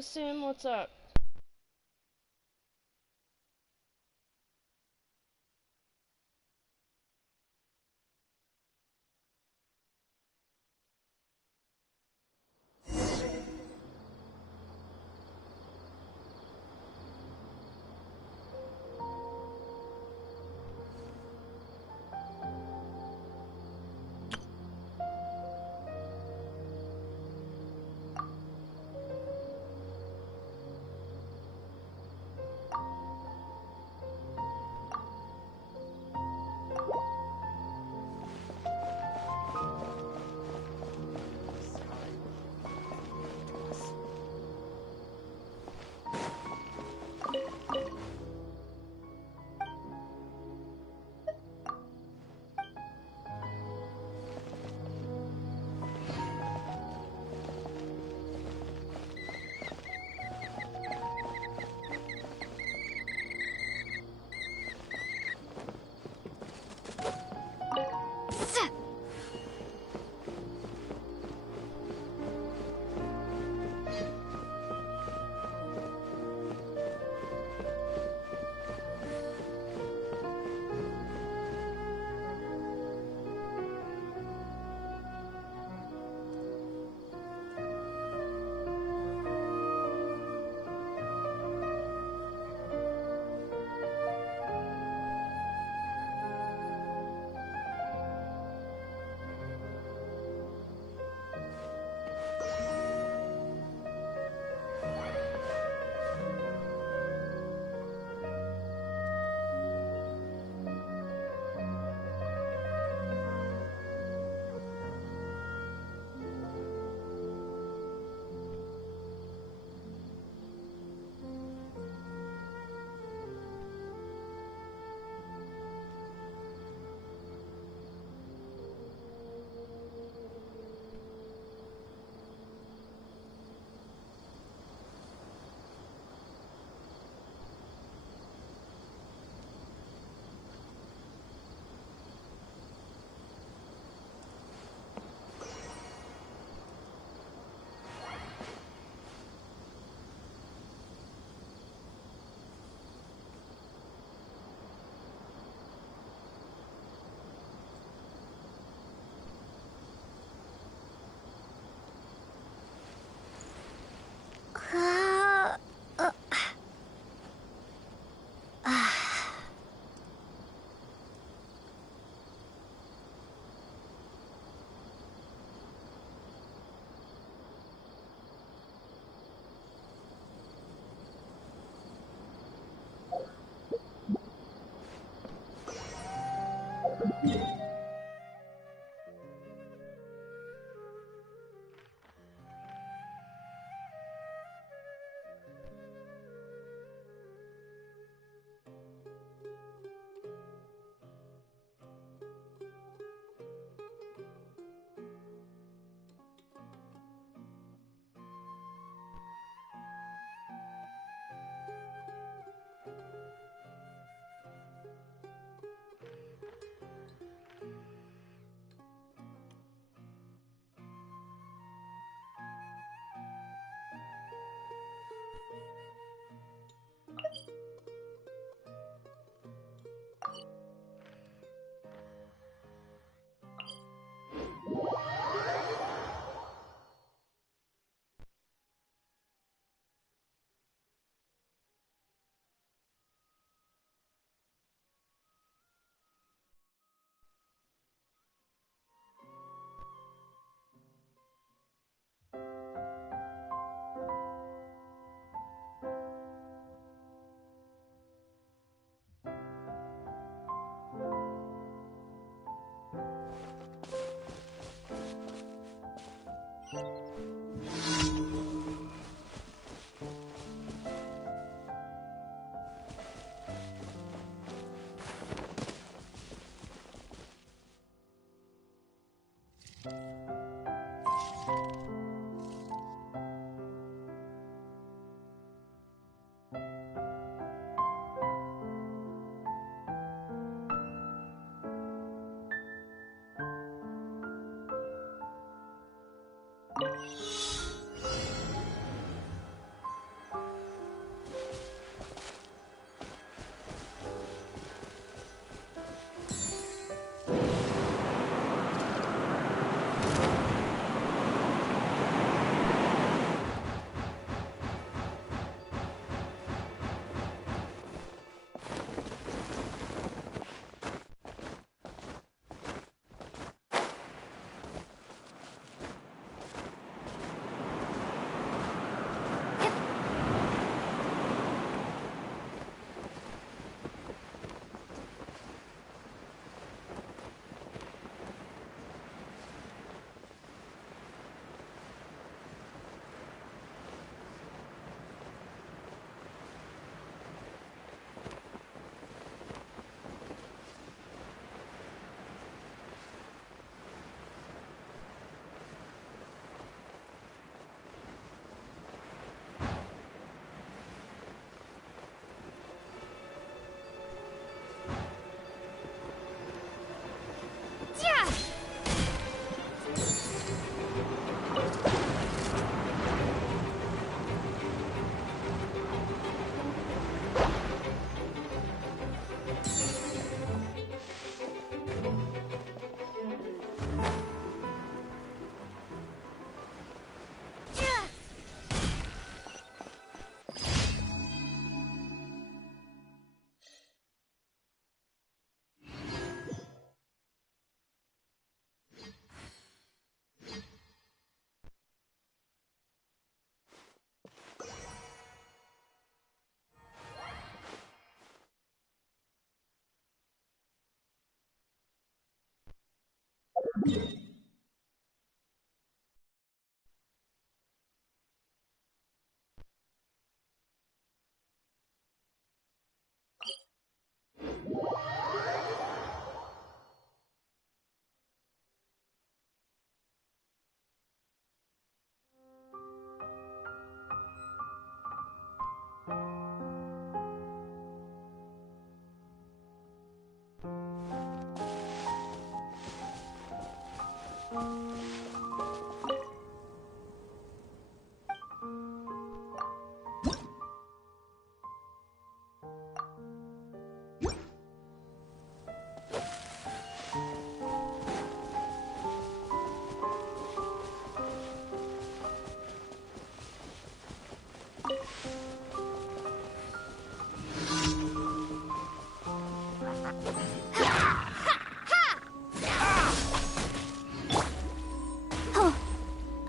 Hey Sim, what's up?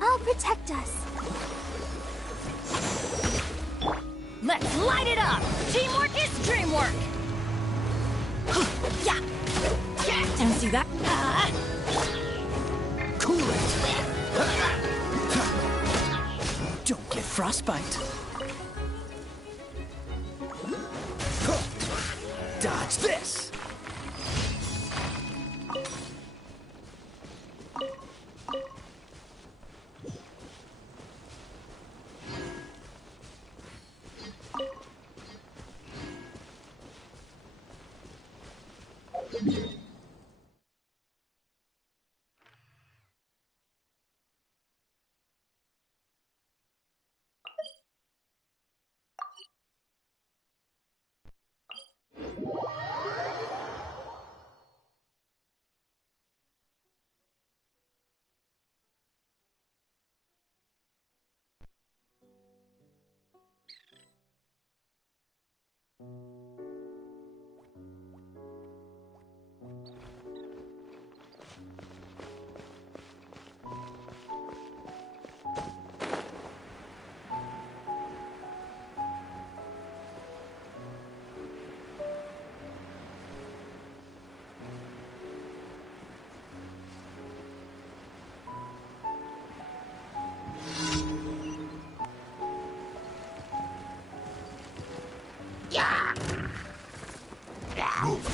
I'll protect us. Let's light it up! Teamwork is dreamwork! Yeah! Didn't see that? Cool it! Don't get frostbite. Dodge this!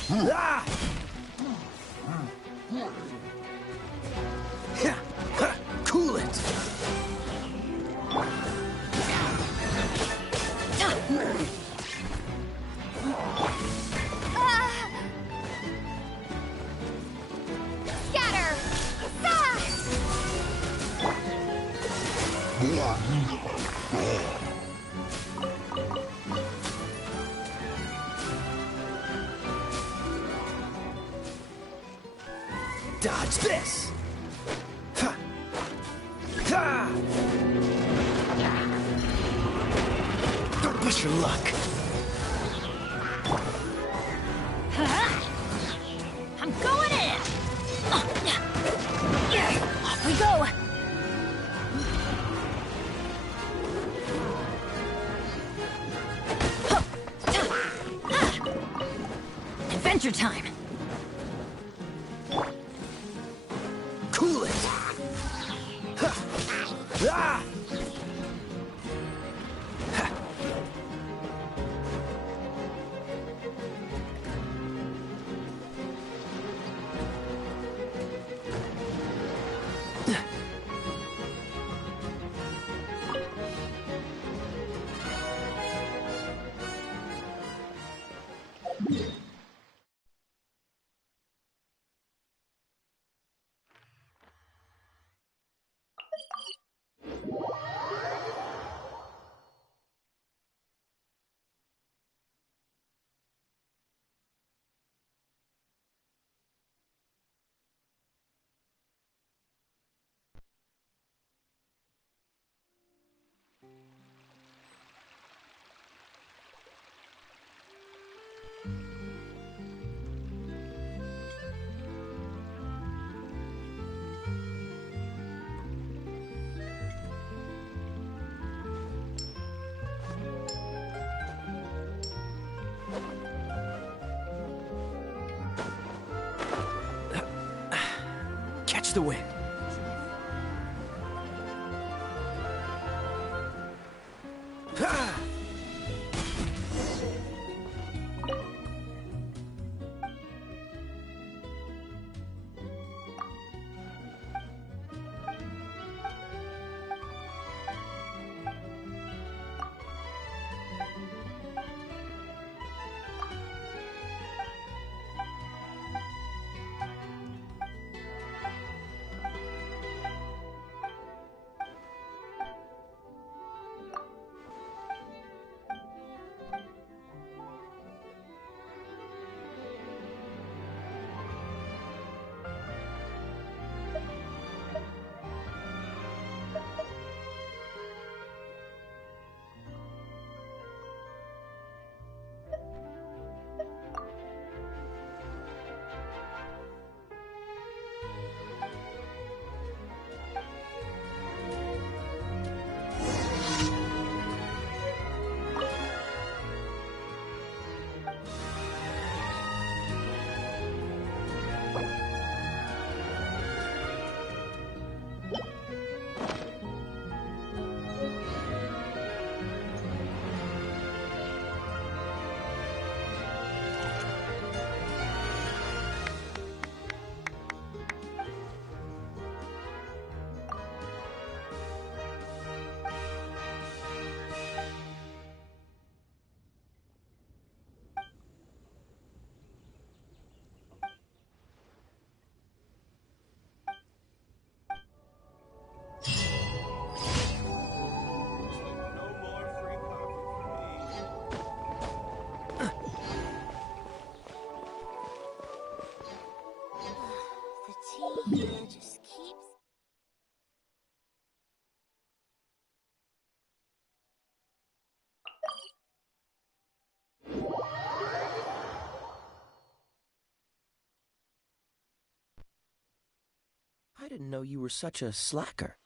Ah! Cool it! Scatter! Ah! Dodge this! Ha! Ha! Don't push your luck. I'm going in! Off we go! Adventure time! Cool it! Ha! Ah! Ha! Catch the wind. Ha! didn't know you were such a slacker.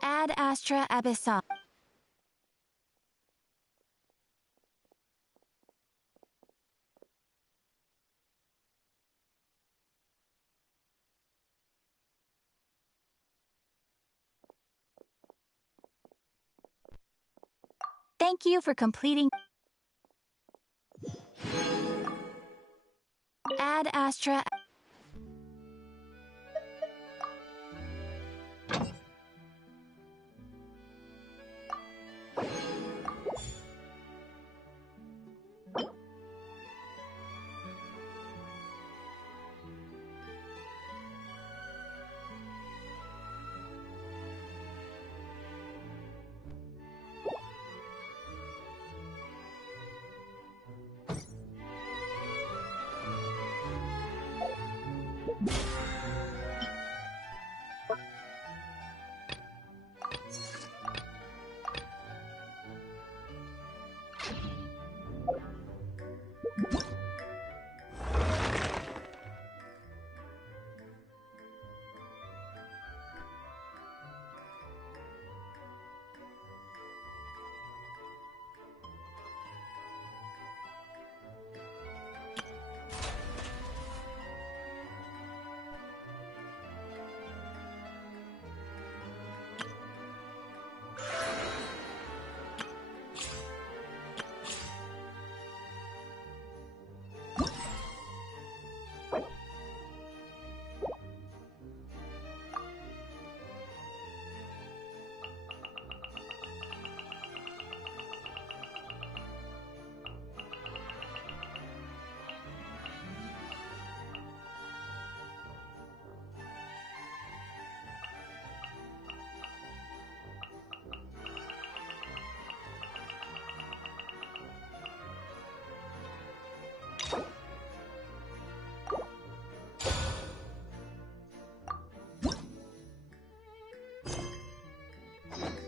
Ad Astra Abyssal. Thank you for completing Ad Astra.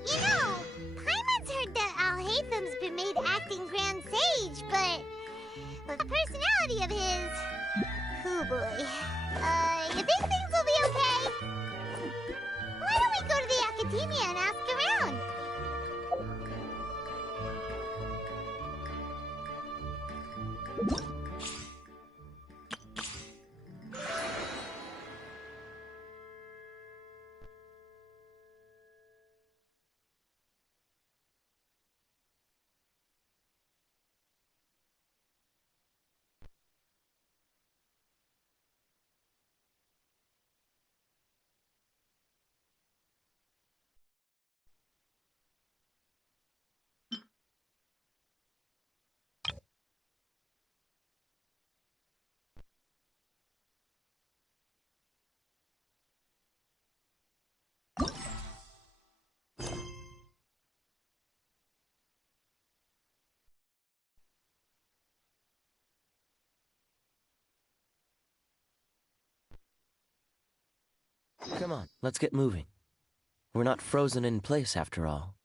You know, Paimon's heard that Alhatham's been made acting Grand Sage, but with the personality of his... Oh boy. You think things will be okay? Why don't we go to the Academia and ask around? Come on, let's get moving. We're not frozen in place after all.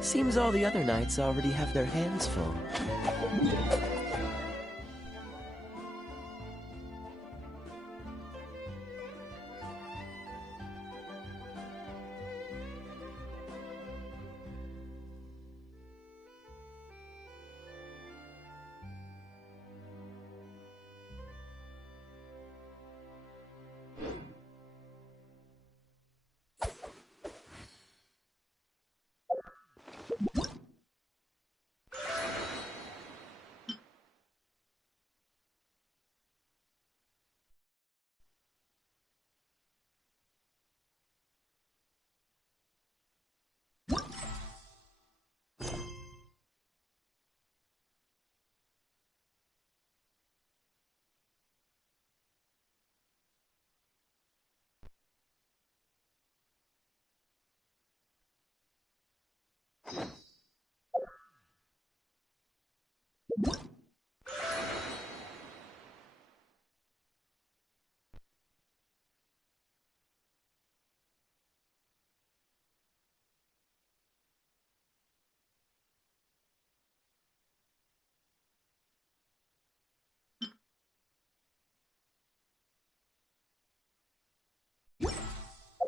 Seems all the other knights already have their hands full.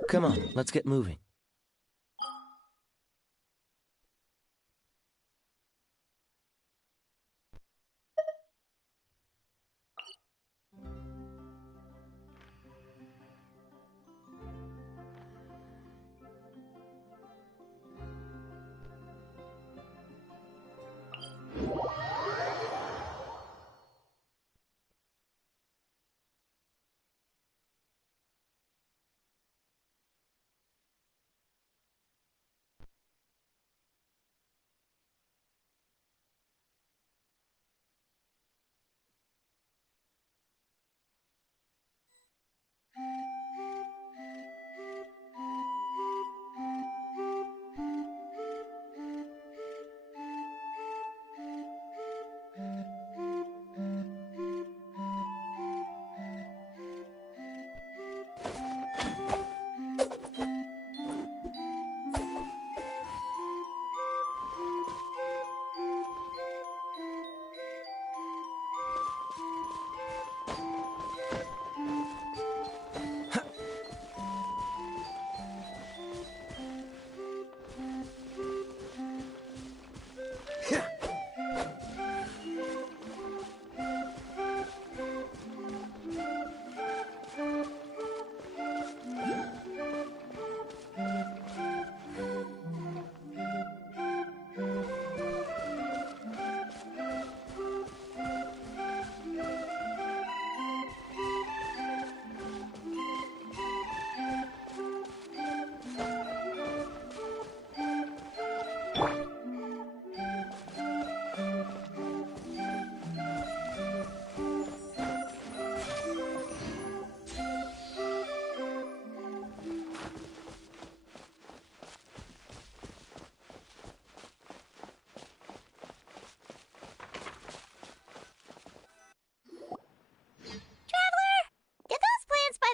Come on, let's get moving.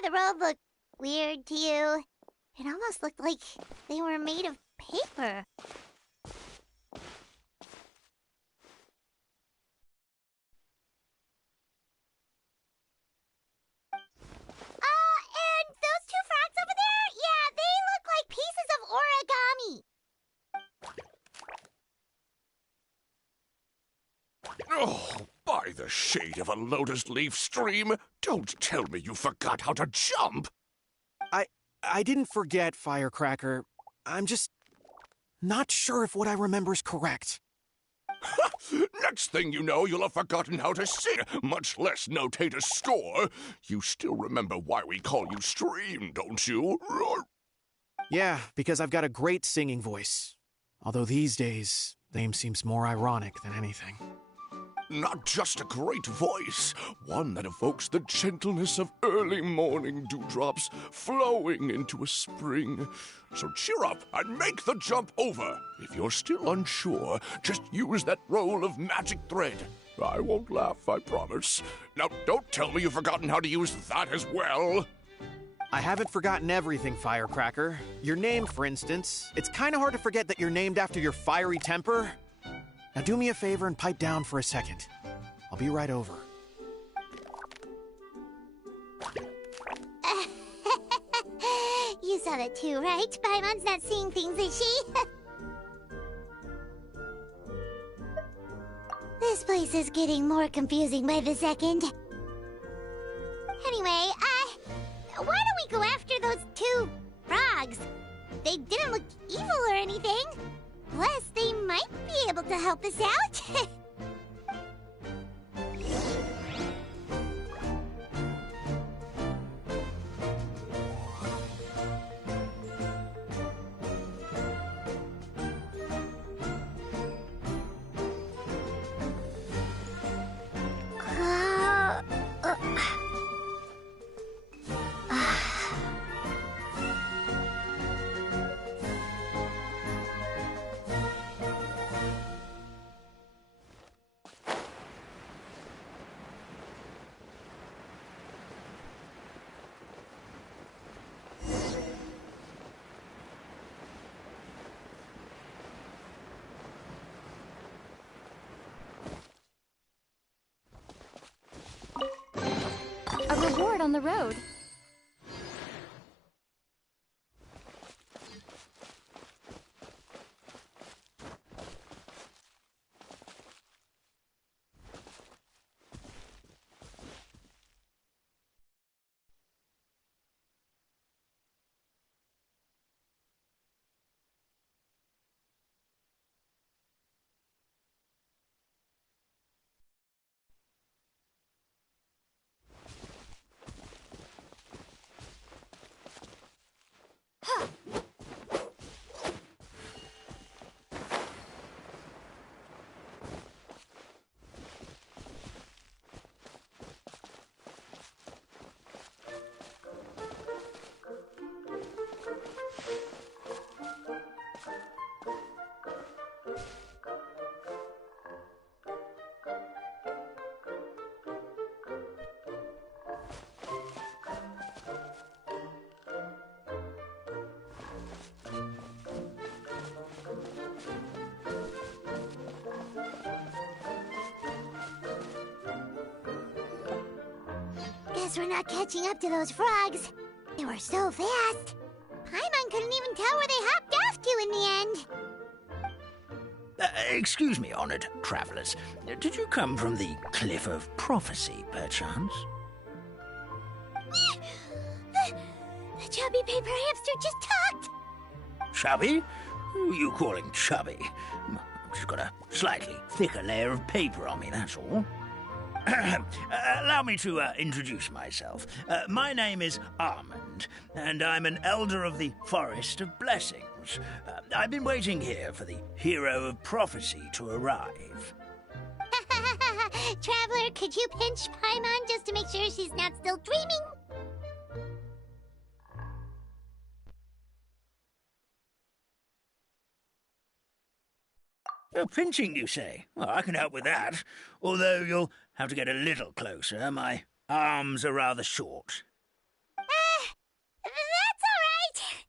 The road look weird to you? It almost looked like they were made of paper. And those two frags over there? Yeah, they look like pieces of origami. Oh, by the shade of a lotus leaf stream, don't tell me you forgot how to jump! I didn't forget, Firecracker. I'm just not sure if what I remember is correct. Next thing you know, you'll have forgotten how to sing, much less notate a score. You still remember why we call you Stream, don't you? Yeah, because I've got a great singing voice. Although these days, the name seems more ironic than anything. Not just a great voice, one that evokes the gentleness of early morning dewdrops flowing into a spring. So cheer up and make the jump over. If you're still unsure, just use that roll of magic thread. I won't laugh, I promise. Now, don't tell me you've forgotten how to use that as well. I haven't forgotten everything, Firecracker. Your name, for instance. It's kind of hard to forget that you're named after your fiery temper. Now do me a favor and pipe down for a second. I'll be right over. You saw that too, right? Paimon's not seeing things, is she? This place is getting more confusing by the second. Anyway, why don't we go after those two frogs? They didn't look evil or anything. Plus, they might be able to help us out. A reward on the road. Guess we're not catching up to those frogs. They were so fast. Paimon couldn't even tell where they hopped off to in the end. Excuse me, honored travelers. Did you come from the Cliff of Prophecy, perchance? The chubby paper hamster just talked. Chubby? Who are you calling chubby? I've just got a slightly thicker layer of paper on me, that's all. Allow me to introduce myself. My name is Almond, and I'm an elder of the Forest of Blessings. I've been waiting here for the hero of prophecy to arrive. Traveler, could you pinch Paimon just to make sure she's not still dreaming? Pinching, you say? Well, I can help with that. Although you'll have to get a little closer. My arms are rather short. That's all right.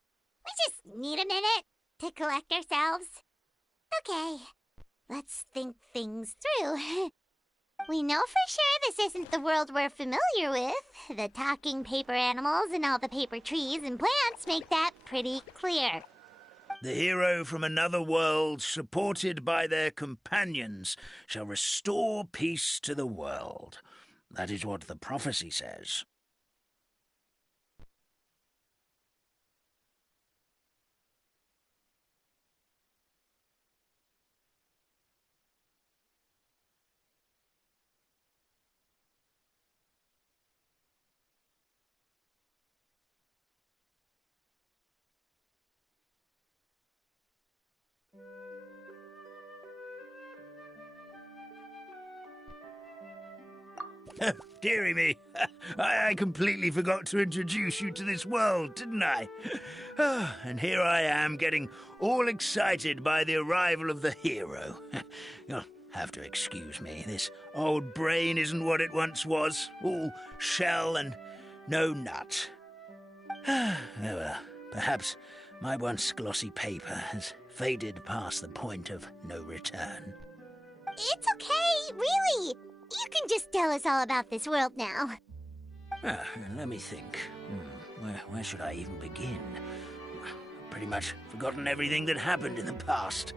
We just need a minute to collect ourselves. Okay, let's think things through. We know for sure this isn't the world we're familiar with. The talking paper animals and all the paper trees and plants make that pretty clear. The hero from another world, supported by their companions, shall restore peace to the world. That is what the prophecy says. Dearie me, I completely forgot to introduce you to this world, didn't I? And here I am, getting all excited by the arrival of the hero. You'll have to excuse me, this old brain isn't what it once was, all shell and no nut. Oh well, perhaps my once glossy paper has faded past the point of no return. It's okay, really. You can just tell us all about this world now. Let me think. Where should I even begin? Pretty much forgotten everything that happened in the past.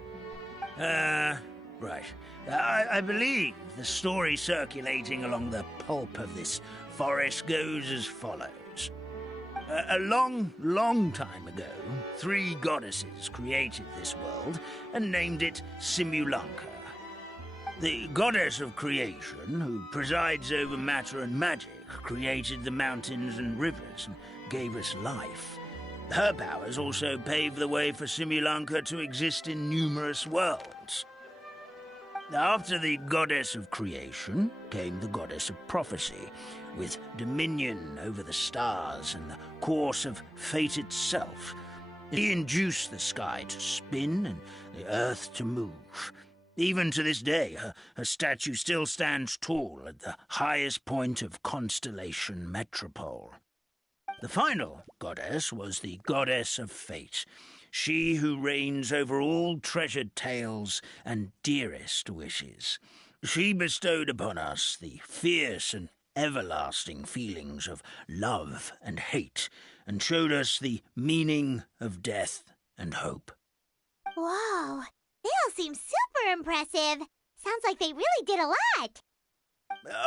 Right. I believe the story circulating along the pulp of this forest goes as follows. A long, long time ago, 3 goddesses created this world and named it Simulanka. The goddess of creation, who presides over matter and magic, created the mountains and rivers and gave us life. Her powers also paved the way for Simulanka to exist in numerous worlds. After the goddess of creation came the goddess of prophecy, with dominion over the stars and the course of fate itself. She induced the sky to spin and the earth to move. Even to this day, her statue still stands tall at the highest point of Constellation Metropole. The final goddess was the goddess of fate, she who reigns over all treasured tales and dearest wishes. She bestowed upon us the fierce and everlasting feelings of love and hate, and showed us the meaning of death and hope. Whoa, they all seem super impressive. Sounds like they really did a lot.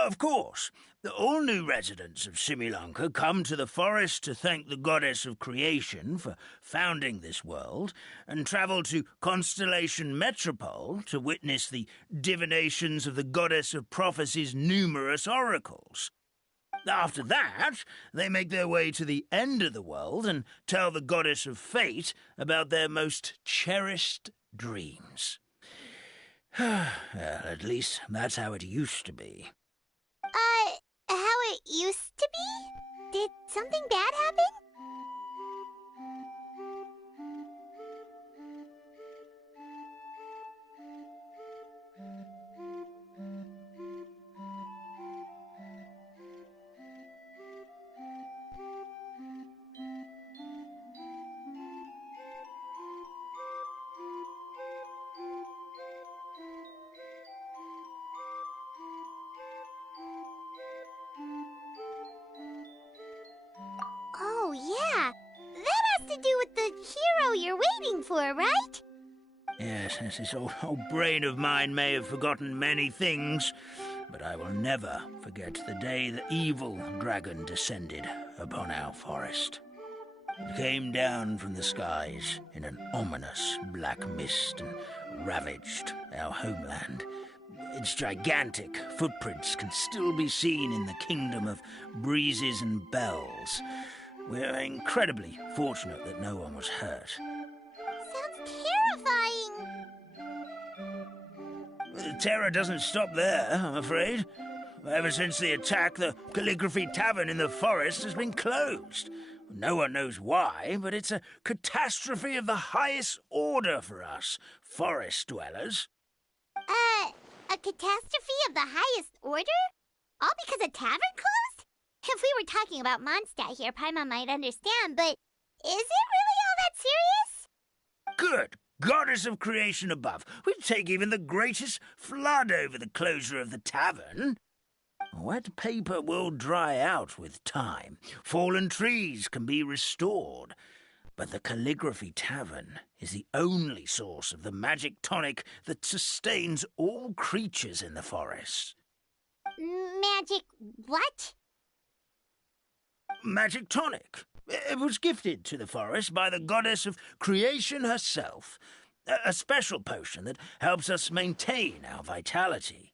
Of course. All new residents of Simulanka come to the forest to thank the goddess of creation for founding this world, and travel to Constellation Metropole to witness the divinations of the goddess of prophecy's numerous oracles. After that, they make their way to the end of the world and tell the goddess of fate about their most cherished dreams. Well, at least that's how it used to be. How it used to be? Did something bad happen? Oh, yeah. That has to do with the hero you're waiting for, right? Yes, this old brain of mine may have forgotten many things, but I will never forget the day the evil dragon descended upon our forest. It came down from the skies in an ominous black mist and ravaged our homeland. Its gigantic footprints can still be seen in the kingdom of breezes and bells. We're incredibly fortunate that no one was hurt. Sounds terrifying. The terror doesn't stop there, I'm afraid. Ever since the attack, the Calligraphy Tavern in the forest has been closed. No one knows why, but it's a catastrophe of the highest order for us, forest dwellers. A catastrophe of the highest order? All because a tavern closed? If we were talking about Mondstadt here, Paimon might understand, but is it really all that serious? Good goddess of creation above. We'd take even the greatest flood over the closure of the tavern. Wet paper will dry out with time. Fallen trees can be restored. But the Calligraphy Tavern is the only source of the magic tonic that sustains all creatures in the forest. Magic what? Magic tonic. It was gifted to the forest by the goddess of creation herself. A special potion that helps us maintain our vitality.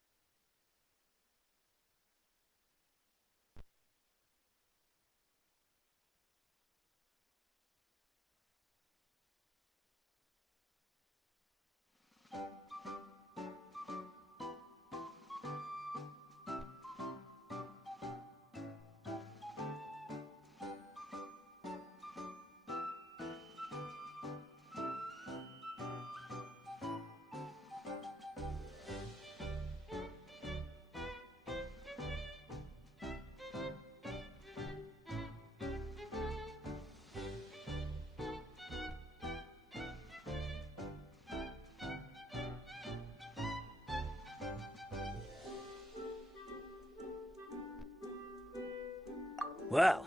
Well,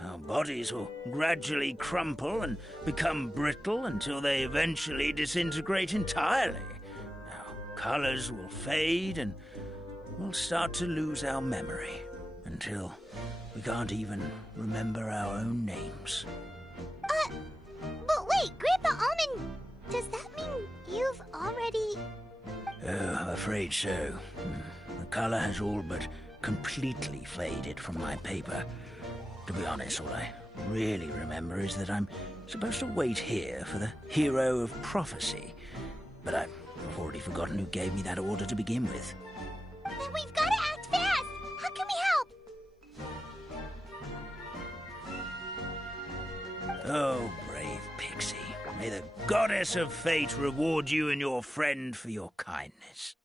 our bodies will gradually crumple and become brittle until they eventually disintegrate entirely. Our colors will fade and we'll start to lose our memory until we can't even remember our own names. But wait, Grandpa Almond, does that mean you've already... Oh, afraid so. The color has all but completely faded from my paper. To be honest, all I really remember is that I'm supposed to wait here for the hero of prophecy. But I've already forgotten who gave me that order to begin with. Then we've got to act fast! How can we help? Oh, brave Pixie. May the goddess of fate reward you and your friend for your kindness.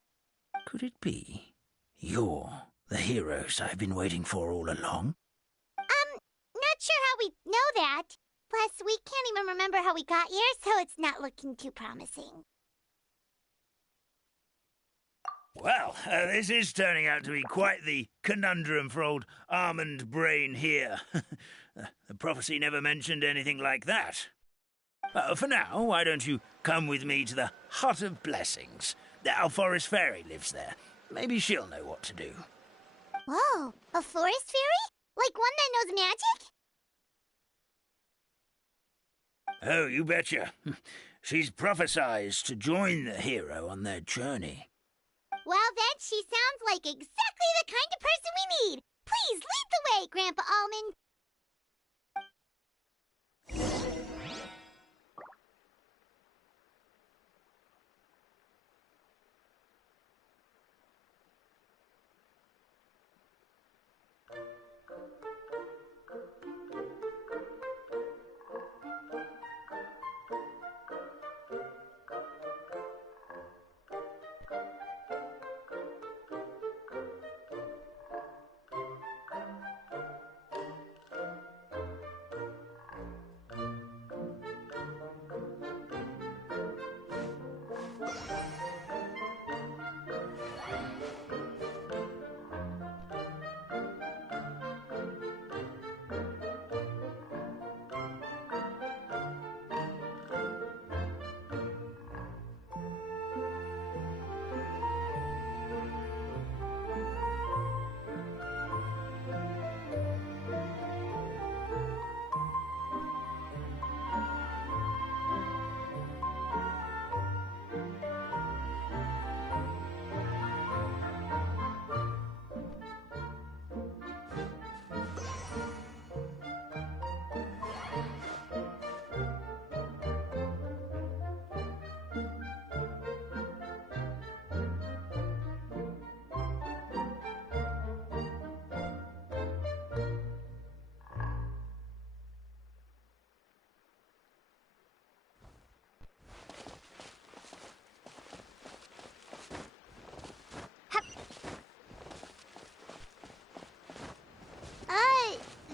Could it be you're the heroes I've been waiting for all along? Not sure how we know that. Plus, we can't even remember how we got here, so it's not looking too promising. Well, this is turning out to be quite the conundrum for old Almond Brain here. The prophecy never mentioned anything like that. For now, why don't you come with me to the Hut of Blessings? Our forest fairy lives there. Maybe she'll know what to do. Whoa, a forest fairy? Like one that knows magic? Oh, you betcha. She's prophesized to join the hero on their journey. Well, then she sounds like exactly the kind of person we need. Please lead the way, Grandpa Almond.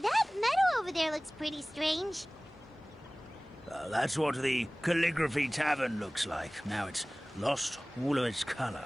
That meadow over there looks pretty strange. That's what the Calligraphy Tavern looks like. Now it's lost all of its color.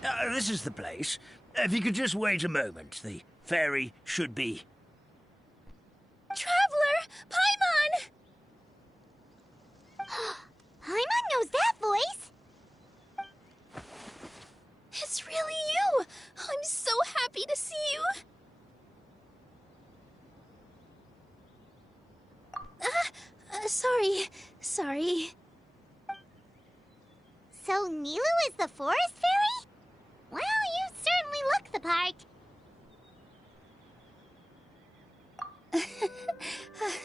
This is the place. If you could just wait a moment, the ferry should be... Traveler! Paimon! Paimon knows that voice! It's really you! I'm so happy to see you! Sorry. So Nilu is the forest fairy? Well, you certainly look the part.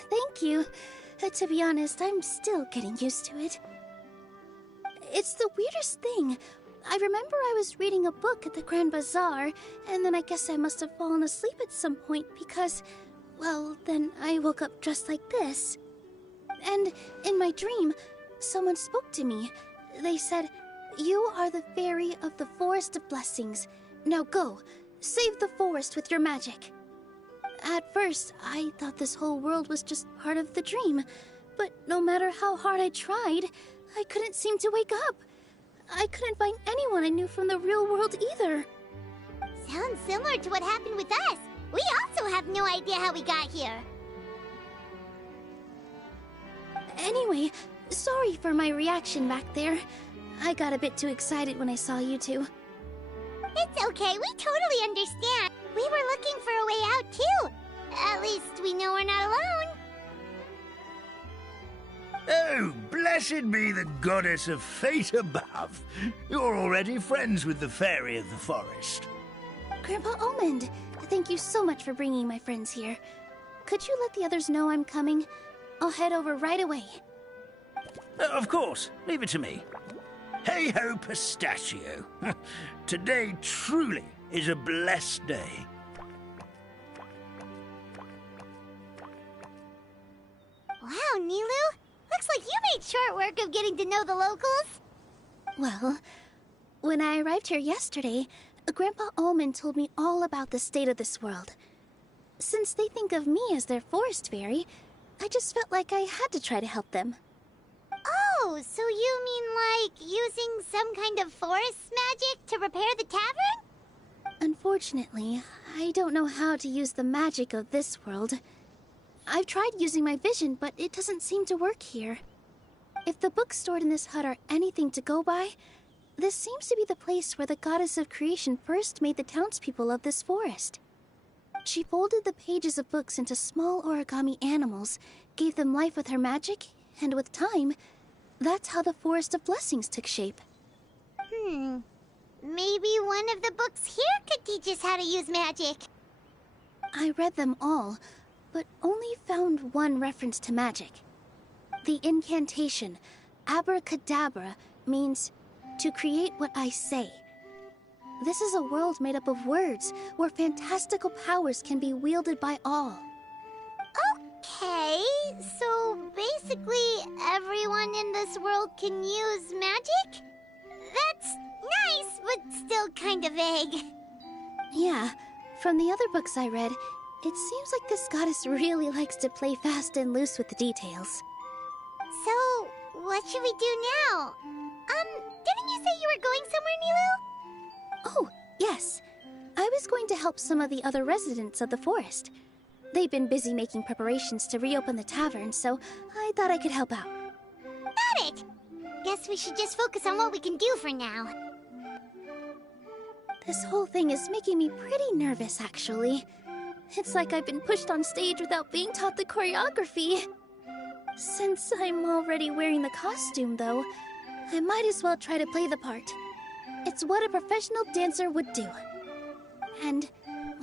Thank you. To be honest, I'm still getting used to it. It's the weirdest thing. I remember I was reading a book at the Grand Bazaar, and then I guess I must have fallen asleep at some point because, well, then I woke up just like this. And in my dream, someone spoke to me. They said, "You are the fairy of the Forest of Blessings. Now go, save the forest with your magic." At first, I thought this whole world was just part of the dream, but no matter how hard I tried, I couldn't seem to wake up. I couldn't find anyone I knew from the real world either. Sounds similar to what happened with us. We also have no idea how we got here. Anyway, sorry for my reaction back there. I got a bit too excited when I saw you two. It's okay, we totally understand. We were looking for a way out too. At least we know we're not alone. Oh, blessed be the goddess of fate above. You're already friends with the fairy of the forest. Grandpa Almond, thank you so much for bringing my friends here. Could you let the others know I'm coming? I'll head over right away. Of course, leave it to me. Hey-ho, pistachio. Today truly is a blessed day. Wow, Nilu. Looks like you made short work of getting to know the locals. Well, when I arrived here yesterday, Grandpa Almond told me all about the state of this world. Since they think of me as their forest fairy, I just felt like I had to try to help them. Oh, so you mean like using some kind of forest magic to repair the tavern? Unfortunately, I don't know how to use the magic of this world. I've tried using my vision, but it doesn't seem to work here. If the books stored in this hut are anything to go by, this seems to be the place where the goddess of creation first made the townspeople of this forest. She folded the pages of books into small origami animals, gave them life with her magic, and with time, that's how the Forest of Blessings took shape. Maybe one of the books here could teach us how to use magic. I read them all, but only found one reference to magic. The incantation, abracadabra, means to create what I say. This is a world made up of words, where fantastical powers can be wielded by all. Okay, so basically everyone in this world can use magic? That's nice, but still kind of vague. Yeah, from the other books I read, it seems like this goddess really likes to play fast and loose with the details. So, what should we do now? Didn't you say you were going somewhere, Nilu? Oh, yes. I was going to help some of the other residents of the forest. They've been busy making preparations to reopen the tavern, so I thought I could help out. Got it! Guess we should just focus on what we can do for now. This whole thing is making me pretty nervous, actually. It's like I've been pushed on stage without being taught the choreography. Since I'm already wearing the costume, though, I might as well try to play the part. It's what a professional dancer would do. And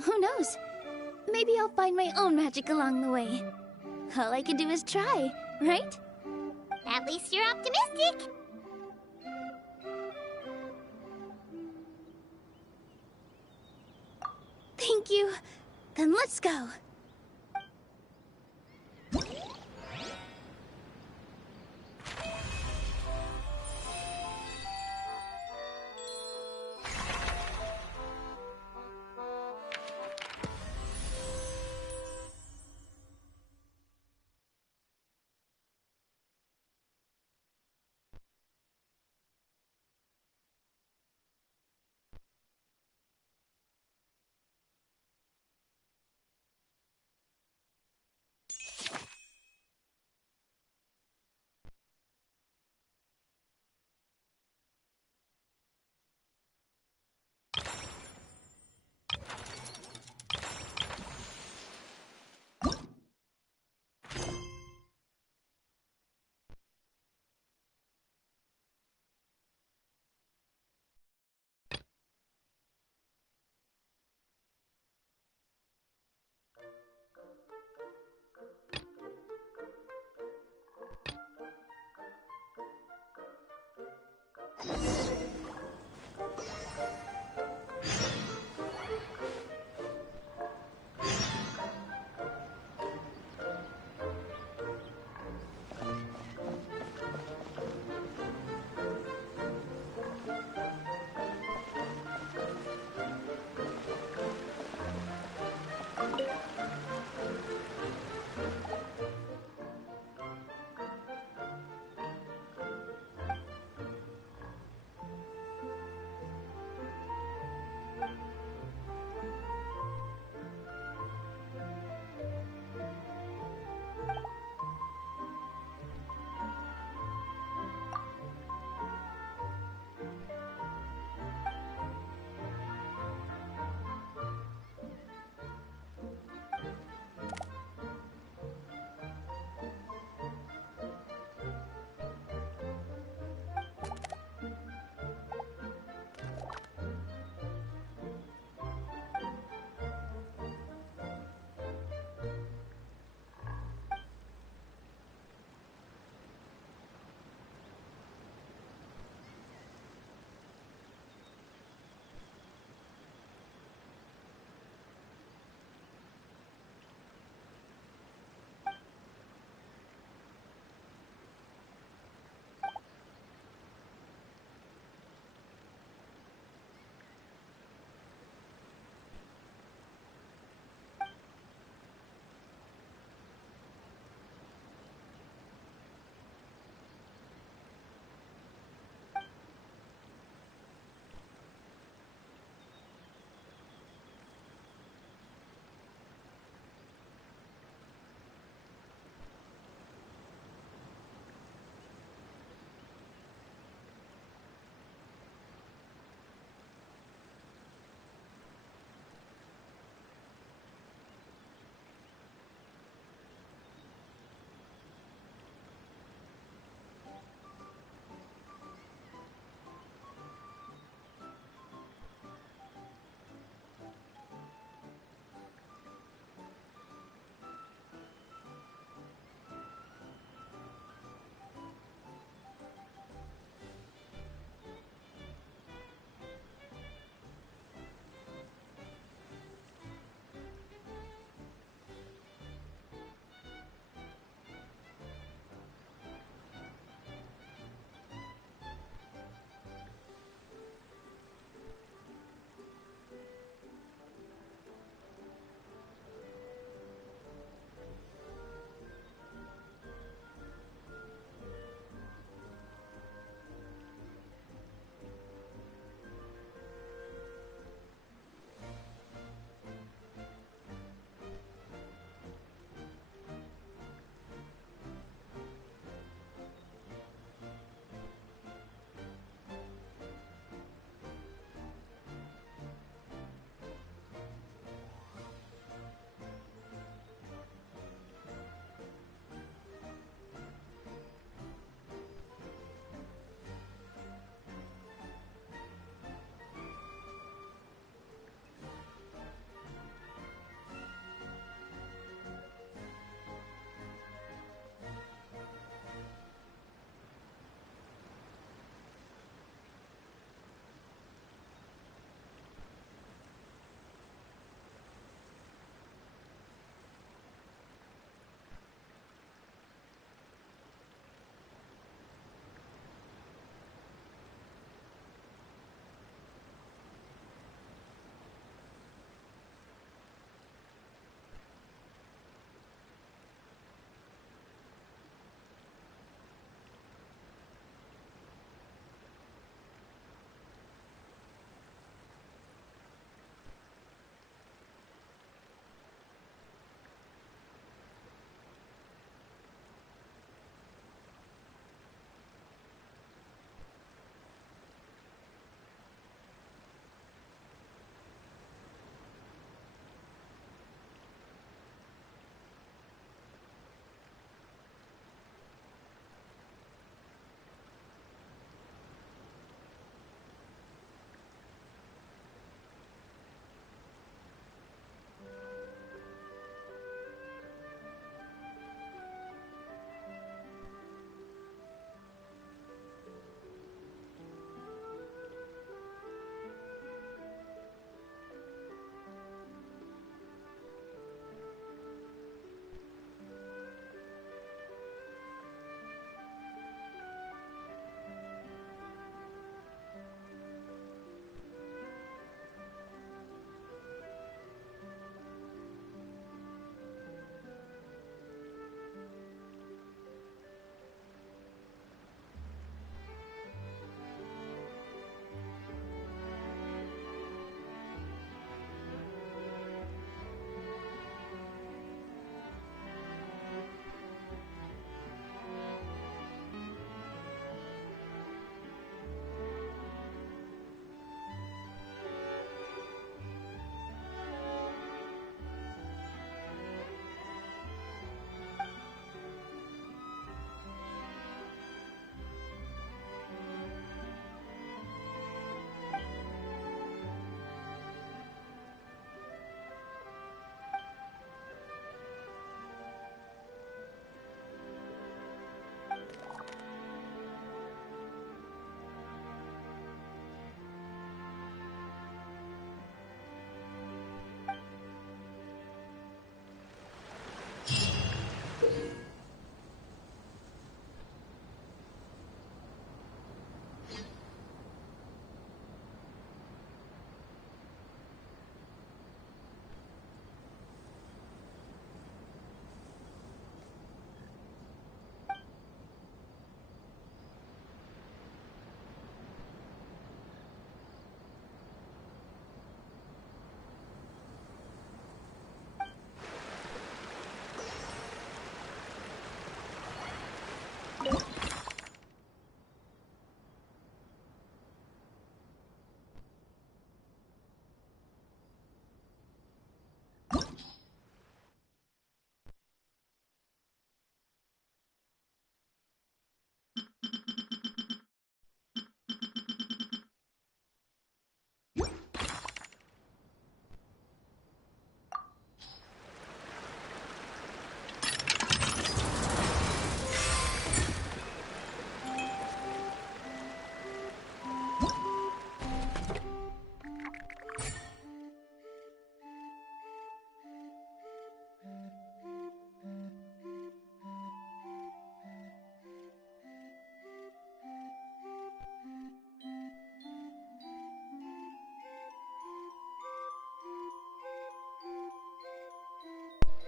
who knows? Maybe I'll find my own magic along the way. All I can do is try, right? At least you're optimistic. Thank you. Then let's go.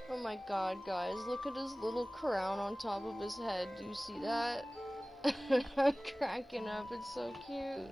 Oh my god, guys, look at his little crown on top of his head. Do you see that? I'm cracking up, it's so cute.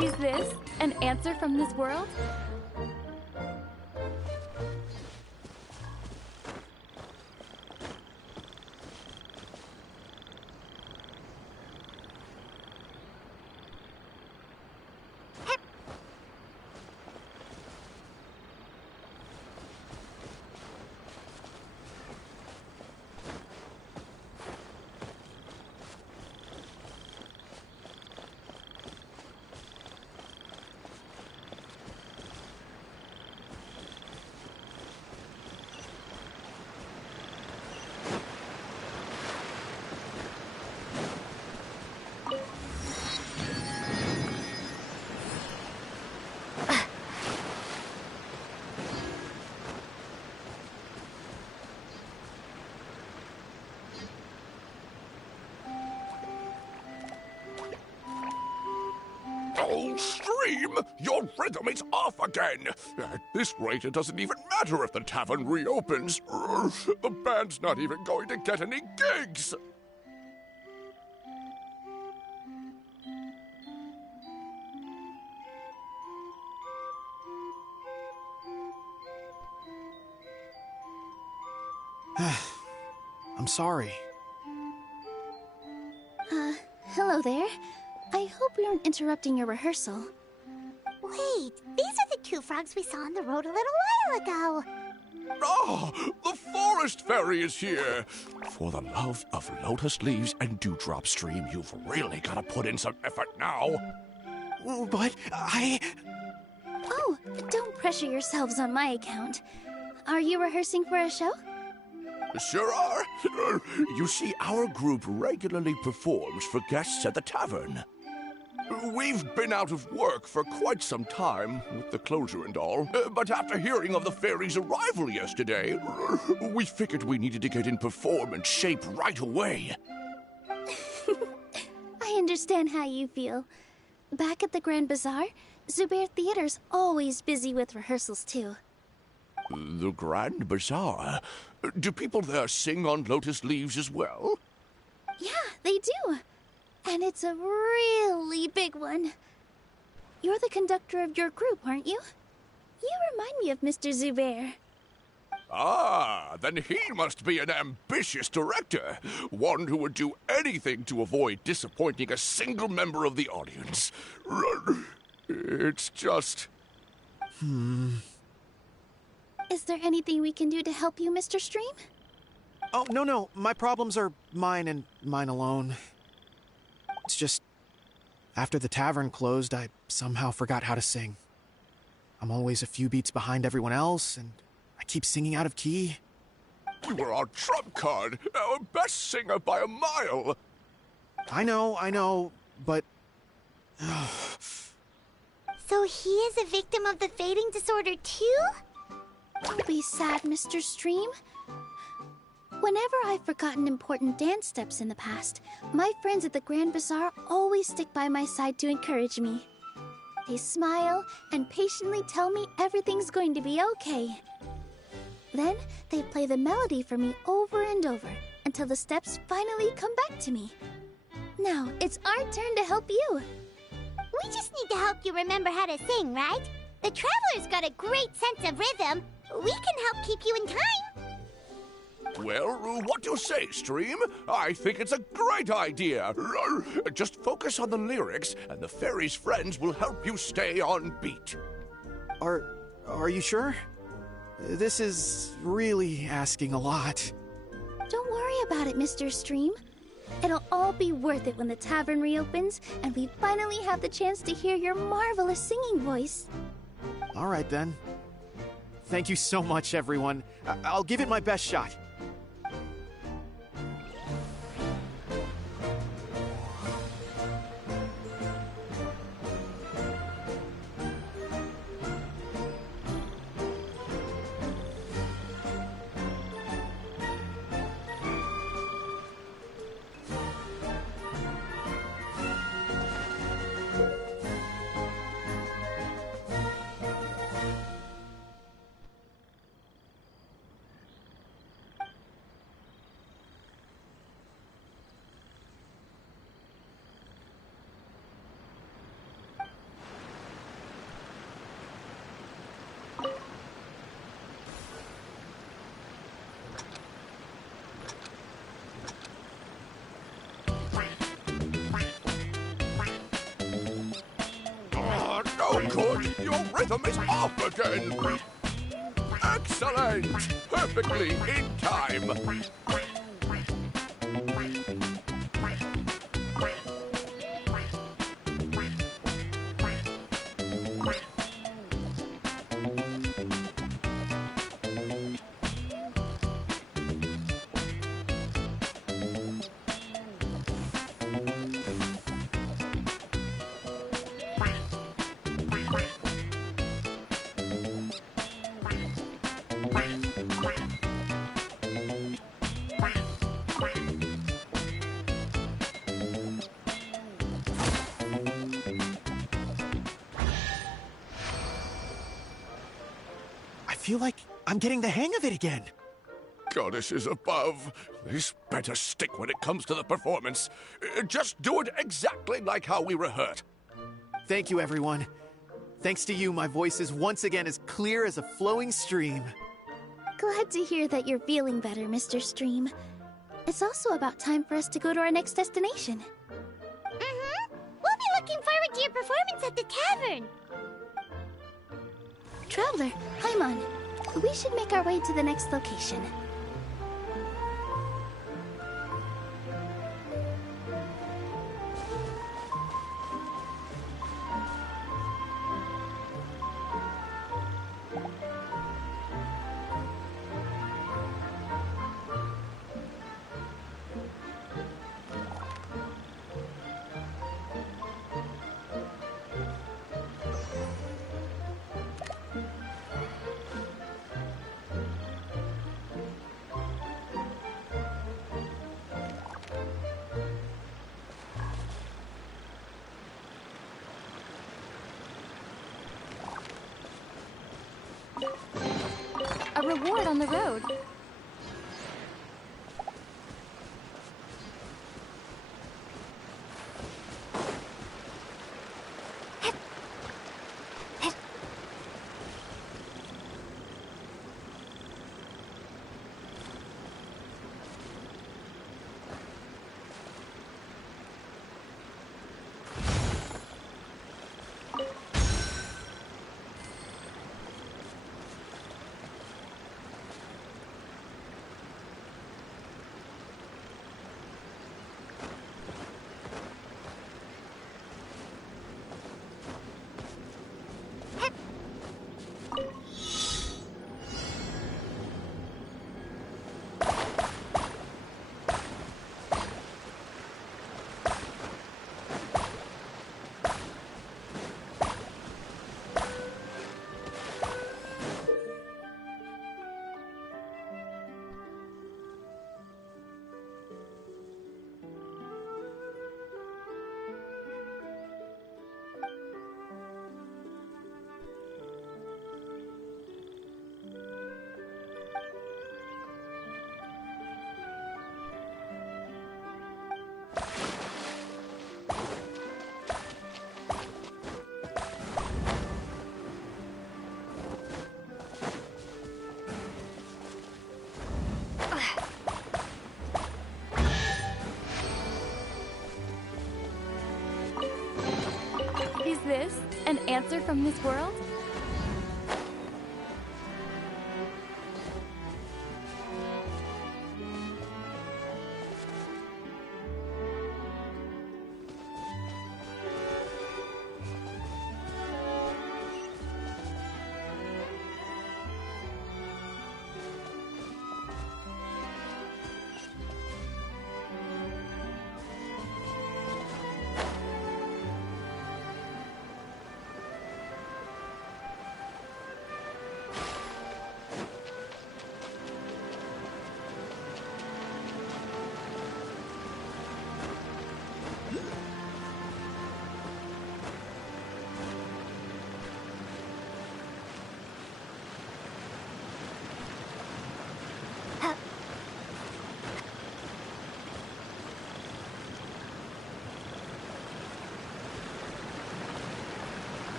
Is this an answer from this world? Oh, Stream! Your rhythm is off again! At this rate, it doesn't even matter if the tavern reopens. The band's not even going to get any gigs! I'm sorry. Hello there. I hope we aren't interrupting your rehearsal. Wait, these are the two frogs we saw on the road a little while ago. Ah, the forest fairy is here! For the love of lotus leaves and dewdrop stream, you've really got to put in some effort now. But Oh, don't pressure yourselves on my account. Are you rehearsing for a show? Sure are. You see, our group regularly performs for guests at the tavern. We've been out of work for quite some time, with the closure and all, but after hearing of the fairy's arrival yesterday, we figured we needed to get in performance shape right away. I understand how you feel. Back at the Grand Bazaar, Zubair Theater's always busy with rehearsals too. The Grand Bazaar? Do people there sing on lotus leaves as well? Yeah, they do. And it's a really big one. You're the conductor of your group, aren't you? You remind me of Mr. Zubair. Ah, then he must be an ambitious director. One who would do anything to avoid disappointing a single member of the audience. It's just... Is there anything we can do to help you, Mr. Stream? Oh, no. My problems are mine and mine alone. It's just... after the tavern closed, I somehow forgot how to sing. I'm always a few beats behind everyone else, and I keep singing out of key. You were our trump card, our best singer by a mile. I know, but... So he is a victim of the fading disorder too? Don't be sad, Mr. Stream. Whenever I've forgotten important dance steps in the past, my friends at the Grand Bazaar always stick by my side to encourage me. They smile and patiently tell me everything's going to be okay. Then they play the melody for me over and over until the steps finally come back to me. Now it's our turn to help you. We just need to help you remember how to sing, right? The Traveler's got a great sense of rhythm. We can help keep you in time. Well, what do you say, Stream? I think it's a great idea. Just focus on the lyrics, and the fairy's friends will help you stay on beat. Are you sure? This is really asking a lot. Don't worry about it, Mr. Stream. It'll all be worth it when the tavern reopens and we finally have the chance to hear your marvelous singing voice. All right, then. Thank you so much, everyone. I'll give it my best shot. Oh, good. Your rhythm is off again. Excellent. Perfectly in time. I feel like I'm getting the hang of it again. Goddesses above, this better stick when it comes to the performance. Just do it exactly like how we rehearsed. Thank you, everyone. Thanks to you, my voice is once again as clear as a flowing stream. Glad to hear that you're feeling better, Mr. Stream. It's also about time for us to go to our next destination. We'll be looking forward to your performance at the tavern. Traveler, Paimon, we should make our way to the next location. A reward on the road. Is this an answer from this world?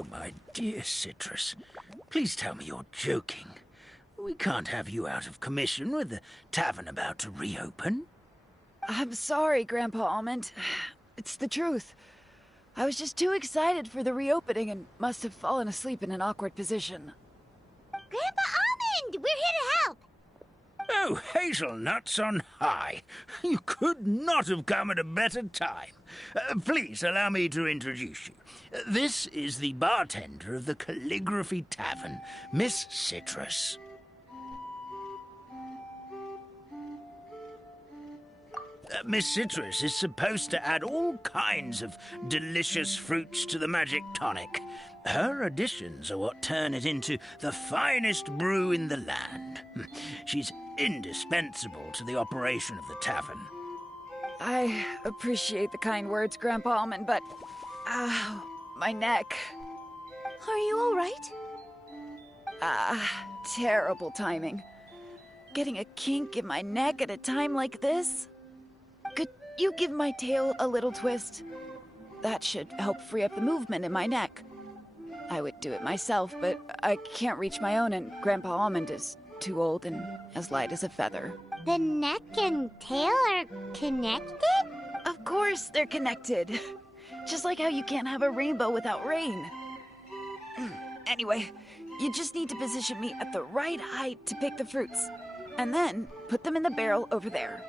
Oh, my dear Citrus, please tell me you're joking. We can't have you out of commission with the tavern about to reopen. I'm sorry, Grandpa Almond. It's the truth. I was just too excited for the reopening and must have fallen asleep in an awkward position. Grandpa Almond, we're here to help. Oh, hazelnuts on high. You could not have come at a better time. Please allow me to introduce you. This is the bartender of the Calligraphy Tavern, Miss Citrus. Miss Citrus is supposed to add all kinds of delicious fruits to the magic tonic. Her additions are what turn it into the finest brew in the land. She's indispensable to the operation of the tavern. I appreciate the kind words, Grandpa Almond, but... Ow, my neck. Are you alright? Terrible timing. Getting a kink in my neck at a time like this? Could you give my tail a little twist? That should help free up the movement in my neck. I would do it myself, but I can't reach my own, and Grandpa Almond is too old and as light as a feather. The neck and tail are connected? Of course they're connected. Just like how you can't have a rainbow without rain. Anyway, you just need to position me at the right height to pick the fruits. And then put them in the barrel over there.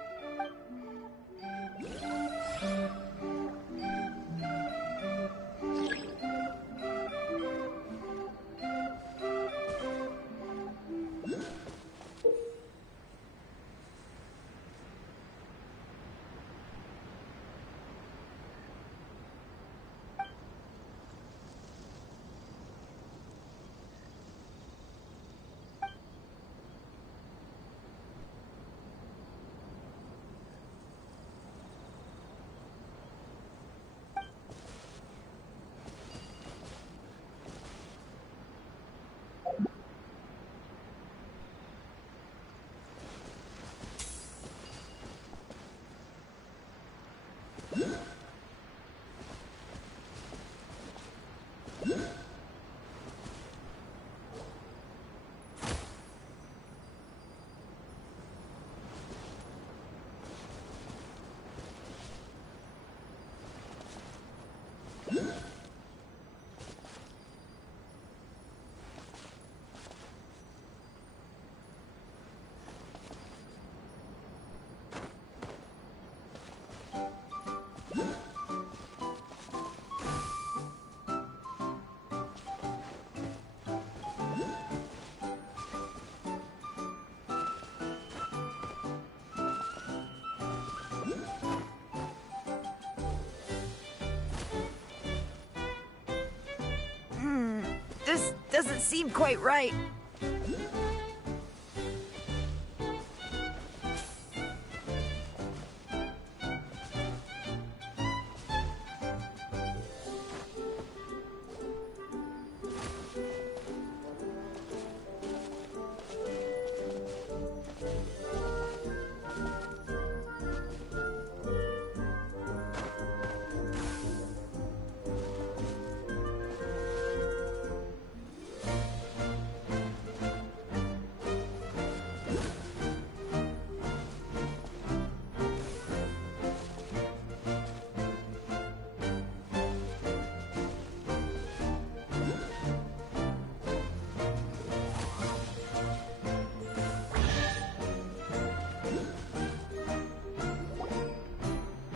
This doesn't seem quite right.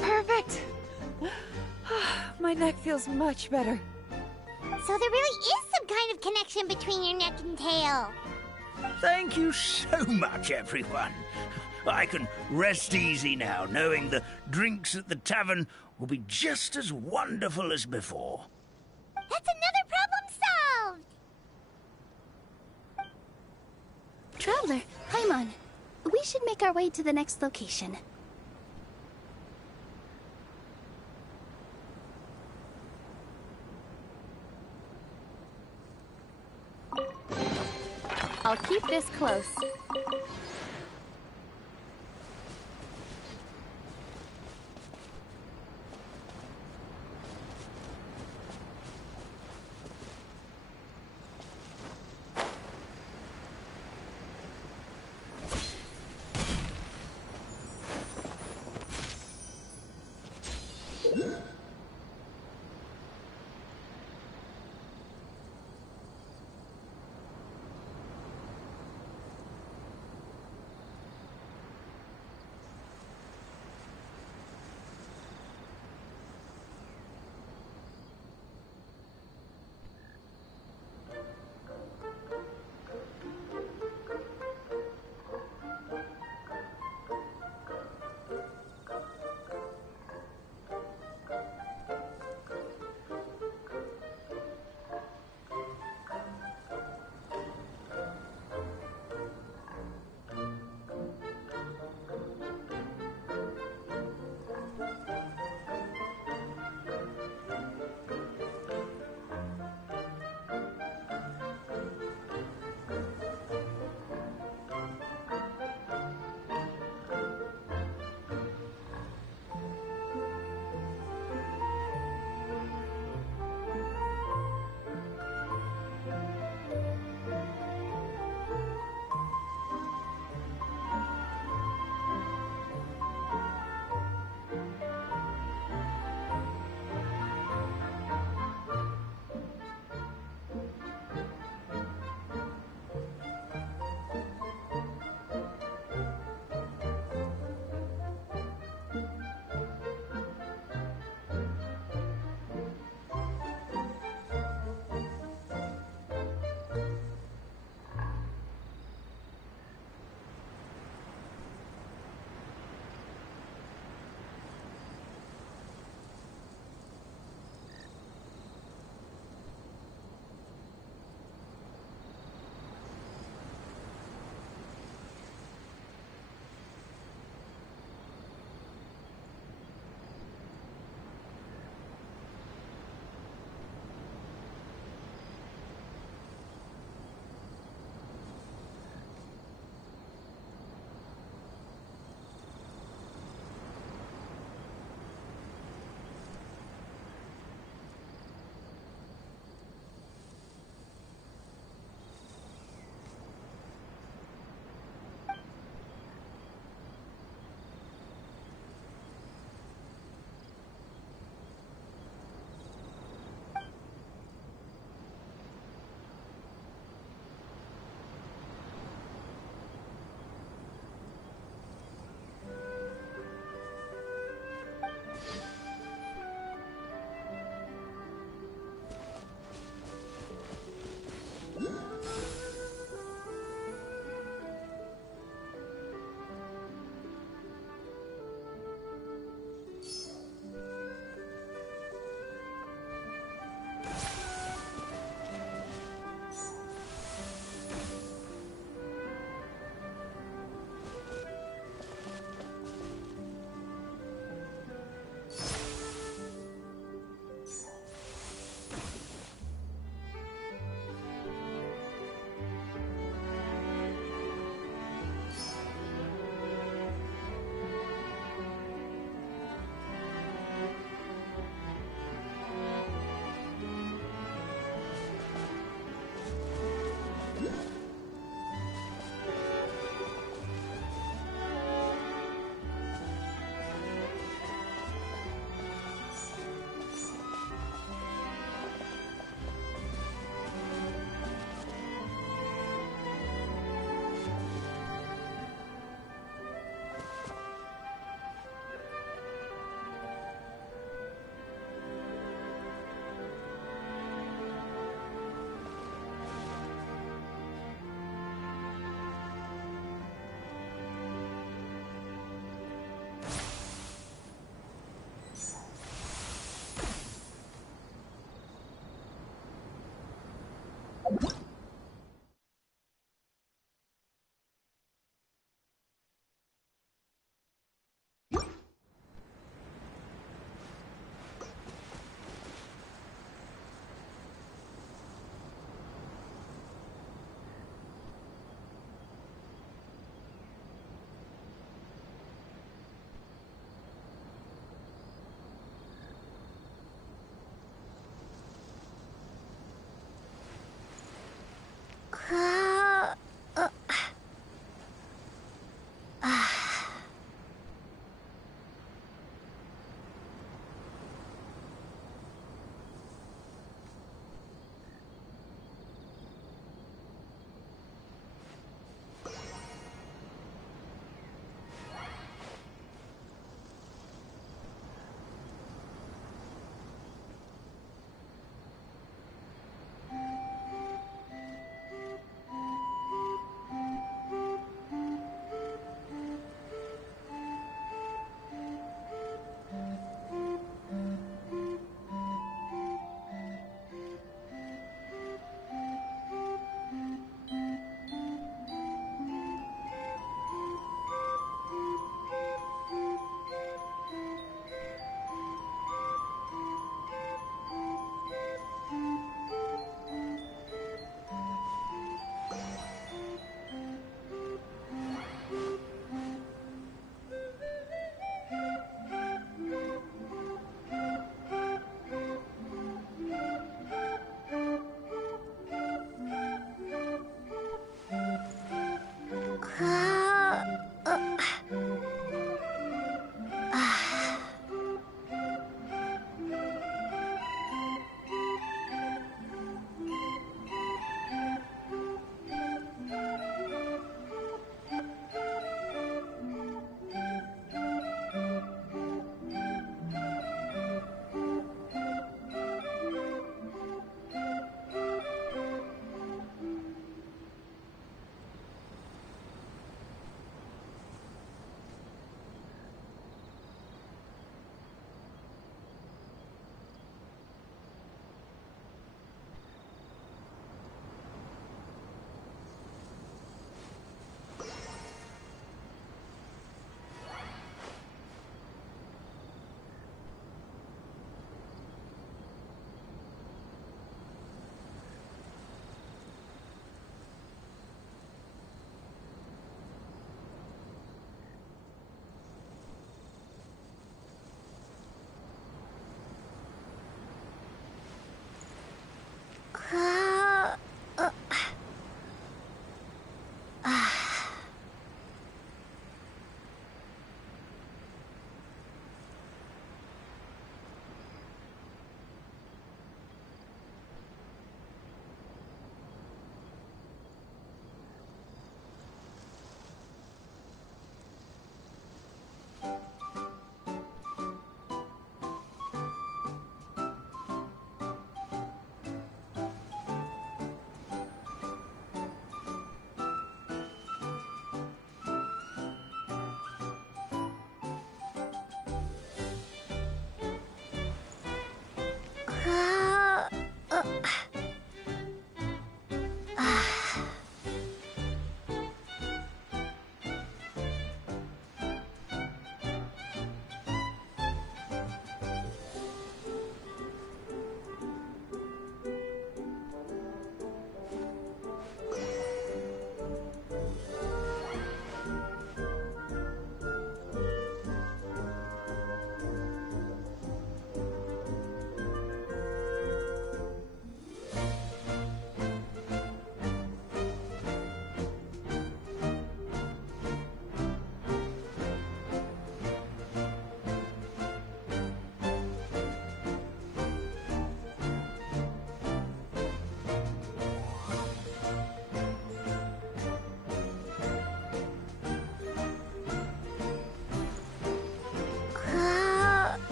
Perfect! My neck feels much better. So there really is some kind of connection between your neck and tail. Thank you so much, everyone. I can rest easy now, knowing the drinks at the tavern will be just as wonderful as before. That's another problem solved! Traveler, Paimon, we should make our way to the next location. I'll keep this close.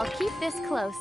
I'll keep this close.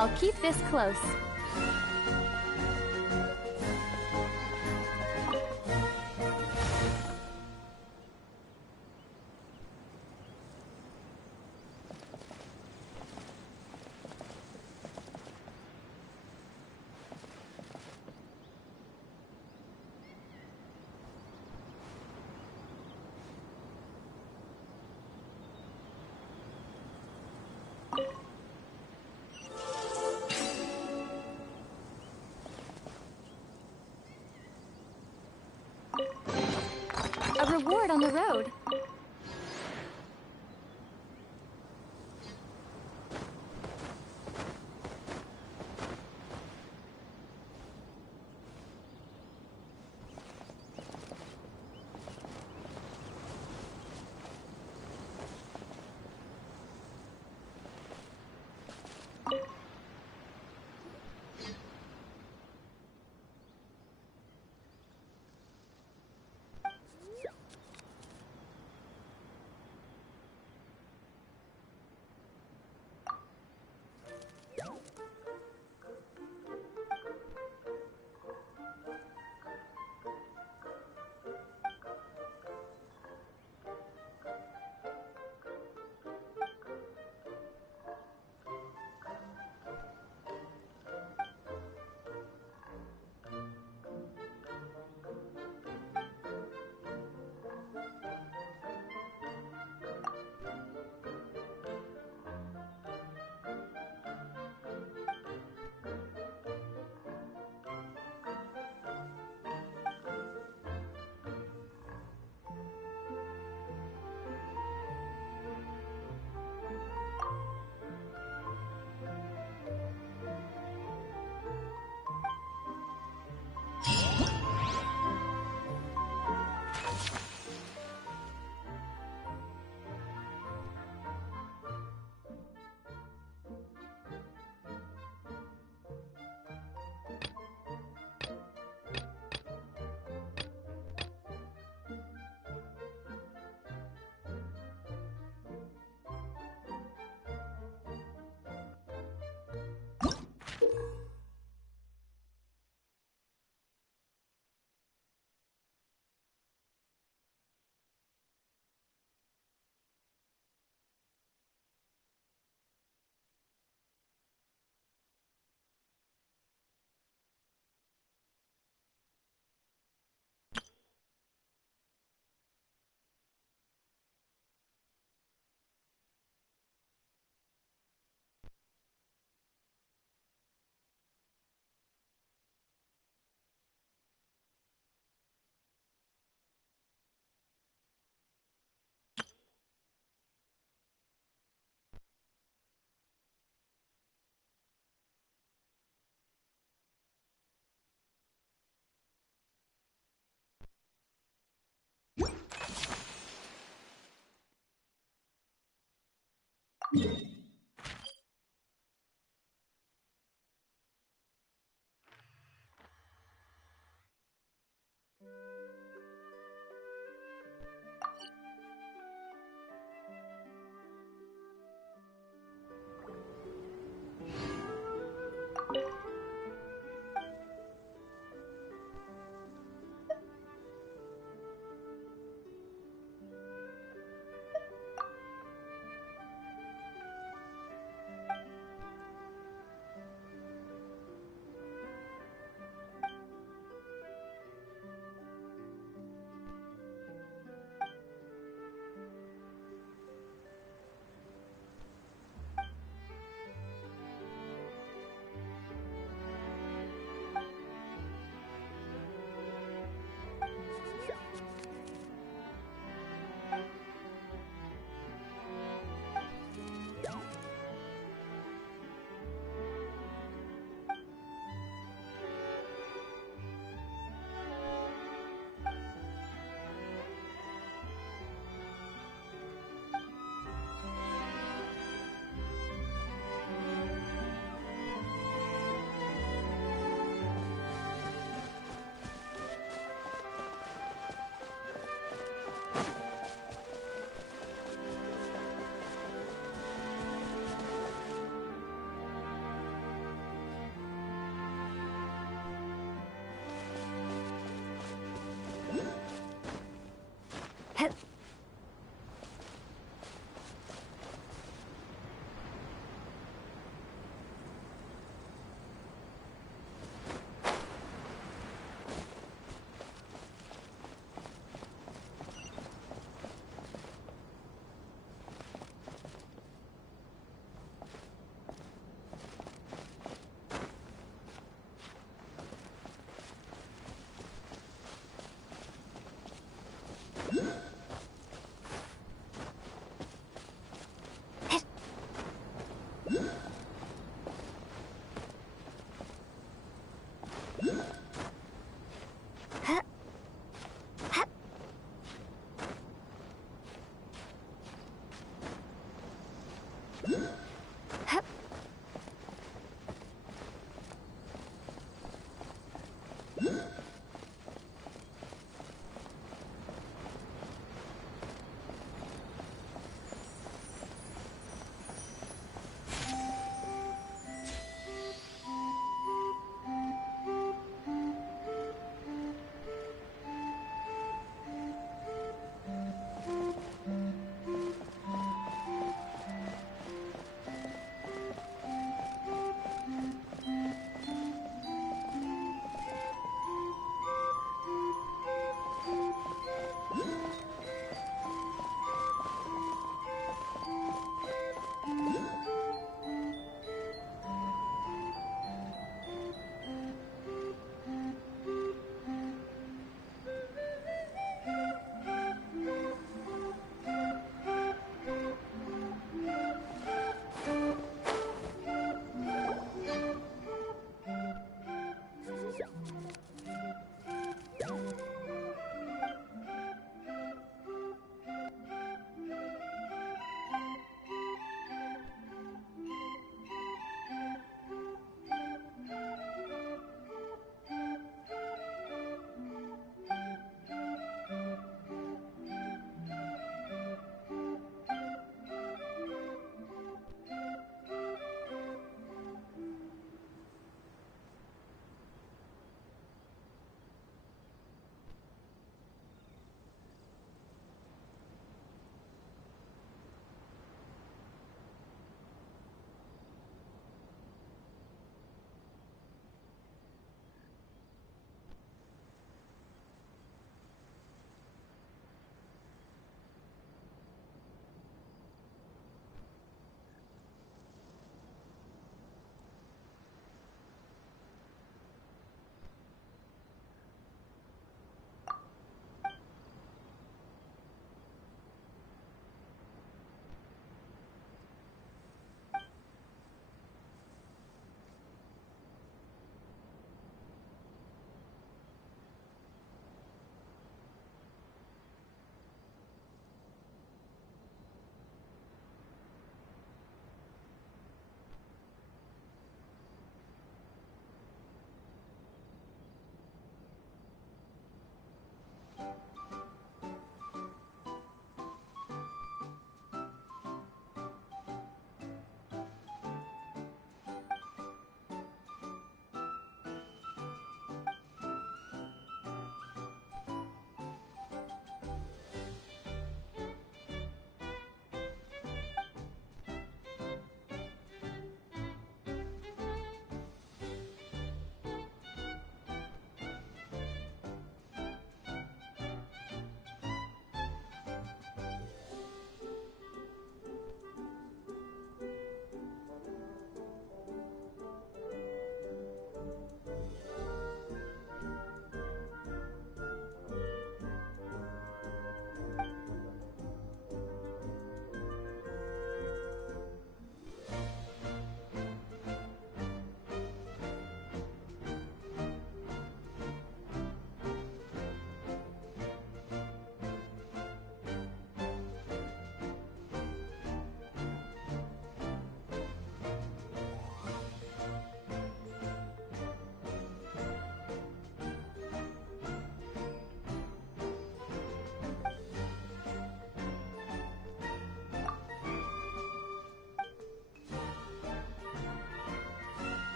I'll keep this close. A reward on the road.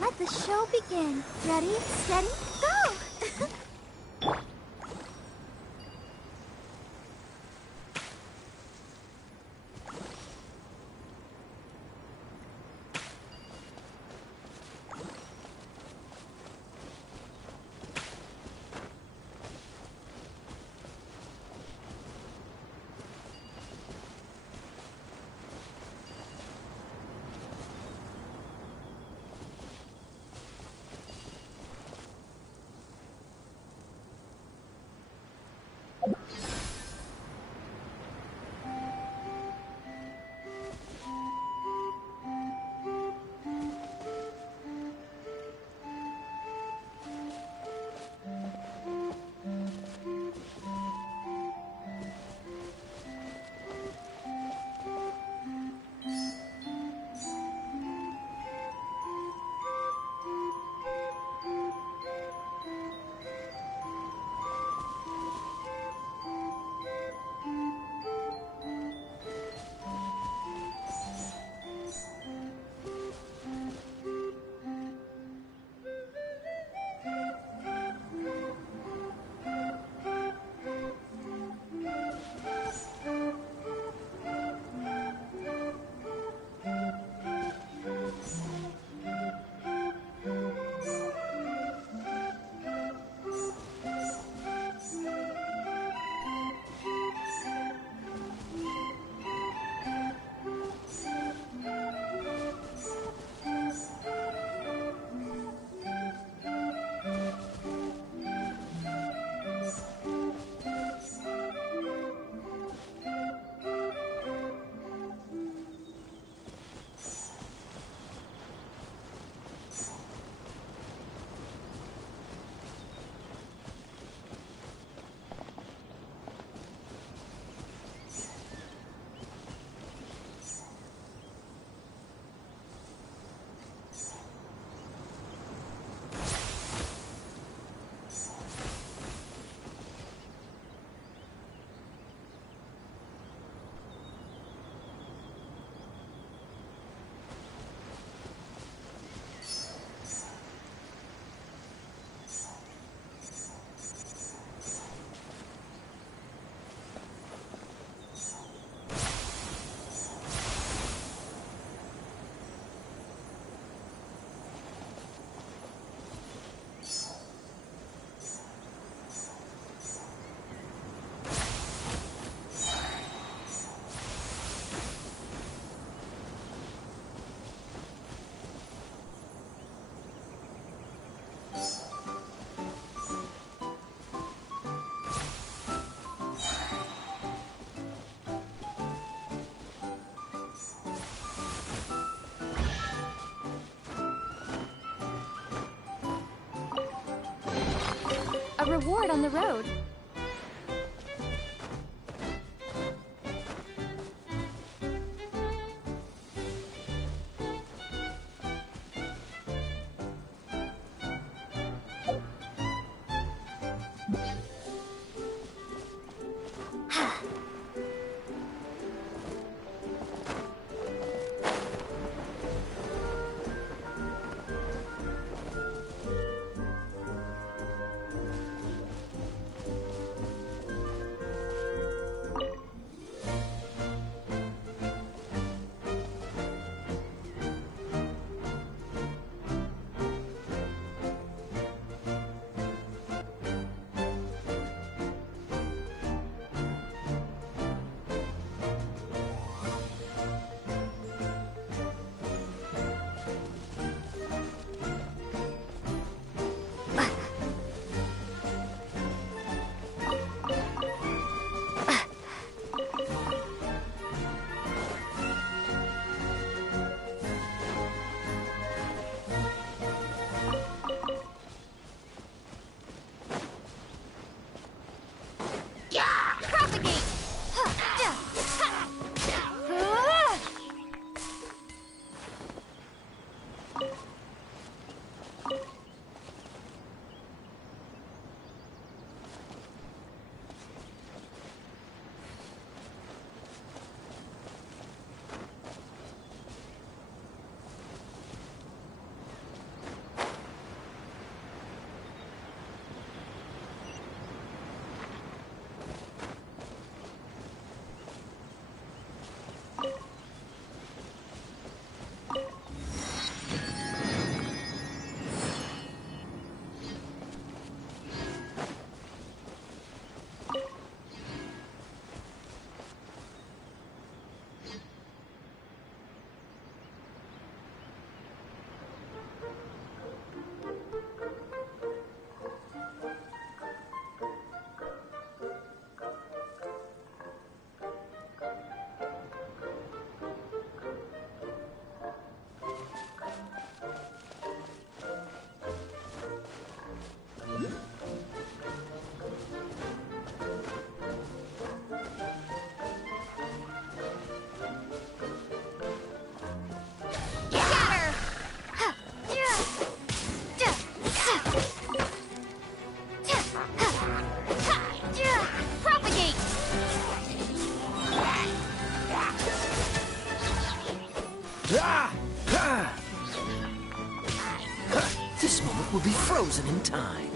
Let the show begin. Ready, steady, go! reward on the road. This moment will be frozen in time.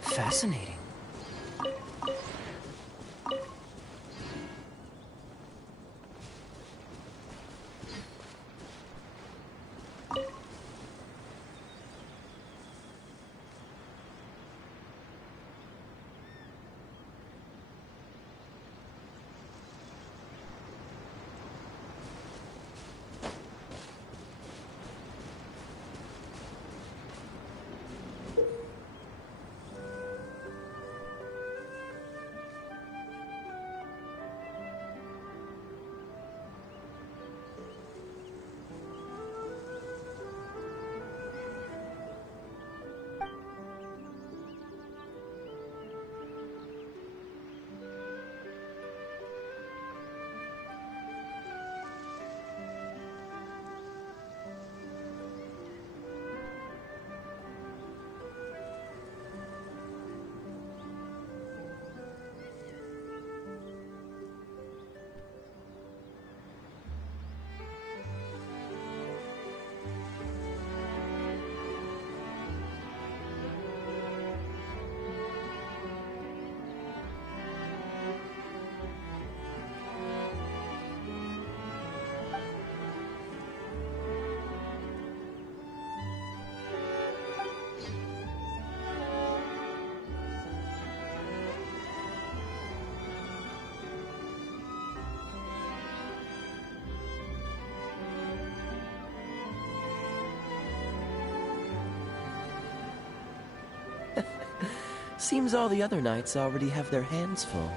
Fascinating. Seems all the other knights already have their hands full.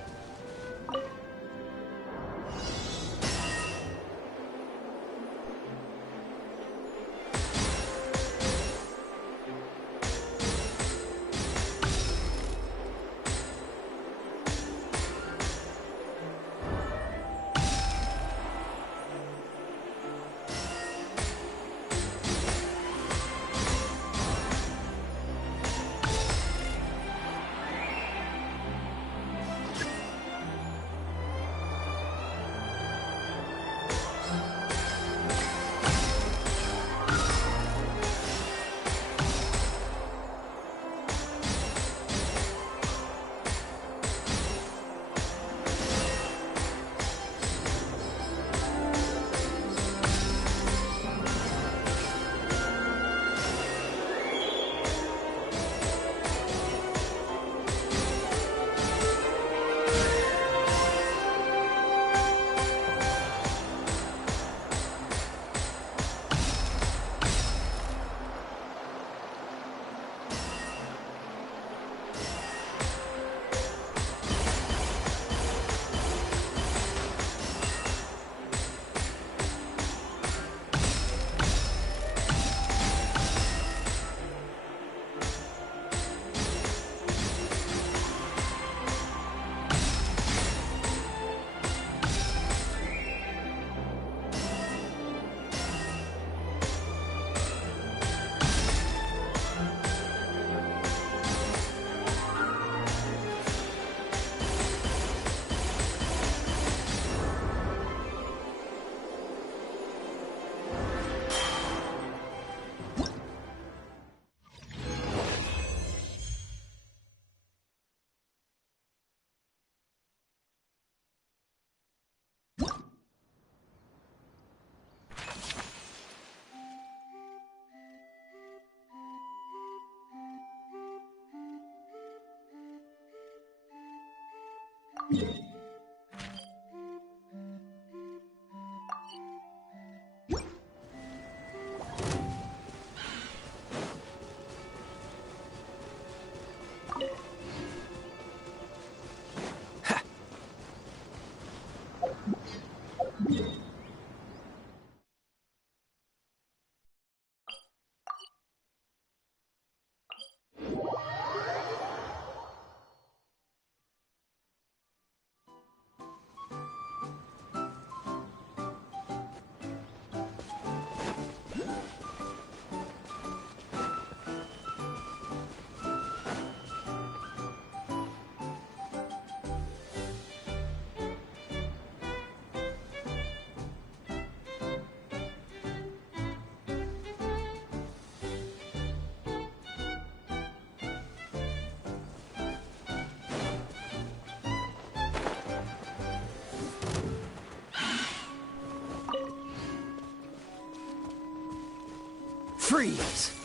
Freeze!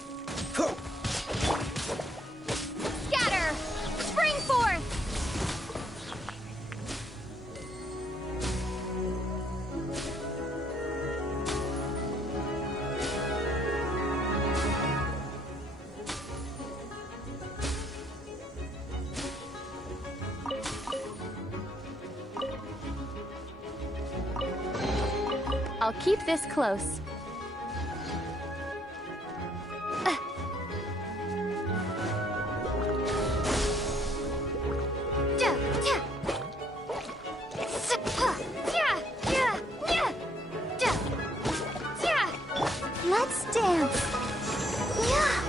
Ho! Scatter! Spring forth! I'll keep this close. Let's dance. Yeah.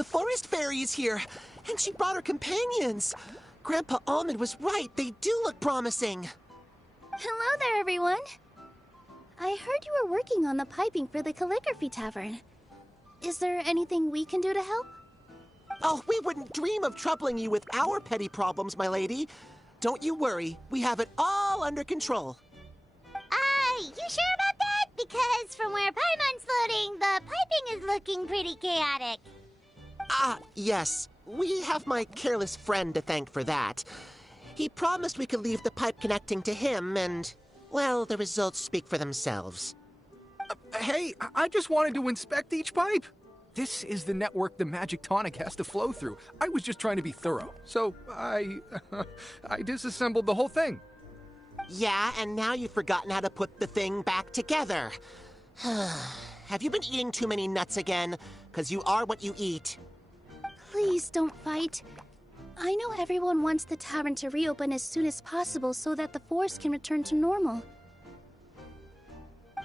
The forest fairy is here, and she brought her companions. Grandpa Almond was right. They do look promising. Hello there, everyone. I heard you were working on the piping for the calligraphy tavern. Is there anything we can do to help? Oh, we wouldn't dream of troubling you with our petty problems, my lady. Don't you worry. We have it all under control. You sure about that? Because from where Paimon's floating, the piping is looking pretty chaotic. Yes. We have my careless friend to thank for that. He promised we could leave the pipe connecting to him, and, well, the results speak for themselves. Hey, I just wanted to inspect each pipe. This is the network the magic tonic has to flow through. I was just trying to be thorough, so I disassembled the whole thing. Yeah, and now you've forgotten how to put the thing back together. Have you been eating too many nuts again? 'Cause you are what you eat. Please don't fight. I know everyone wants the tavern to reopen as soon as possible so that the forest can return to normal.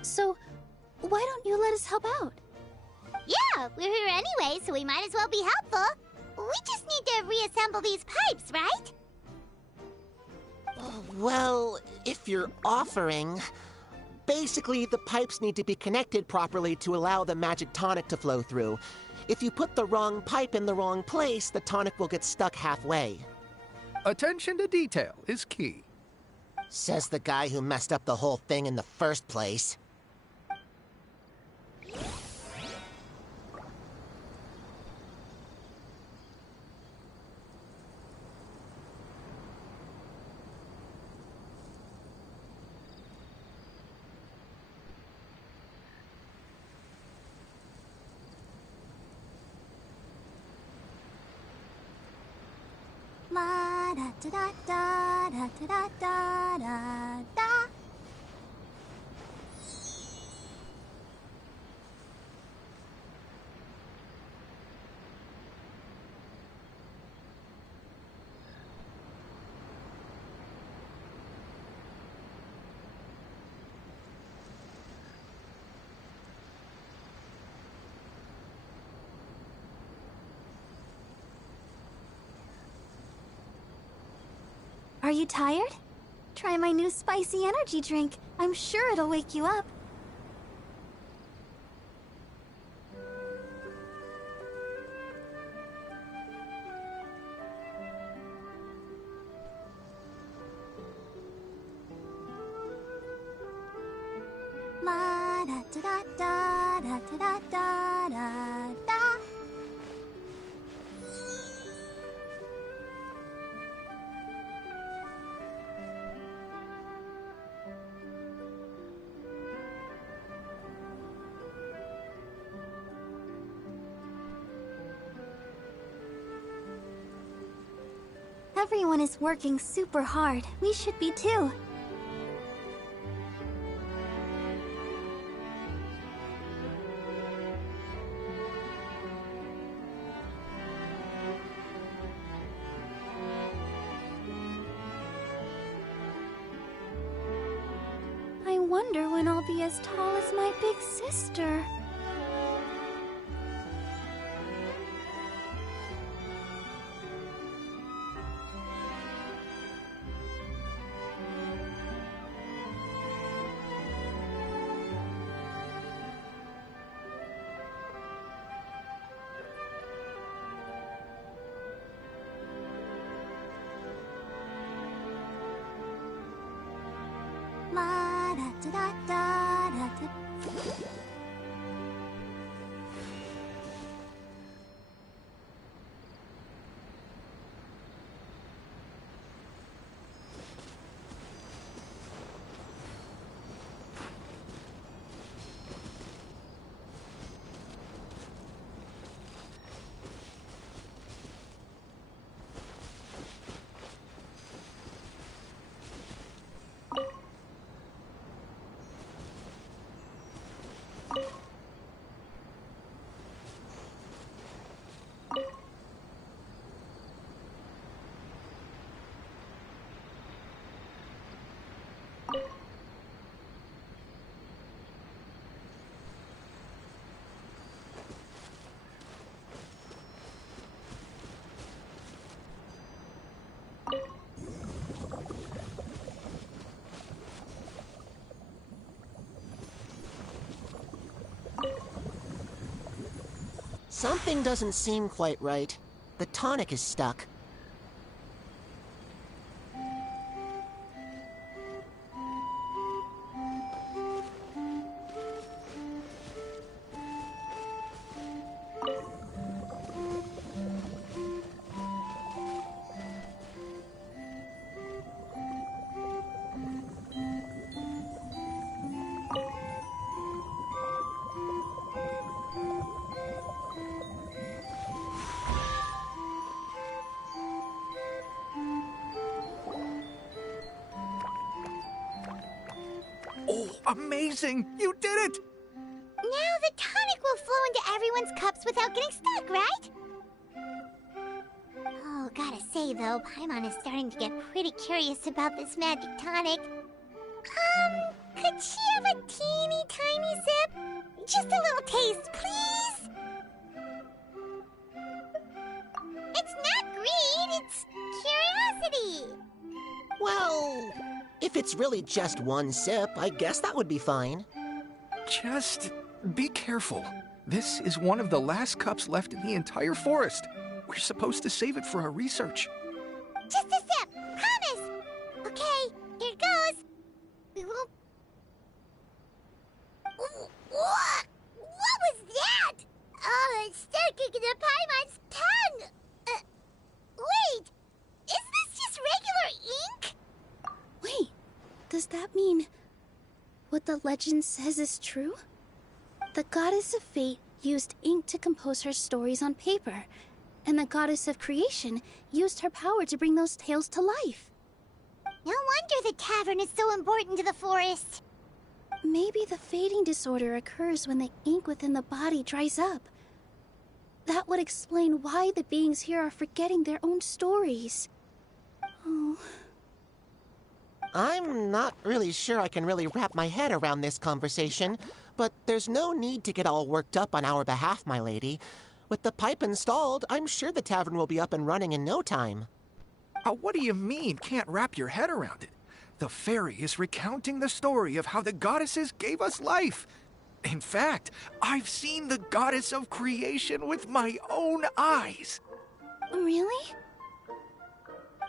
So, why don't you let us help out? Yeah, we're here anyway, so we might as well be helpful. We just need to reassemble these pipes, right? Well, if you're offering... Basically, the pipes need to be connected properly to allow the magic tonic to flow through. If you put the wrong pipe in the wrong place, the tonic will get stuck halfway. Attention to detail is key. Says the guy who messed up the whole thing in the first place. La da da da da da da da da. Are you tired? Try my new spicy energy drink. I'm sure it'll wake you up. La da da da da da da da da. Everyone is working super hard. We should be too. I wonder when I'll be as tall as my big sister. La da da da da da. Something doesn't seem quite right. The tonic is stuck. Oh, amazing! You did it! Now the tonic will flow into everyone's cups without getting stuck, right? Oh, gotta say though, Paimon is starting to get pretty curious about this magic tonic. Could she have a teeny tiny sip? Just a little taste, please? It's not greed, it's curiosity. Well, if it's really just one sip, I guess that would be fine. Just be careful. This is one of the last cups left in the entire forest. We're supposed to save it for our research. Just a sip, promise. Okay, here it goes. We won't... What was that? Oh, it's sticking to Paimon's tongue. Wait, is this just regular ink? Wait, does that mean what the legend says is true? The goddess of fate used ink to compose her stories on paper, and the goddess of creation used her power to bring those tales to life. No wonder the tavern is so important to the forest. Maybe the fading disorder occurs when the ink within the body dries up. That would explain why the beings here are forgetting their own stories. Oh. I'm not really sure I can really wrap my head around this conversation, but there's no need to get all worked up on our behalf, my lady. With the pipe installed, I'm sure the tavern will be up and running in no time. What do you mean, can't wrap your head around it? The fairy is recounting the story of how the goddesses gave us life. In fact, I've seen the goddess of creation with my own eyes. Really?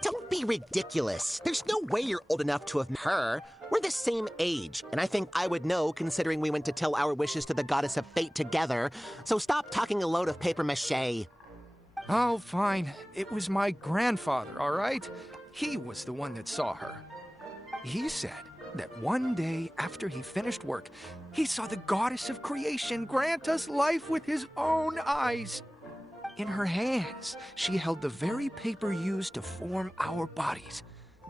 Don't be ridiculous. There's no way you're old enough to have met her. We're the same age, and I think I would know considering we went to tell our wishes to the goddess of fate together. So stop talking a load of papier-mâché. Oh, fine. It was my grandfather, all right? He was the one that saw her. He said that one day after he finished work, he saw the goddess of creation grant us life with his own eyes. In her hands, she held the very paper used to form our bodies.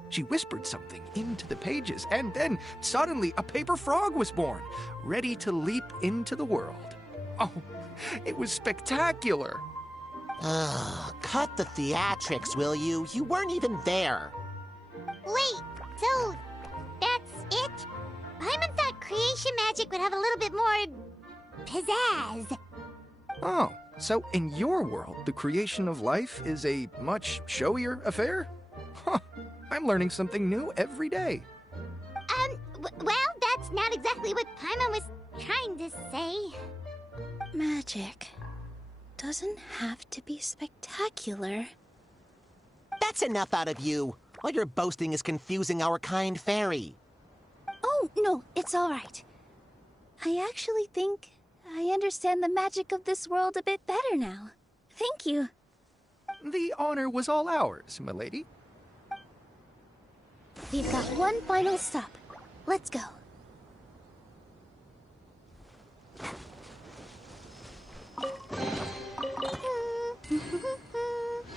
She whispered something into the pages, and then suddenly a paper frog was born, ready to leap into the world. Oh, it was spectacular. Cut the theatrics, will you? You weren't even there. Wait, so that's it? Paimon thought creation magic would have a little bit more pizzazz. Oh, so in your world, the creation of life is a much showier affair? Huh, I'm learning something new every day. Well, that's not exactly what Paimon was trying to say. Magic doesn't have to be spectacular. That's enough out of you. All your boasting is confusing our kind fairy. Oh, no, it's all right. I actually think I understand the magic of this world a bit better now. Thank you. The honor was all ours, milady. We've got one final stop. Let's go.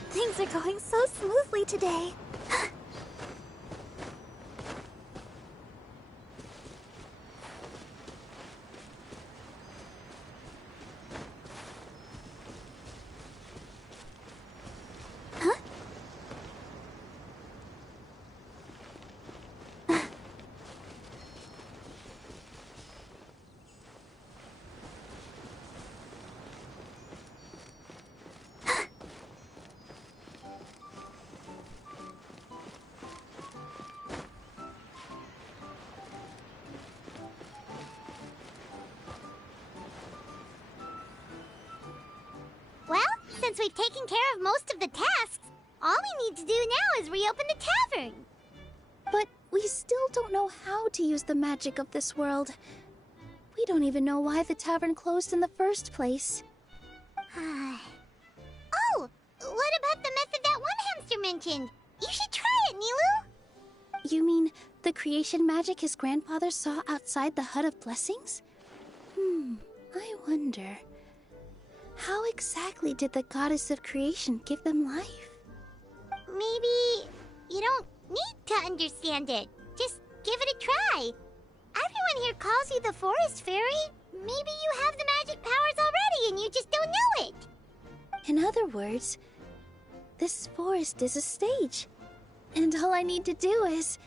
Things are going so smoothly today. since we've taken care of most of the tasks, all we need to do now is reopen the tavern. But we still don't know how to use the magic of this world. We don't even know why the tavern closed in the first place. Oh, what about the method that one hamster mentioned? You should try it, Nilu. You mean the creation magic his grandfather saw outside the Hut of Blessings? I wonder. How exactly did the goddess of creation give them life? Maybe you don't need to understand it. Just give it a try. Everyone here calls you the Forest Fairy. Maybe you have the magic powers already and you just don't know it. In other words, this forest is a stage. And all I need to do is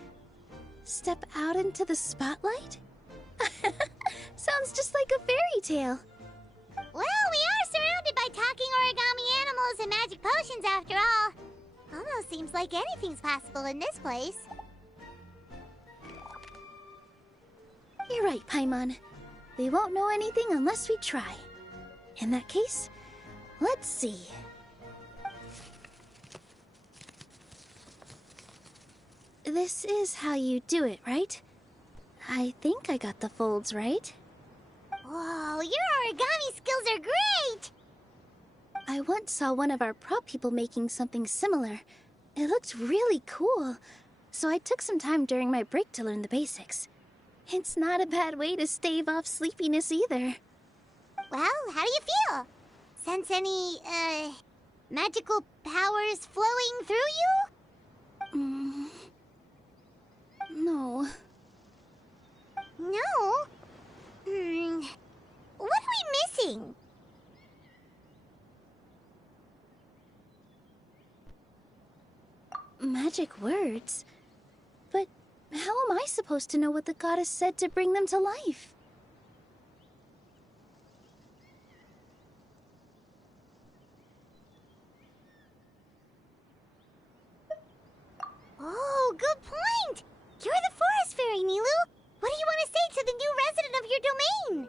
step out into the spotlight? Sounds just like a fairy tale. Well, we are surrounded by talking origami animals and magic potions after all. Almost seems like anything's possible in this place. You're right, Paimon. We won't know anything unless we try. In that case, let's see. This is how you do it, right? I think I got the folds right. Whoa, your origami skills are great! I once saw one of our prop people making something similar. It looked really cool, so I took some time during my break to learn the basics. It's not a bad way to stave off sleepiness either. Well, how do you feel? Sense any, magical powers flowing through you? No. No? What are we missing? Magic words? But how am I supposed to know what the goddess said to bring them to life? Oh, good point! You're the Forest Fairy, Nilu! What do you want to say to the new resident of your domain?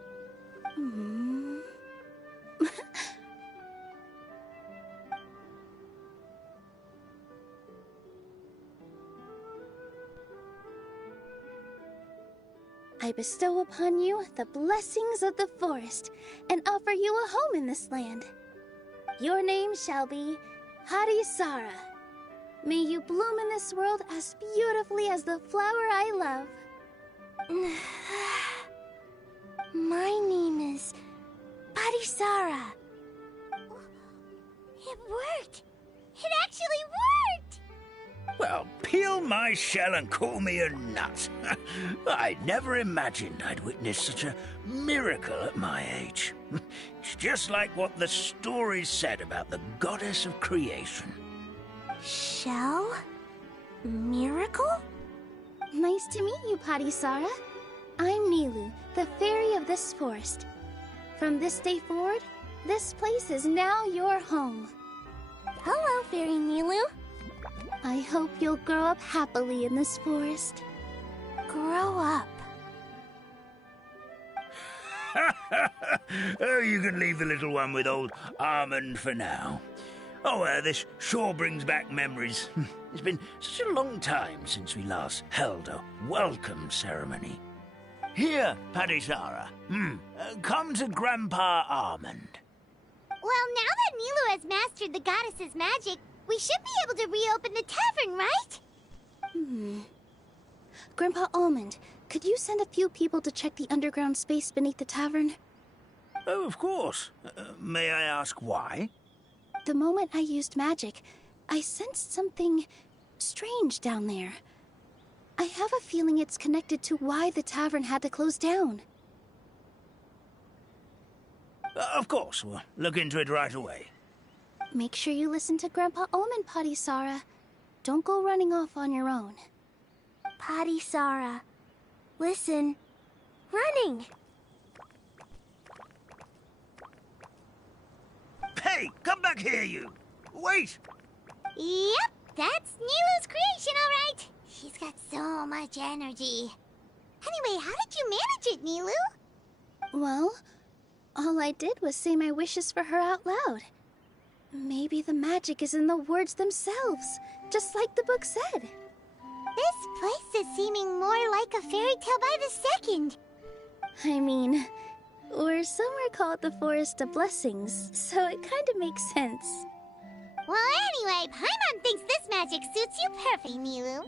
I bestow upon you the blessings of the forest and offer you a home in this land. Your name shall be Harisara. May you bloom in this world as beautifully as the flower I love. My name is Harisara. It worked! It actually worked! Well, peel my shell and call me a nut. I never imagined I'd witness such a miracle at my age. It's just like what the stories said about the goddess of creation. Shell? Miracle? Nice to meet you, Harisara. I'm Nilu, the fairy of this forest. From this day forward, this place is now your home. Hello, Fairy Nilu. I hope you'll grow up happily in this forest. Grow up? Oh, you can leave the little one with old Almond for now. Oh, this sure brings back memories. It's been such a long time since we last held a welcome ceremony. Here, Harisara. Come to Grandpa Almond. Well, now that Nilu has mastered the goddess's magic, we should be able to reopen the tavern, right? Grandpa Almond, could you send a few people to check the underground space beneath the tavern? Oh, of course. May I ask why? The moment I used magic, I sensed something strange down there. I have a feeling it's connected to why the tavern had to close down. Of course, we'll look into it right away. Make sure you listen to Grandpa Almond, Harisara. Don't go running off on your own. Harisara, listen. Running! Hey, come back here, you! Wait! Yep, that's Nilu's creation, all right. She's got so much energy. Anyway, how did you manage it, Nilu? Well, all I did was say my wishes for her out loud. Maybe the magic is in the words themselves, just like the book said. This place is seeming more like a fairy tale by the second. I mean, or somewhere called the Forest of Blessings, so it kind of makes sense. Well, anyway, Paimon thinks this magic suits you perfectly, Milu.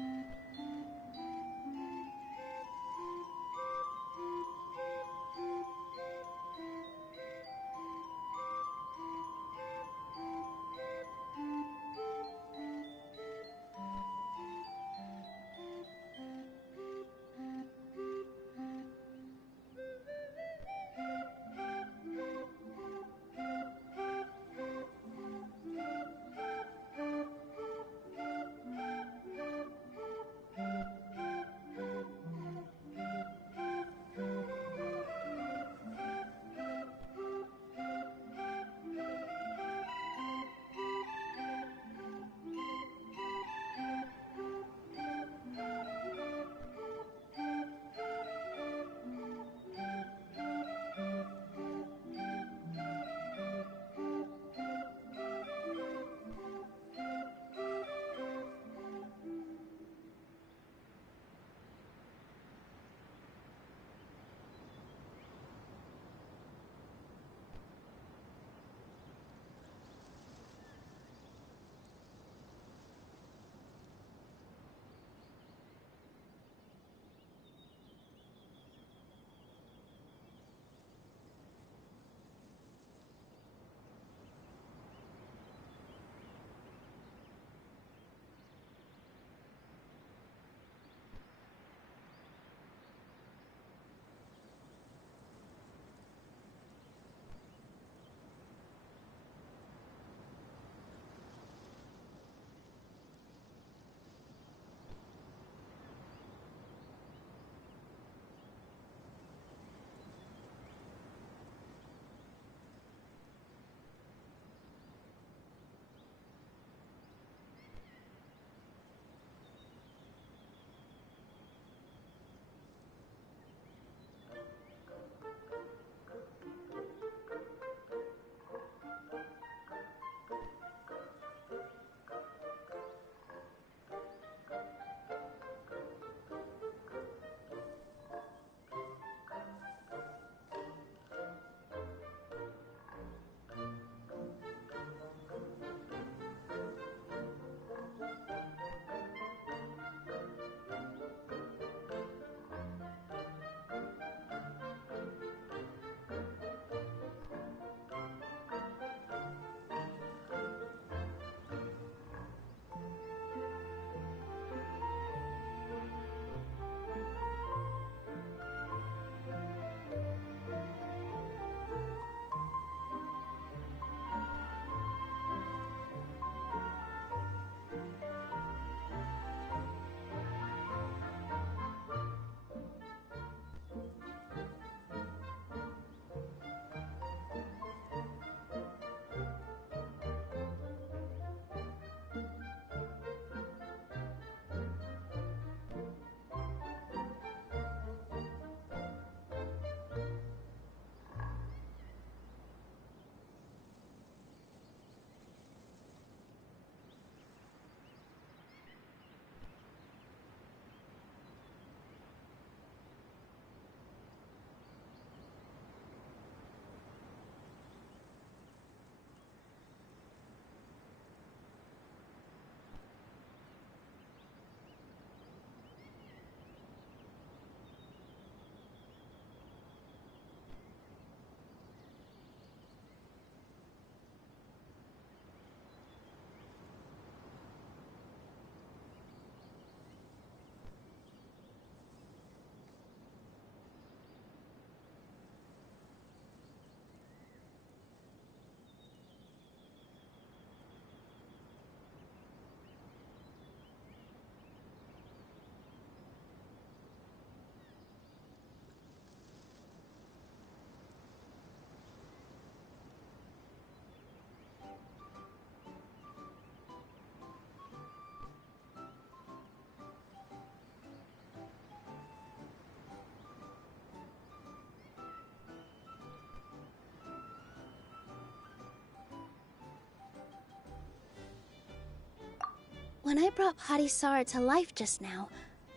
When I brought Harisara to life just now,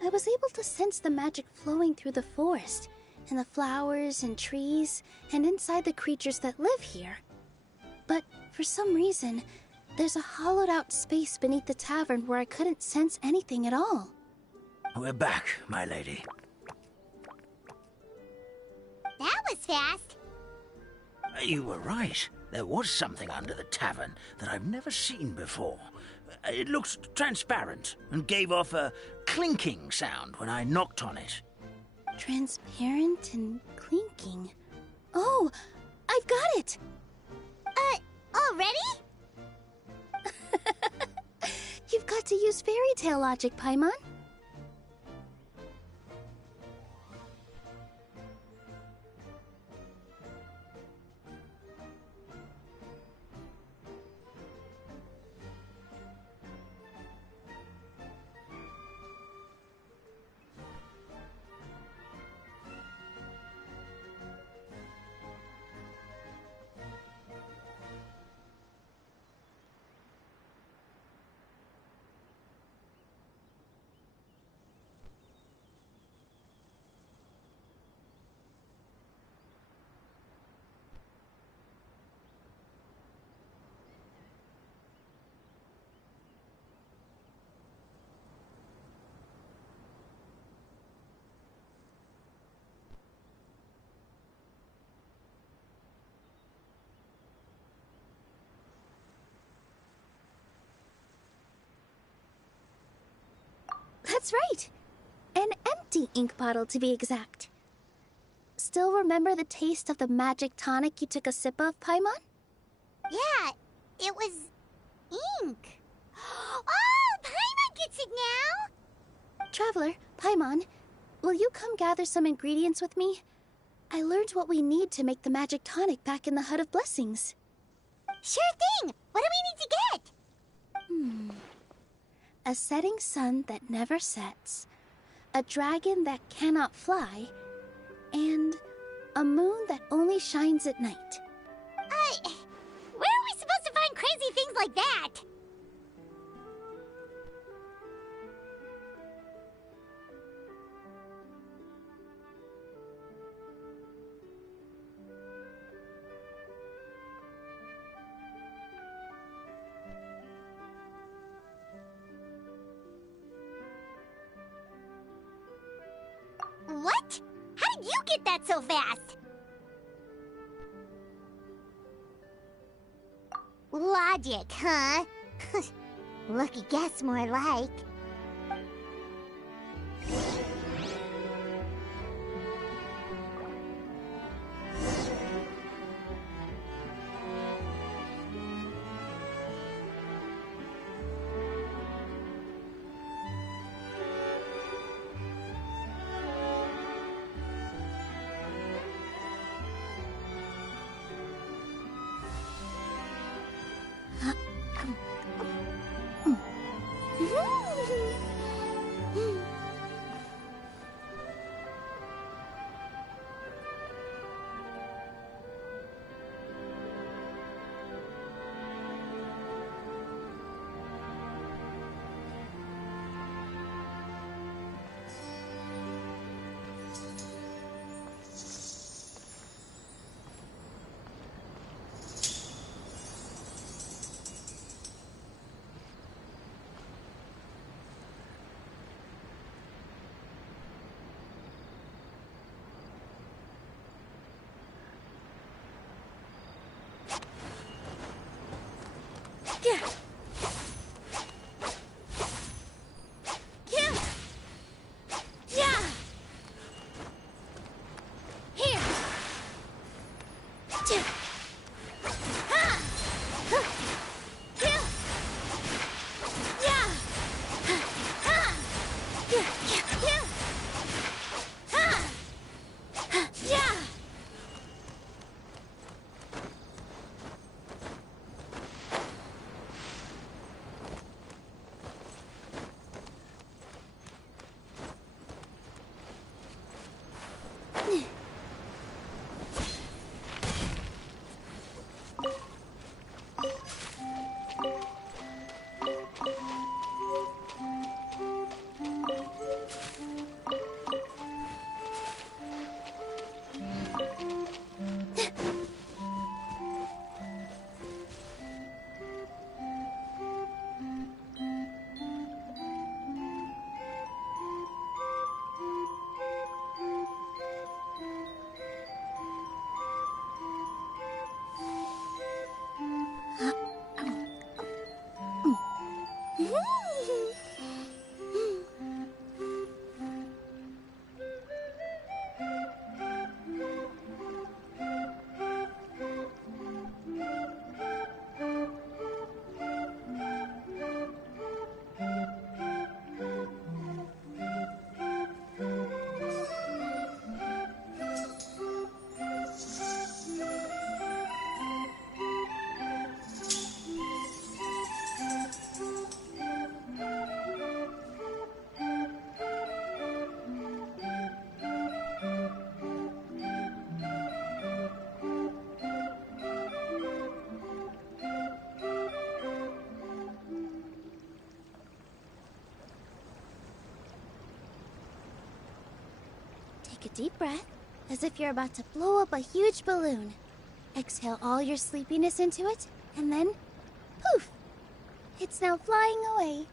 I was able to sense the magic flowing through the forest, and the flowers and trees, and inside the creatures that live here. But for some reason, there's a hollowed-out space beneath the tavern where I couldn't sense anything at all. We're back, my lady. That was fast. You were right. There was something under the tavern that I've never seen before. It looked transparent and gave off a clinking sound when I knocked on it. Transparent and clinking. Oh, I've got it! Already? You've got to use fairy tale logic, Paimon. That's right. An empty ink bottle, to be exact. Still remember the taste of the magic tonic you took a sip of, Paimon? Yeah, it was ink. Oh, Paimon gets it now! Traveler, Paimon, will you come gather some ingredients with me? I learned what we need to make the magic tonic back in the Hut of Blessings. Sure thing! What do we need to get? A setting sun that never sets, a dragon that cannot fly, and a moon that only shines at night. Where are we supposed to find crazy things like that? What? How did you get that so fast? Logic, huh? Lucky guess, more like. Yeah. Here. Take a deep breath, as if you're about to blow up a huge balloon. Exhale all your sleepiness into it, and then, poof! It's now flying away.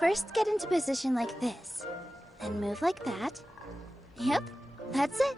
First, get into position like this. Then move like that. Yep, that's it.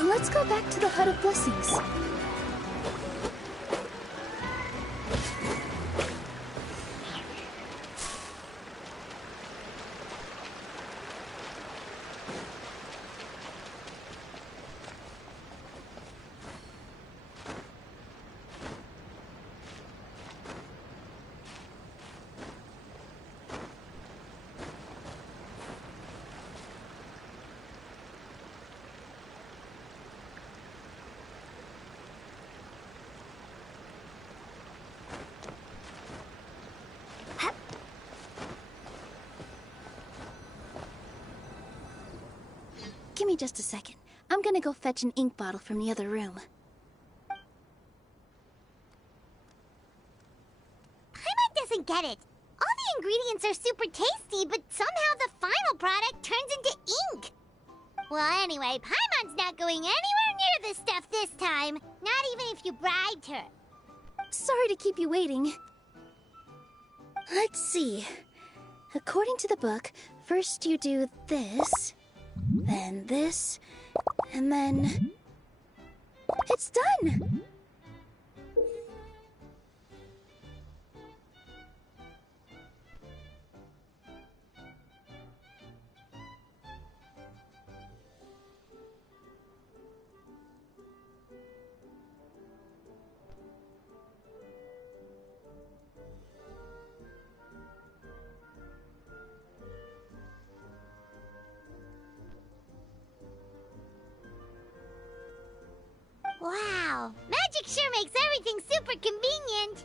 Let's go back to the Hut of Blessings. Give me just a second. I'm gonna go fetch an ink bottle from the other room. Paimon doesn't get it. All the ingredients are super tasty, but somehow the final product turns into ink. Well, anyway, Paimon's not going anywhere near this stuff this time. Not even if you bribed her. Sorry to keep you waiting. Let's see. According to the book, first you do this, then this, and then... It's done! Wow, magic sure makes everything super convenient.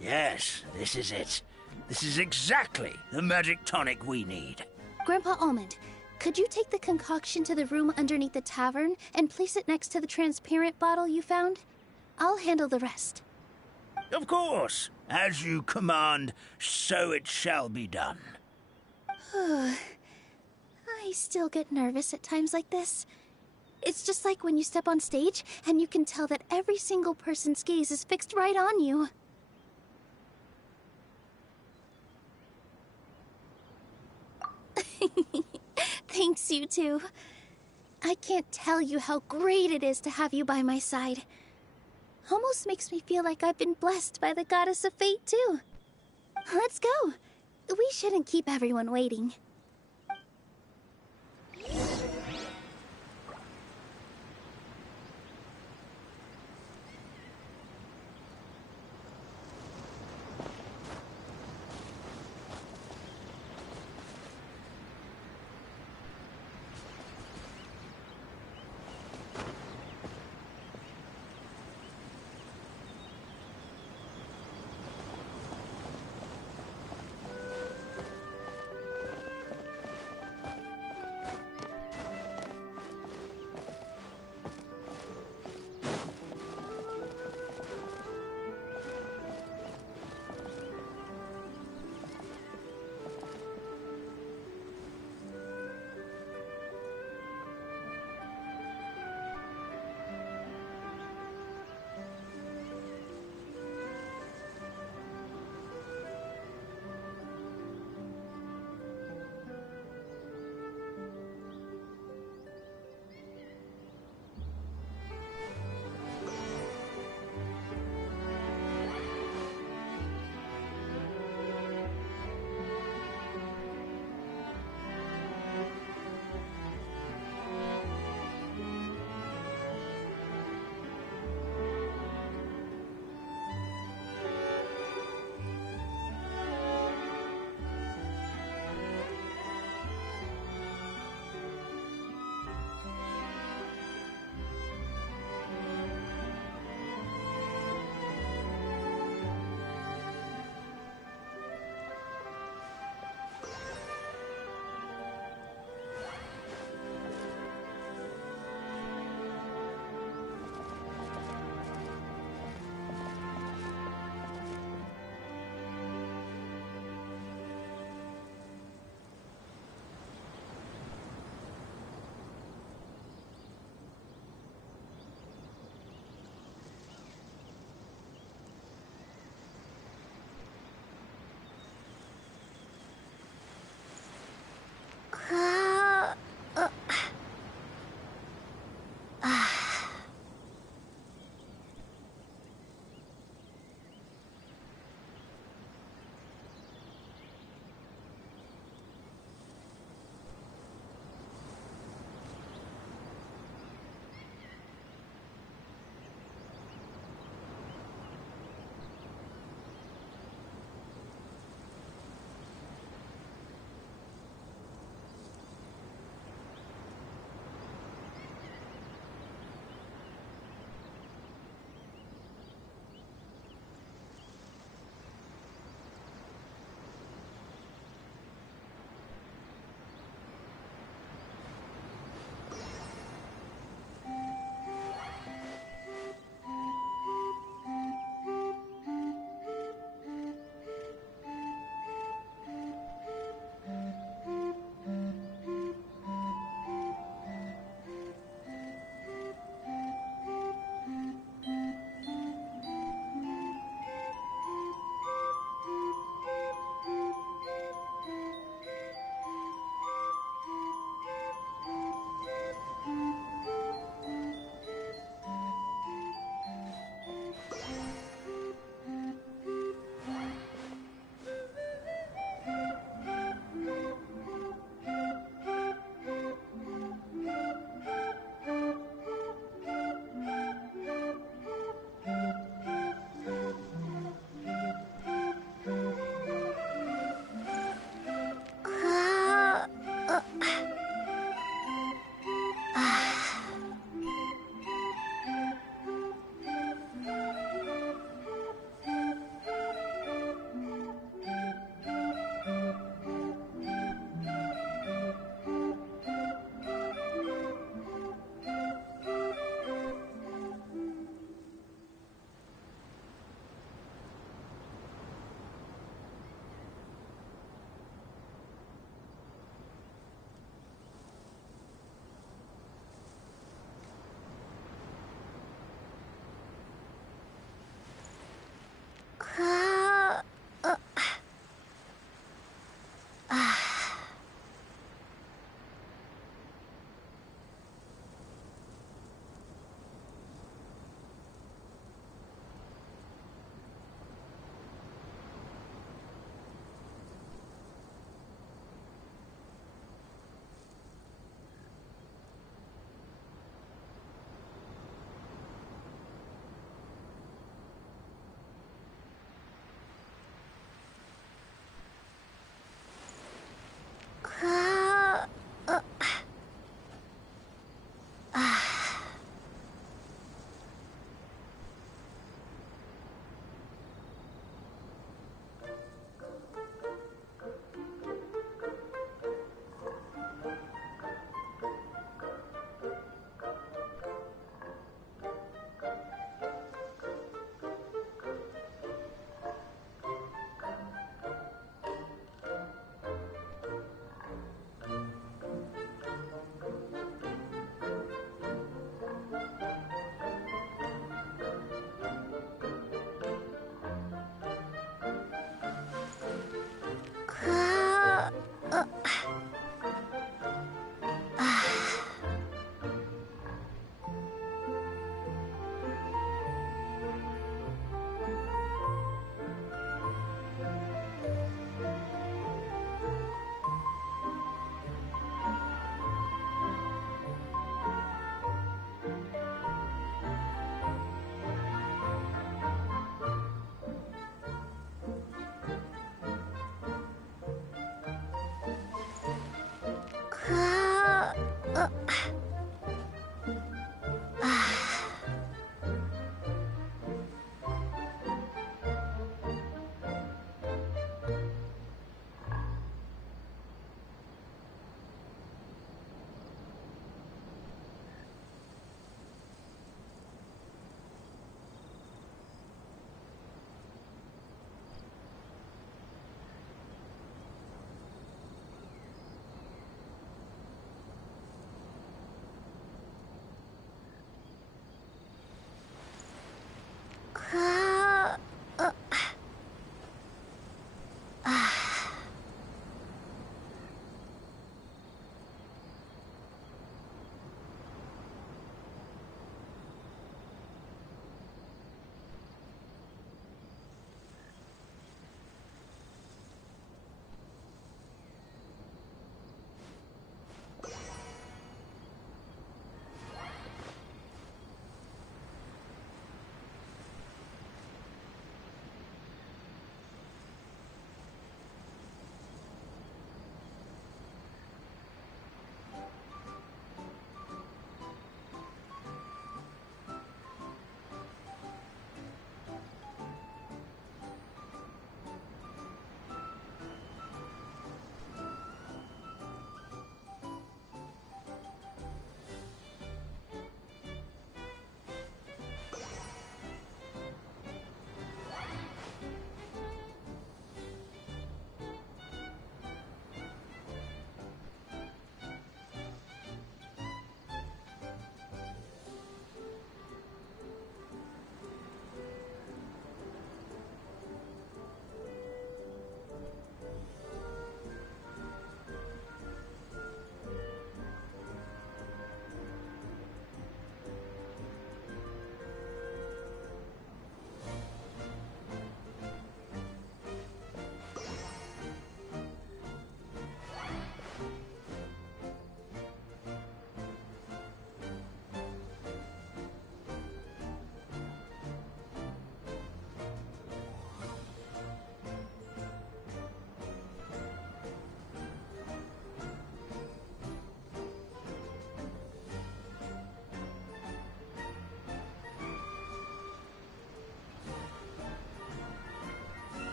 Yes, this is it. This is exactly the magic tonic we need. Grandpa Almond, could you take the concoction to the room underneath the tavern and place it next to the transparent bottle you found? I'll handle the rest. Of course. As you command, so it shall be done. I still get nervous at times like this. It's just like when you step on stage and you can tell that every single person's gaze is fixed right on you. Thanks, you two. I can't tell you how great it is to have you by my side. Almost makes me feel like I've been blessed by the goddess of fate, too. Let's go. We shouldn't keep everyone waiting.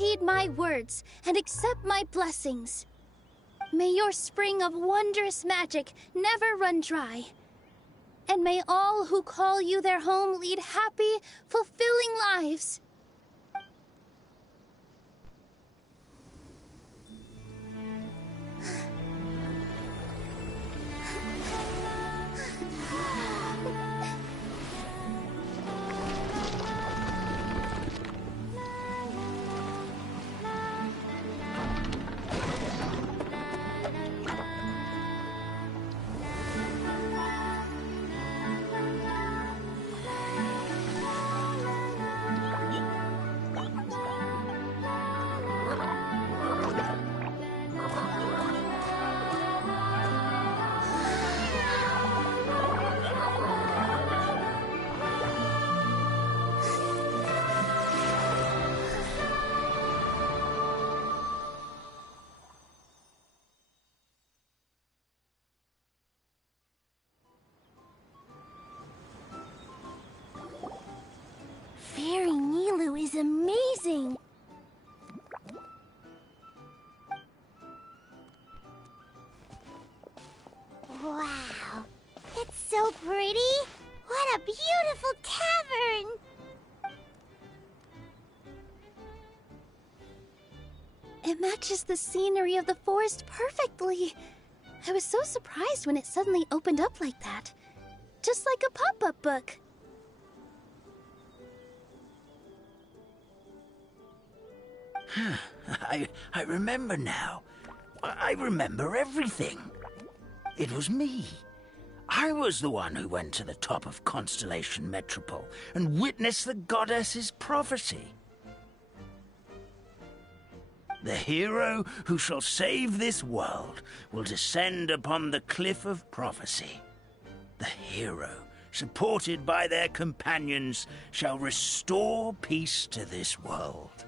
heed my words and accept my blessings. May your spring of wondrous magic never run dry. And may all who call you their home lead happy, fulfilling lives. Fairy Nilu is amazing! Wow, it's so pretty! What a beautiful cavern! It matches the scenery of the forest perfectly. I was so surprised when it suddenly opened up like that. Just like a pop-up book. I remember now. I remember everything. It was me. I was the one who went to the top of Constellation Metropole and witnessed the goddess's prophecy. The hero who shall save this world will descend upon the cliff of prophecy. The hero, supported by their companions, shall restore peace to this world.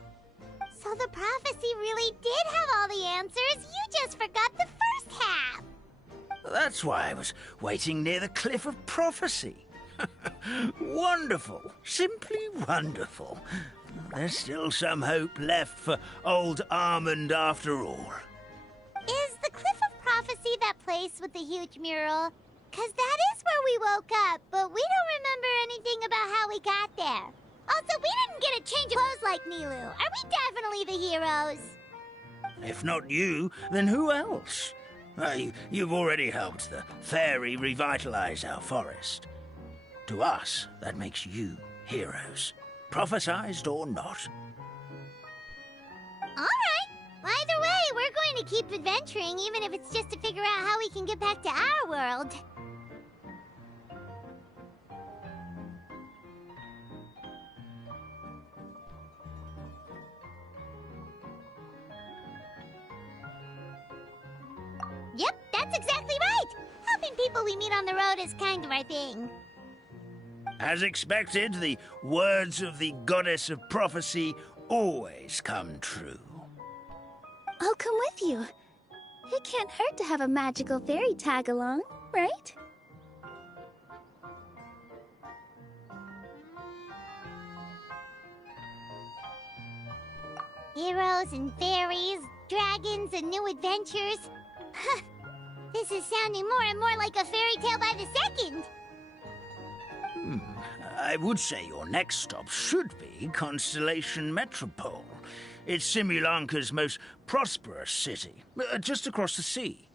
So the prophecy really did have all the answers. You just forgot the first half. That's why I was waiting near the cliff of prophecy. Wonderful. Simply wonderful. There's still some hope left for old Armand after all. Is the Cliff of Prophecy that place with the huge mural? 'Cause that is where we woke up, but we don't remember anything about how we got there. Also, we didn't get a change of clothes like Nilu. Are we definitely the heroes? If not you, then who else? You've already helped the fairy revitalize our forest. To us, that makes you heroes, prophesized or not. All right. Either way, we're going to keep adventuring, even if it's just to figure out how we can get back to our world. Yep, that's exactly right! Helping people we meet on the road is kind of our thing. As expected, the words of the goddess of prophecy always come true. I'll come with you. It can't hurt to have a magical fairy tag along, right? Heroes and fairies, dragons and new adventures. This is sounding more and more like a fairy tale by the second. I would say your next stop should be Constellation Metropole. It's Simulanka's most prosperous city, just across the sea.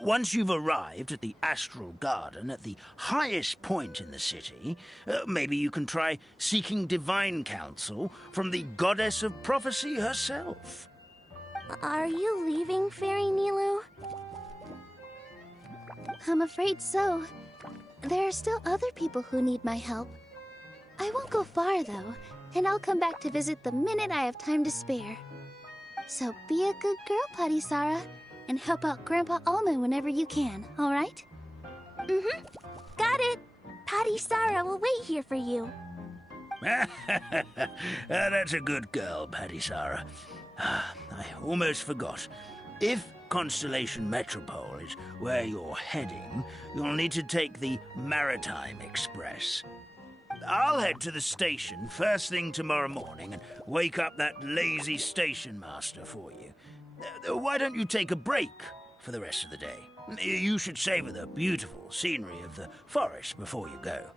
Once you've arrived at the Astral Garden at the highest point in the city, maybe you can try seeking divine counsel from the goddess of prophecy herself. Are you leaving, Fairy Nilu? I'm afraid so. There are still other people who need my help. I won't go far, though, and I'll come back to visit the minute I have time to spare. So be a good girl, Patisara, and help out Grandpa Alma whenever you can, all right? Mm-hmm. Got it. Patisara will wait here for you. That's a good girl, Patisara. I almost forgot. If Constellation Metropole is where you're heading, you'll need to take the Maritime Express. I'll head to the station first thing tomorrow morning and wake up that lazy station master for you. Why don't you take a break for the rest of the day? You should savor the beautiful scenery of the forest before you go.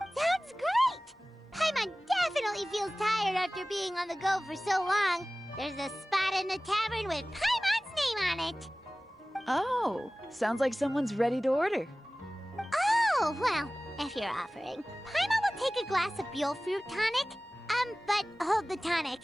Sounds great! Paimon definitely feels tired after being on the go for so long. There's a spot in the tavern with Paimon's name on it. Oh, sounds like someone's ready to order. Oh, well, if you're offering, Paimon will take a glass of Buell fruit tonic. But hold the tonic.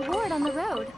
reward on the road.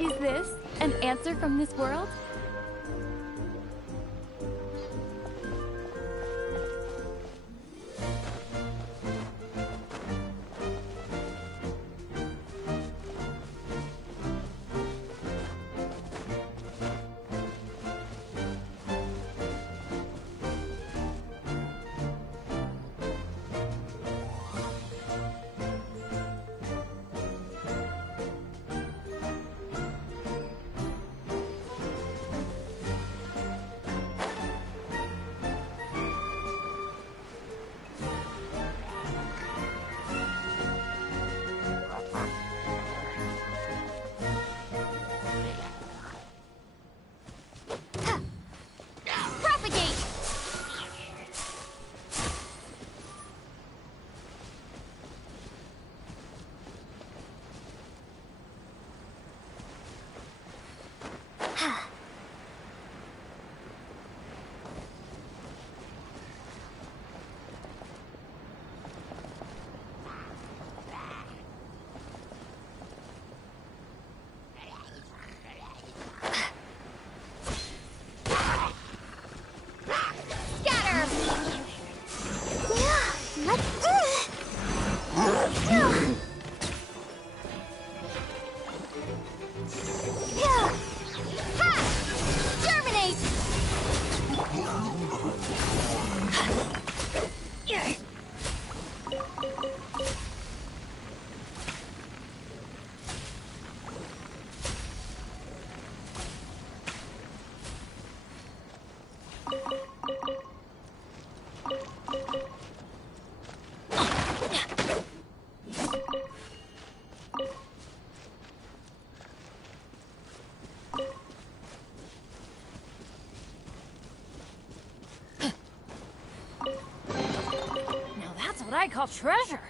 Is this an answer from this world? What I call treasure.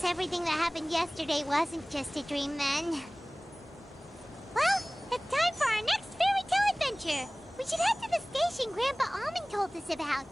guess everything that happened yesterday wasn't just a dream then. Well, it's time for our next fairy tale adventure. We should head to the station Grandpa Almond told us about.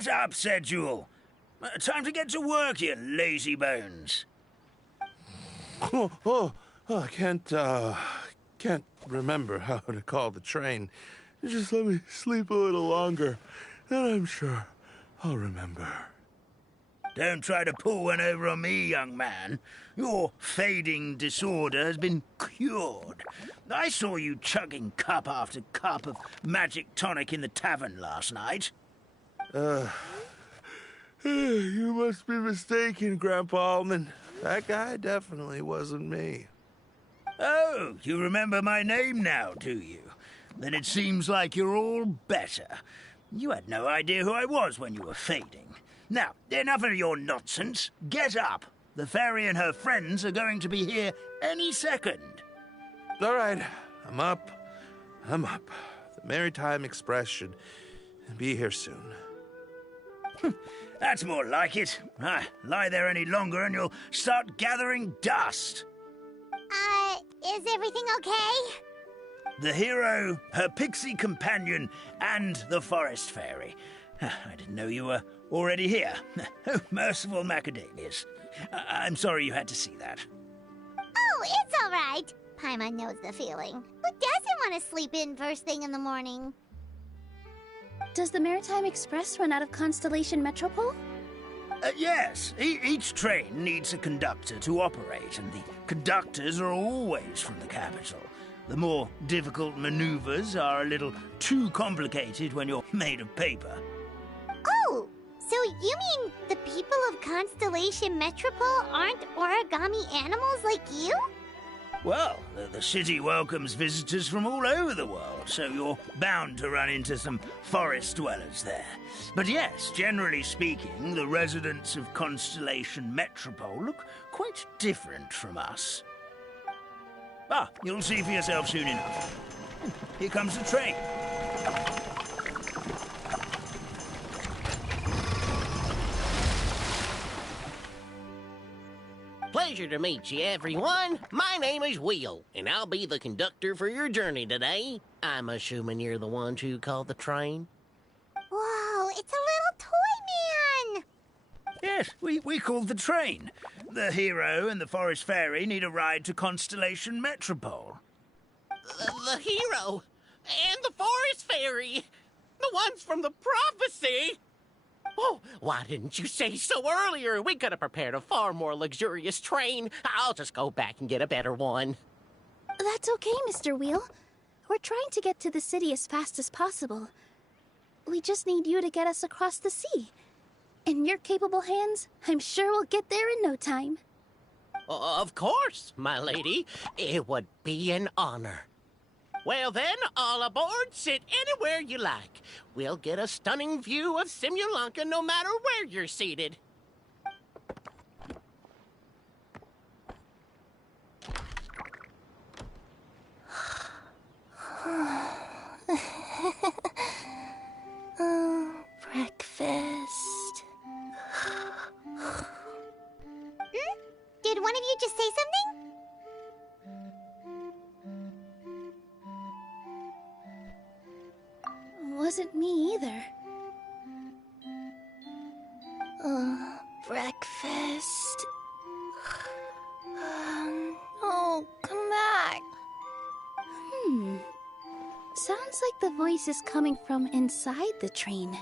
Get up, said Jewel. Time to get to work, you lazy bones. I can't remember how to call the train. Just let me sleep a little longer, and I'm sure I'll remember. Don't try to pull one over on me, young man. Your fading disorder has been cured. I saw you chugging cup after cup of magic tonic in the tavern last night. You must be mistaken, Grandpa Almond. That guy definitely wasn't me. Oh, you remember my name now, do you? Then it seems like you're all better. You had no idea who I was when you were fading. Now, enough of your nonsense. Get up. The fairy and her friends are going to be here any second. All right, I'm up. The Maritime Express should be here soon. That's more like it. Lie there any longer and you'll start gathering dust. Is everything okay? The hero, her pixie companion, and the forest fairy. I didn't know you were already here. Oh, merciful macadamias. I'm sorry you had to see that. Oh, it's all right. Paimon knows the feeling. Who doesn't want to sleep in first thing in the morning? Does the Maritime Express run out of Constellation Metropole? Yes. Each train needs a conductor to operate, and the conductors are always from the capital. The more difficult maneuvers are a little too complicated when you're made of paper. Oh, so you mean the people of Constellation Metropole aren't origami animals like you? Well, the city welcomes visitors from all over the world, so you're bound to run into some forest dwellers there. But yes, generally speaking, the residents of Constellation Metropole look quite different from us. You'll see for yourself soon enough. Here comes the train. Pleasure to meet you, everyone. My name is Will, and I'll be the conductor for your journey today. I'm assuming you're the ones who called the train? Whoa, it's a little toy man! Yes, we called the train. The hero and the forest fairy need a ride to Constellation Metropole. The hero and the forest fairy, the ones from the prophecy. Oh, why didn't you say so earlier? We could have prepared a far more luxurious train. I'll just go back and get a better one. That's okay, Mr. Wheel. We're trying to get to the city as fast as possible. We just need you to get us across the sea. In your capable hands, I'm sure we'll get there in no time. Of course, my lady. It would be an honor. Well then, all aboard, sit anywhere you like. We'll get a stunning view of Simulanka no matter where you're seated. Breakfast. Did one of you just say something? Wasn't me either. Breakfast. Oh, come back. Sounds like the voice is coming from inside the train.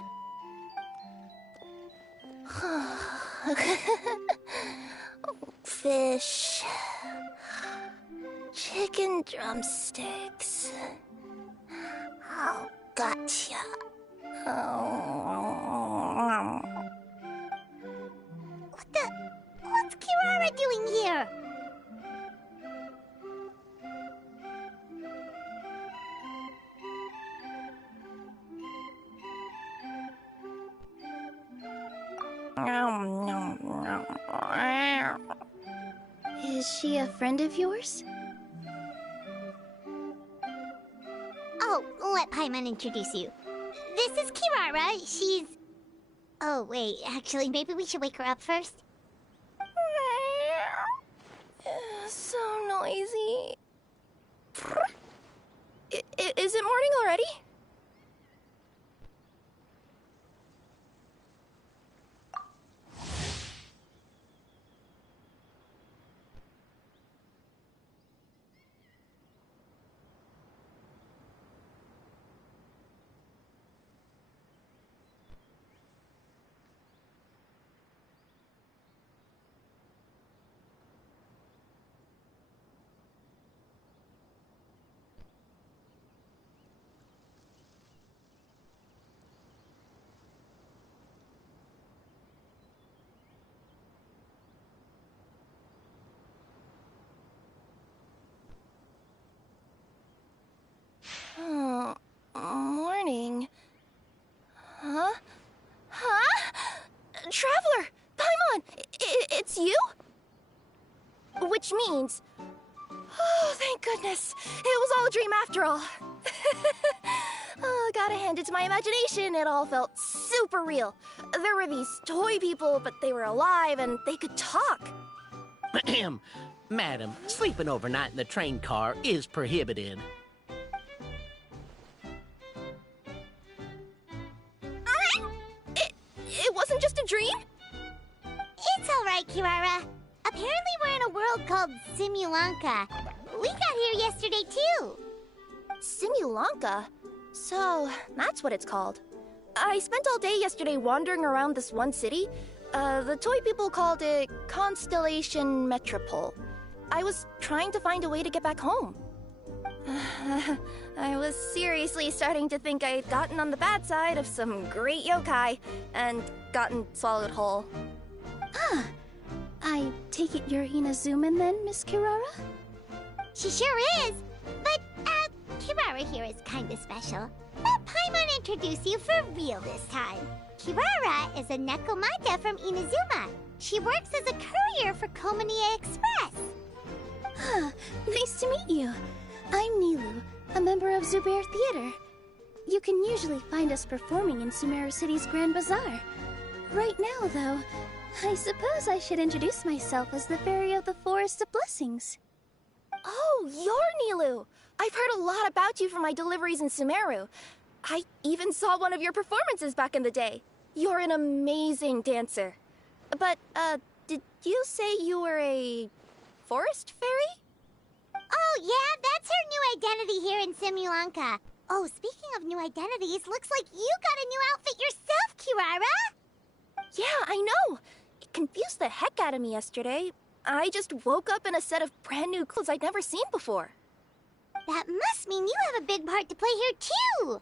Fish. Chicken drumsticks. Oh, gotcha. What's Kirara doing here? Is she a friend of yours? Oh, let Paimon introduce you. This is Kirara. She's... Oh, wait. Actually, maybe we should wake her up first. So noisy. Is it morning already? means. Oh, thank goodness. It was all a dream after all. Oh, gotta hand it to my imagination. It all felt super real. There were these toy people, but they were alive and they could talk. Madam, sleeping overnight in the train car is prohibited. It wasn't just a dream? It's all right, Kirara. Apparently we're in a world called Simulanka. We got here yesterday, too. Simulanka? So, that's what it's called. I spent all day yesterday wandering around this one city. The toy people called it Constellation Metropole. I was trying to find a way to get back home. I was seriously starting to think I had gotten on the bad side of some great yokai and gotten swallowed whole. Ah, I take it you're Inazuman then, Miss Kirara? She sure is. But, Kirara here is kinda special. Let Paimon introduce you for real this time. Kirara is a Nekomata from Inazuma. She works as a courier for Komanie Express. Ah, nice to meet you. I'm Nilu, a member of Zubair Theater. You can usually find us performing in Sumeru City's Grand Bazaar. Right now, though, I suppose I should introduce myself as the Fairy of the Forest of Blessings. Oh, you're Nilu! I've heard a lot about you from my deliveries in Sumeru. I even saw one of your performances back in the day. You're an amazing dancer. But, did you say you were a forest fairy? Oh, yeah, that's her new identity here in Simulanka. Oh, speaking of new identities, looks like you got a new outfit yourself, Kirara! Yeah, I know. It confused the heck out of me yesterday. I just woke up in a set of brand new clothes I'd never seen before. That must mean you have a big part to play here, too!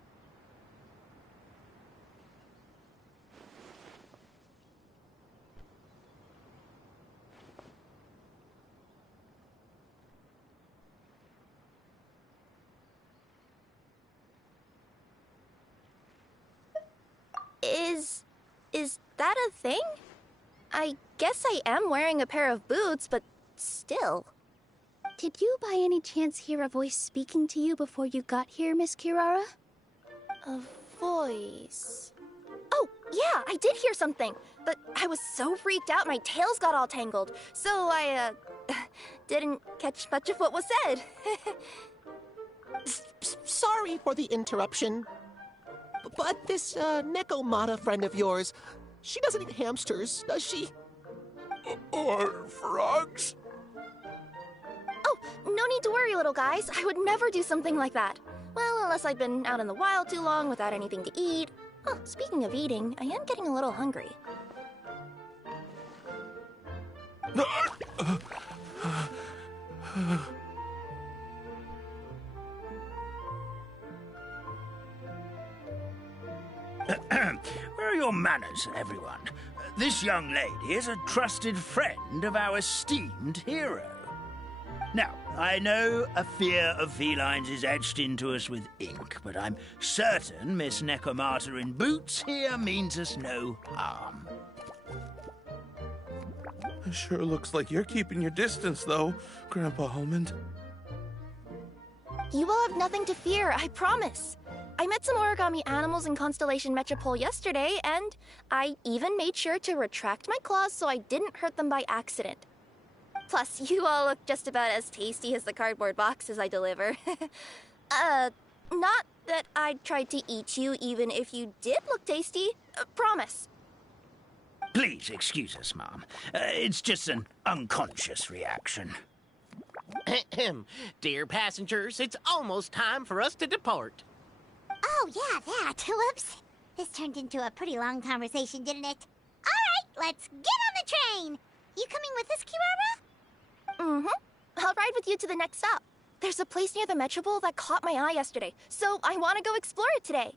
Is that a thing? I guess I am wearing a pair of boots, but still. Did you by any chance hear a voice speaking to you before you got here, Miss Kirara? A voice... Oh, yeah, I did hear something, but I was so freaked out my tails got all tangled, so I, didn't catch much of what was said. Sorry for the interruption. But this, Nekomata friend of yours, she doesn't eat hamsters, does she? Or frogs? Oh, no need to worry, little guys. I would never do something like that. Well, unless I've been out in the wild too long without anything to eat. Oh, speaking of eating, I am getting a little hungry. Where are your manners, everyone? This young lady is a trusted friend of our esteemed hero. Now, I know a fear of felines is etched into us with ink, but I'm certain Miss Nekomata in boots here means us no harm. It sure looks like you're keeping your distance, though, Grandpa Almond. You will have nothing to fear, I promise. I met some origami animals in Constellation Metropole yesterday, and I even made sure to retract my claws so I didn't hurt them by accident. Plus, you all look just about as tasty as the cardboard boxes I deliver. Not that I'd try to eat you even if you did look tasty. Promise. Please excuse us, Mom. It's just an unconscious reaction. Dear passengers, it's almost time for us to depart. Oh, yeah, that. Whoops. This turned into a pretty long conversation, didn't it? All right, let's get on the train. You coming with us, Kirara? Mm-hmm. I'll ride with you to the next stop. There's a place near the Metropole that caught my eye yesterday, so I want to go explore it today.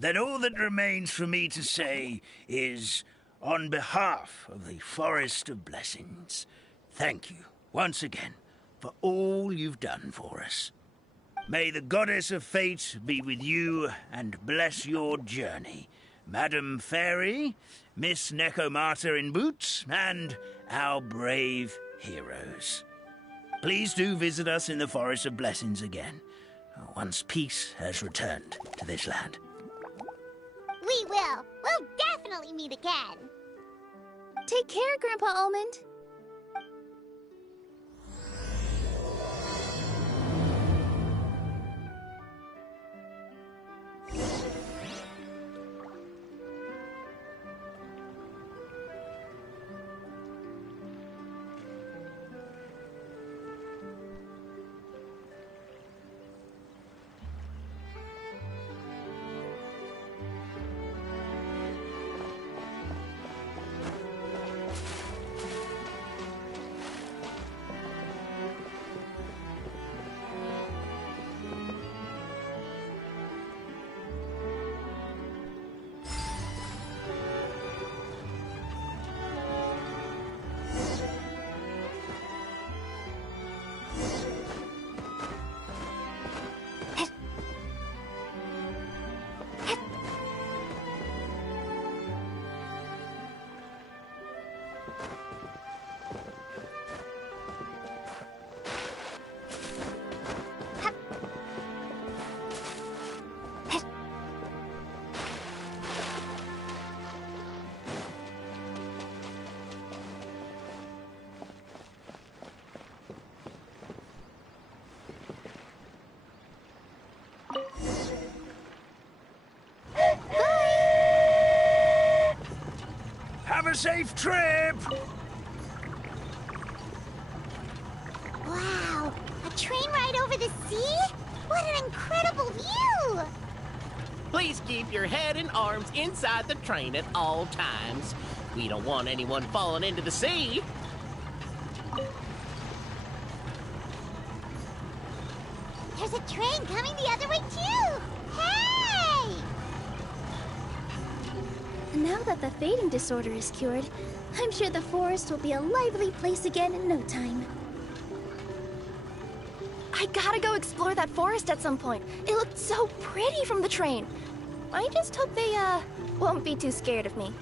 Then all that remains for me to say is, on behalf of the Forest of Blessings, thank you once again for all you've done for us. May the Goddess of Fate be with you and bless your journey, Madam Fairy, Miss Nekomata in boots, and our brave heroes. Please do visit us in the Forest of Blessings again, once peace has returned to this land. We will. We'll definitely meet again. Take care, Grandpa Almond. Have a safe trip! Wow, a train ride over the sea? What an incredible view! Please keep your head and arms inside the train at all times. We don't want anyone falling into the sea. There's a train coming the other way, too! Hey! Now that the fading disorder is cured, I'm sure the forest will be a lively place again in no time. I gotta go explore that forest at some point. It looked so pretty from the train. I just hope they, won't be too scared of me.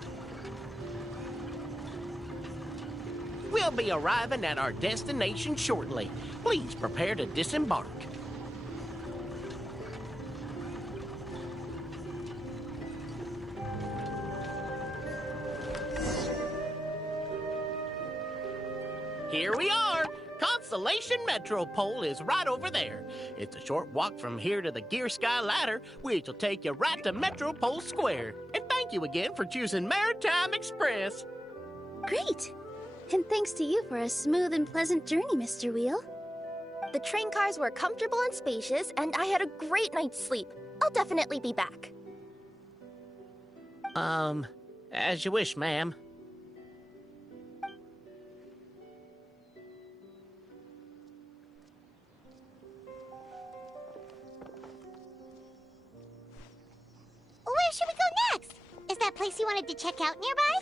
We'll be arriving at our destination shortly. Please prepare to disembark. Here we are! Constellation Metropole is right over there. It's a short walk from here to the Gear Sky Ladder, which will take you right to Metropole Square. And thank you again for choosing Maritime Express. Great! And thanks to you for a smooth and pleasant journey, Mr. Wheel. The train cars were comfortable and spacious, and I had a great night's sleep. I'll definitely be back. As you wish, ma'am. Where should we go next? Is that place you wanted to check out nearby?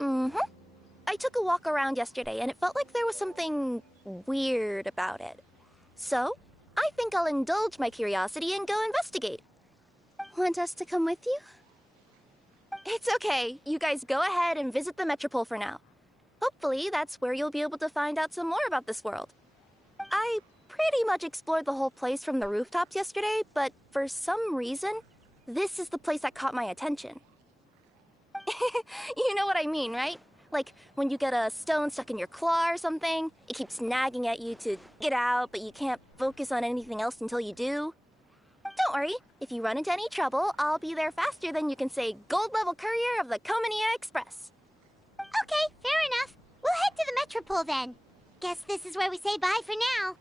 Mm-hmm. I took a walk around yesterday, and it felt like there was something weird about it. So, I think I'll indulge my curiosity and go investigate. Want us to come with you? It's okay. You guys go ahead and visit the Metropole for now. Hopefully, that's where you'll be able to find out some more about this world. I pretty much explored the whole place from the rooftops yesterday, but for some reason, this is the place that caught my attention. You know what I mean, right? Like, when you get a stone stuck in your claw or something, it keeps nagging at you to get out, but you can't focus on anything else until you do. Don't worry, if you run into any trouble, I'll be there faster than you can say gold-level courier of the Comania Express. Okay, fair enough. We'll head to the Metropole then. Guess this is where we say bye for now.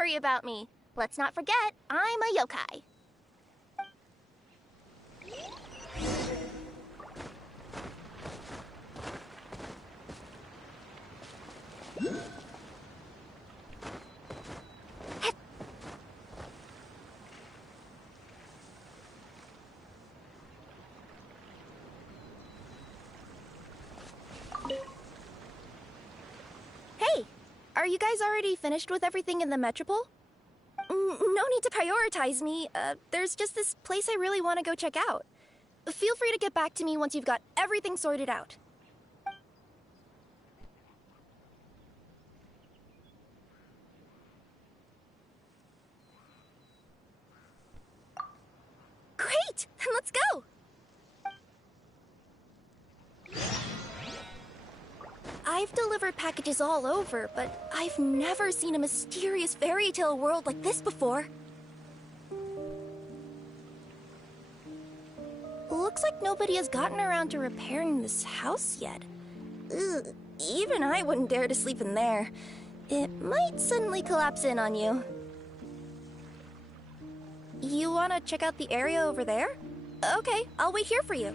worry about me. Let's not forget, I'm a yokai. Hey, are you guys already finished with everything in the Metropole? No need to prioritize me. There's just this place I really want to go check out. Feel free to get back to me once you've got everything sorted out. Great! Then let's go! I've delivered packages all over, but I've never seen a mysterious fairy tale world like this before. Looks like nobody has gotten around to repairing this house yet. Ugh, even I wouldn't dare to sleep in there. It might suddenly collapse in on you. You want to check out the area over there? Okay, I'll wait here for you.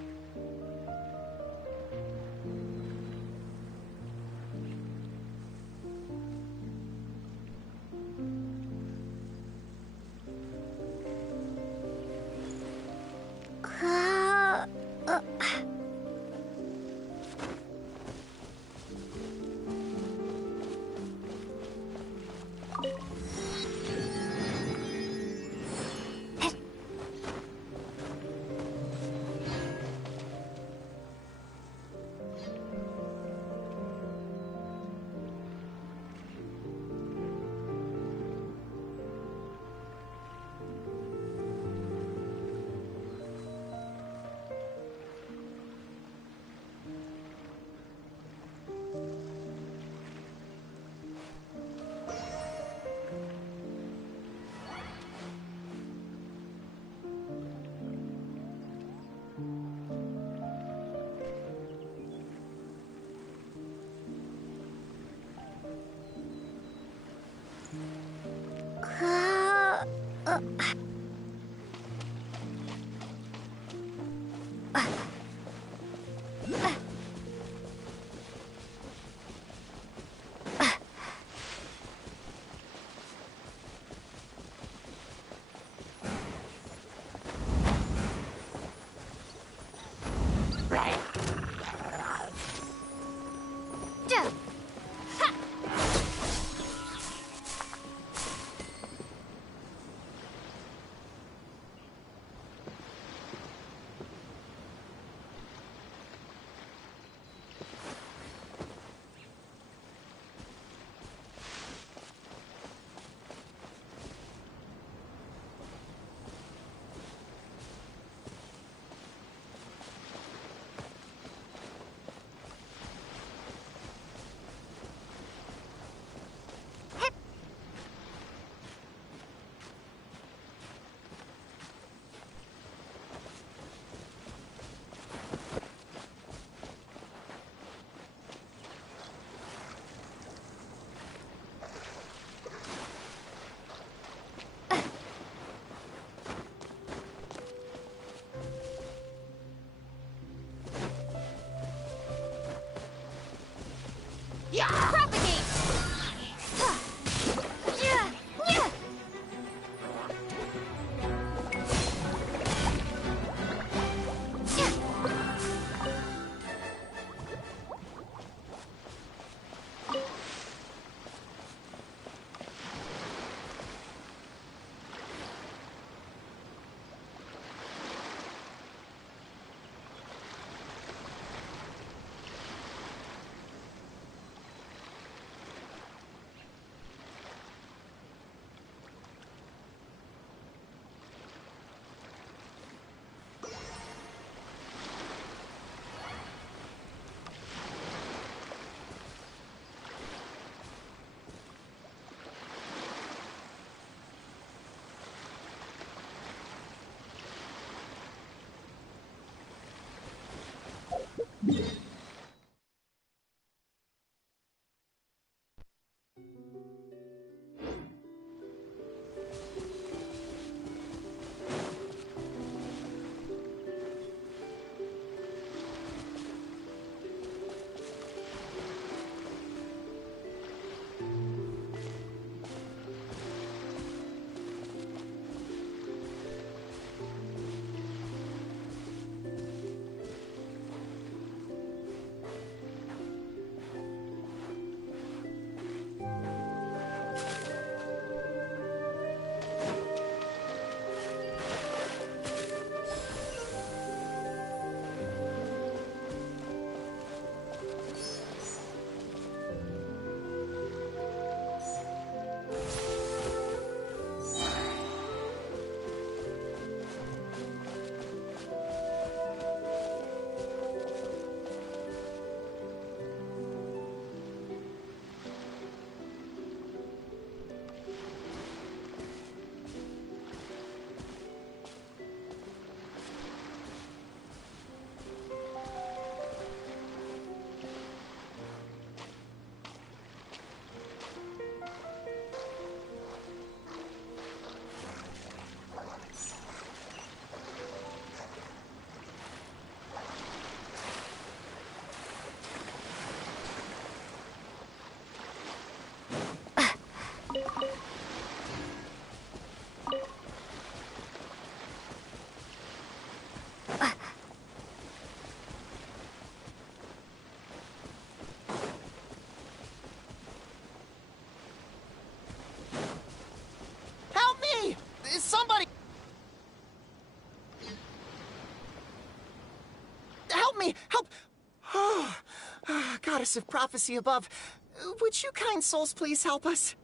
Somebody! Help me! Help! Oh, goddess of prophecy above, would you kind souls please help us?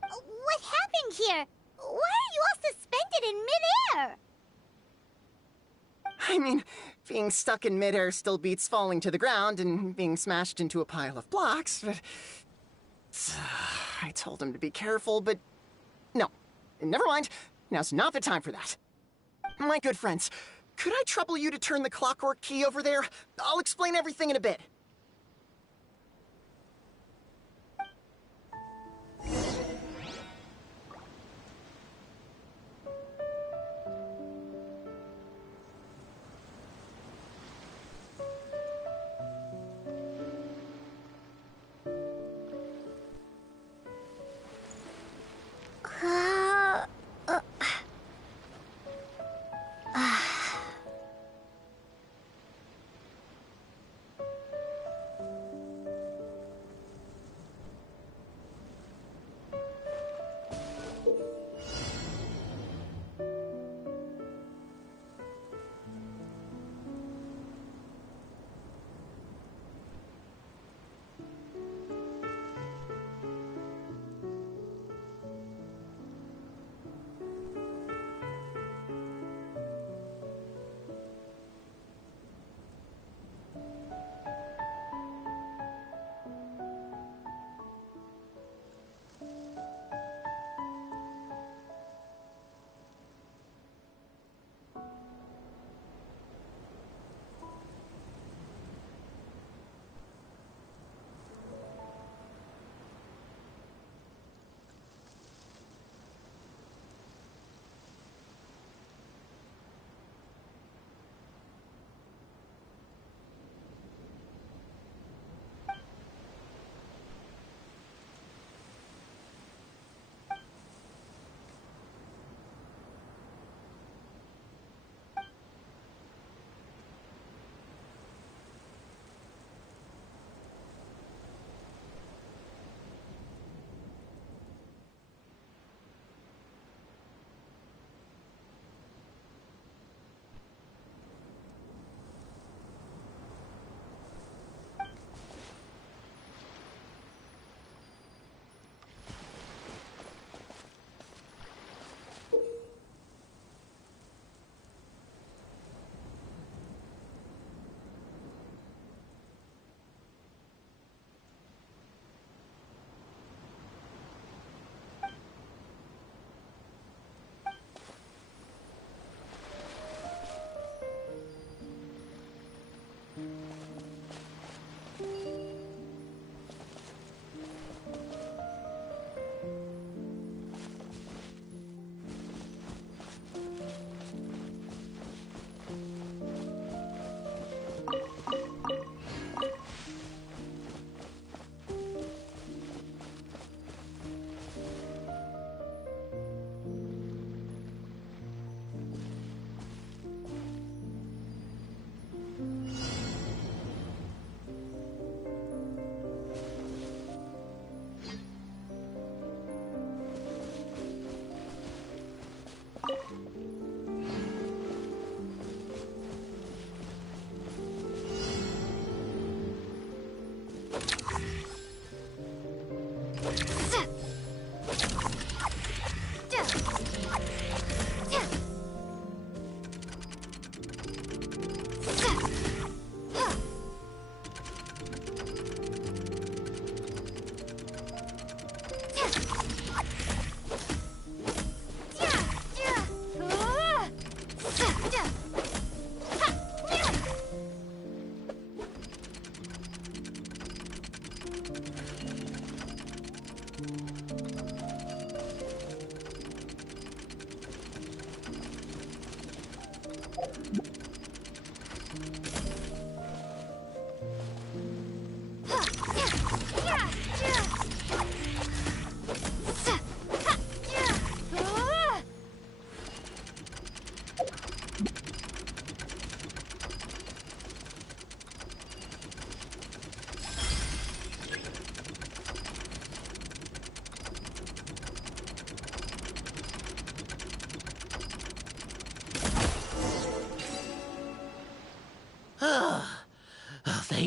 What happened here? Why are you all suspended in midair? I mean, being stuck in midair still beats falling to the ground and being smashed into a pile of blocks, but... I told him to be careful, but... No. Never mind. Now's not the time for that. My good friends, could I trouble you to turn the clockwork key over there? I'll explain everything in a bit.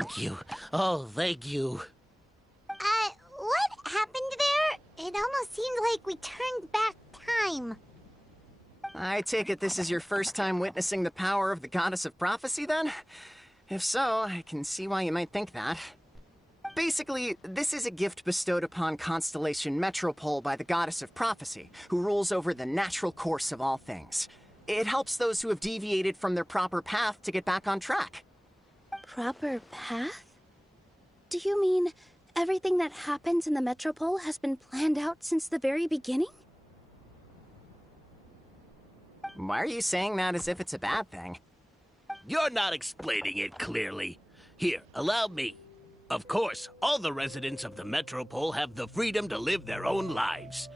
Thank you. Oh, thank you. What happened there? It almost seemed like we turned back time. I take it this is your first time witnessing the power of the Goddess of Prophecy, then? If so, I can see why you might think that. Basically, this is a gift bestowed upon Constellation Metropole by the Goddess of Prophecy, who rules over the natural course of all things. It helps those who have deviated from their proper path to get back on track. Proper path? Do you mean everything that happens in the Metropole has been planned out since the very beginning? Why are you saying that as if it's a bad thing? You're not explaining it clearly. Here, allow me. Of course, all the residents of the Metropole have the freedom to live their own lives.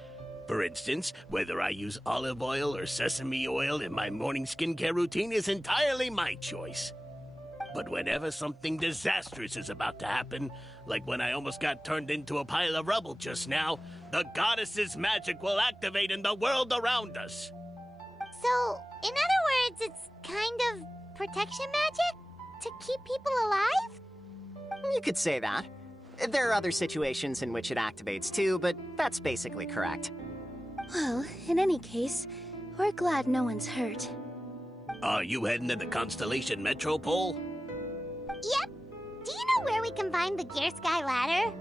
For instance, whether I use olive oil or sesame oil in my morning skincare routine is entirely my choice. But whenever something disastrous is about to happen, like when I almost got turned into a pile of rubble just now, the goddess's magic will activate in the world around us. So, in other words, it's kind of protection magic? To keep people alive? You could say that. There are other situations in which it activates too, but that's basically correct. Well, in any case, we're glad no one's hurt. Are you heading to the Constellation Metropole? Yep. Do you know where we can find the Gear Sky Ladder?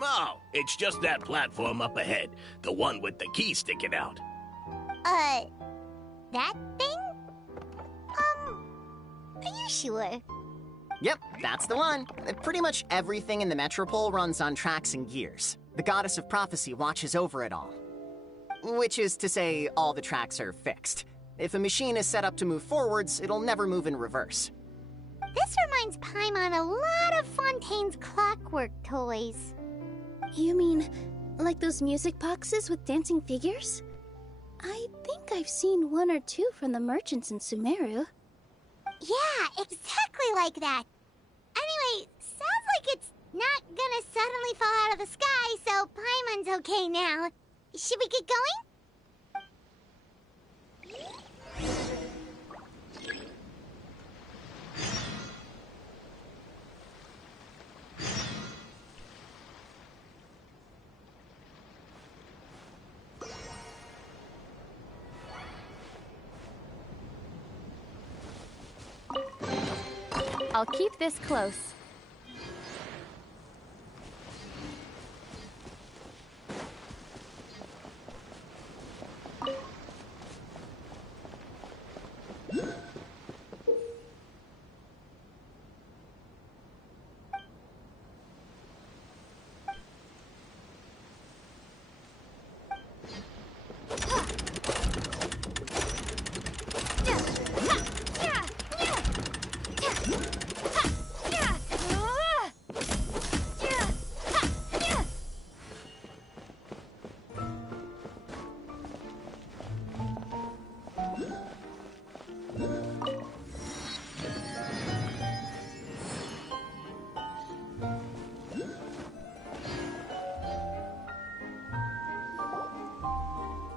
Oh, it's just that platform up ahead. The one with the key sticking out. That thing? Are you sure? Yep, that's the one. Pretty much everything in the Metropole runs on tracks and gears. The Goddess of Prophecy watches over it all. Which is to say, all the tracks are fixed. If a machine is set up to move forwards, it'll never move in reverse. This reminds Paimon a lot of Fontaine's clockwork toys. You mean, like those music boxes with dancing figures? I think I've seen one or two from the merchants in Sumeru. Yeah, exactly like that. Anyway, sounds like it's not gonna suddenly fall out of the sky, so Paimon's okay now. Should we get going? I'll keep this close.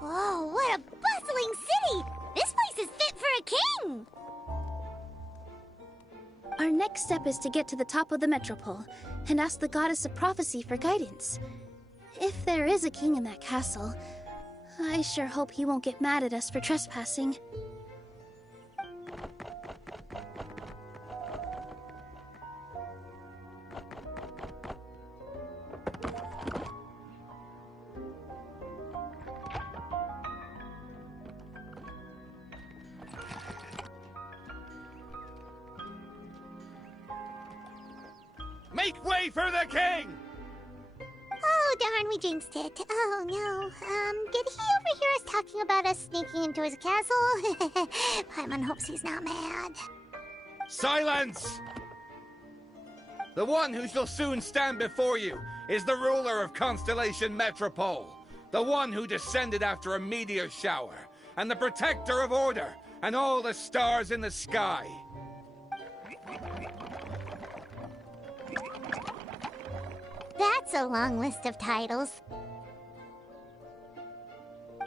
Whoa, what a bustling city! This place is fit for a king! Our next step is to get to the top of the Metropole and ask the Goddess of Prophecy for guidance. If there is a king in that castle, I sure hope he won't get mad at us for trespassing. Make way for the king! Oh, darn, we jinxed it. Oh, no. Did he overhear us talking about us sneaking into his castle? Paimon hopes he's not mad. Silence! The one who shall soon stand before you is the ruler of Constellation Metropole, the one who descended after a meteor shower, and the protector of order and all the stars in the sky. That's a long list of titles.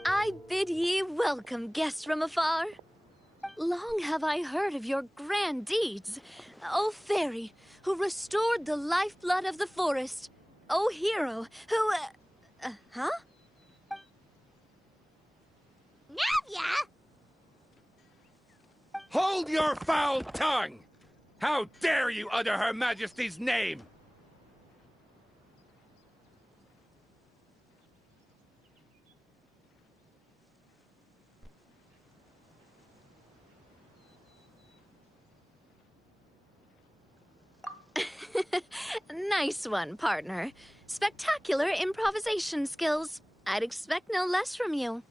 I bid ye welcome, guests from afar. Long have I heard of your grand deeds. O fairy, who restored the lifeblood of the forest. O hero, who... huh? Navia! Hold your foul tongue! How dare you utter Her Majesty's name! Nice one, partner. Spectacular improvisation skills. I'd expect no less from you.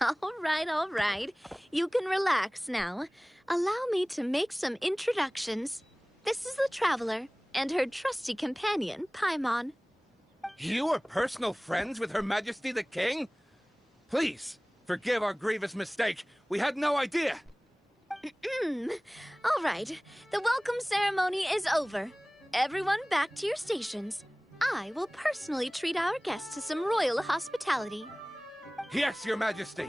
All right. You can relax now. Allow me to make some introductions. This is the Traveler, and her trusty companion, Paimon. You are personal friends with Her Majesty the King? Please, forgive our grievous mistake. We had no idea. All right, the welcome ceremony is over. Everyone back to your stations. I will personally treat our guests to some royal hospitality. Yes, Your Majesty.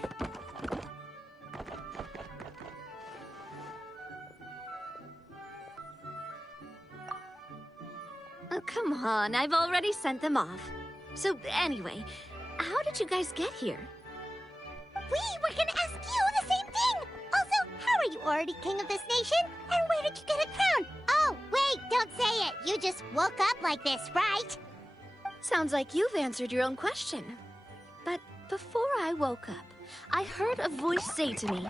Oh, come on, I've already sent them off. So anyway, how did you guys get here? We were gonna ask you the same thing! Also, how are you already king of this nation? And where did you get a crown? Oh, wait, don't say it! You just woke up like this, right? Sounds like you've answered your own question. But before I woke up, I heard a voice say to me,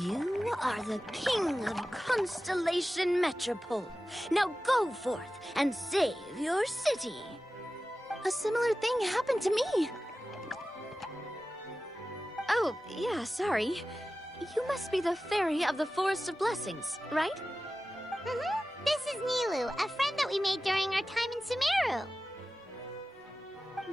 "You are the king of Constellation Metropole. Now go forth and save your city." A similar thing happened to me. Oh, yeah, sorry. You must be the fairy of the Forest of Blessings, right? Mm-hmm. This is Nilu, a friend that we made during our time in Sumeru.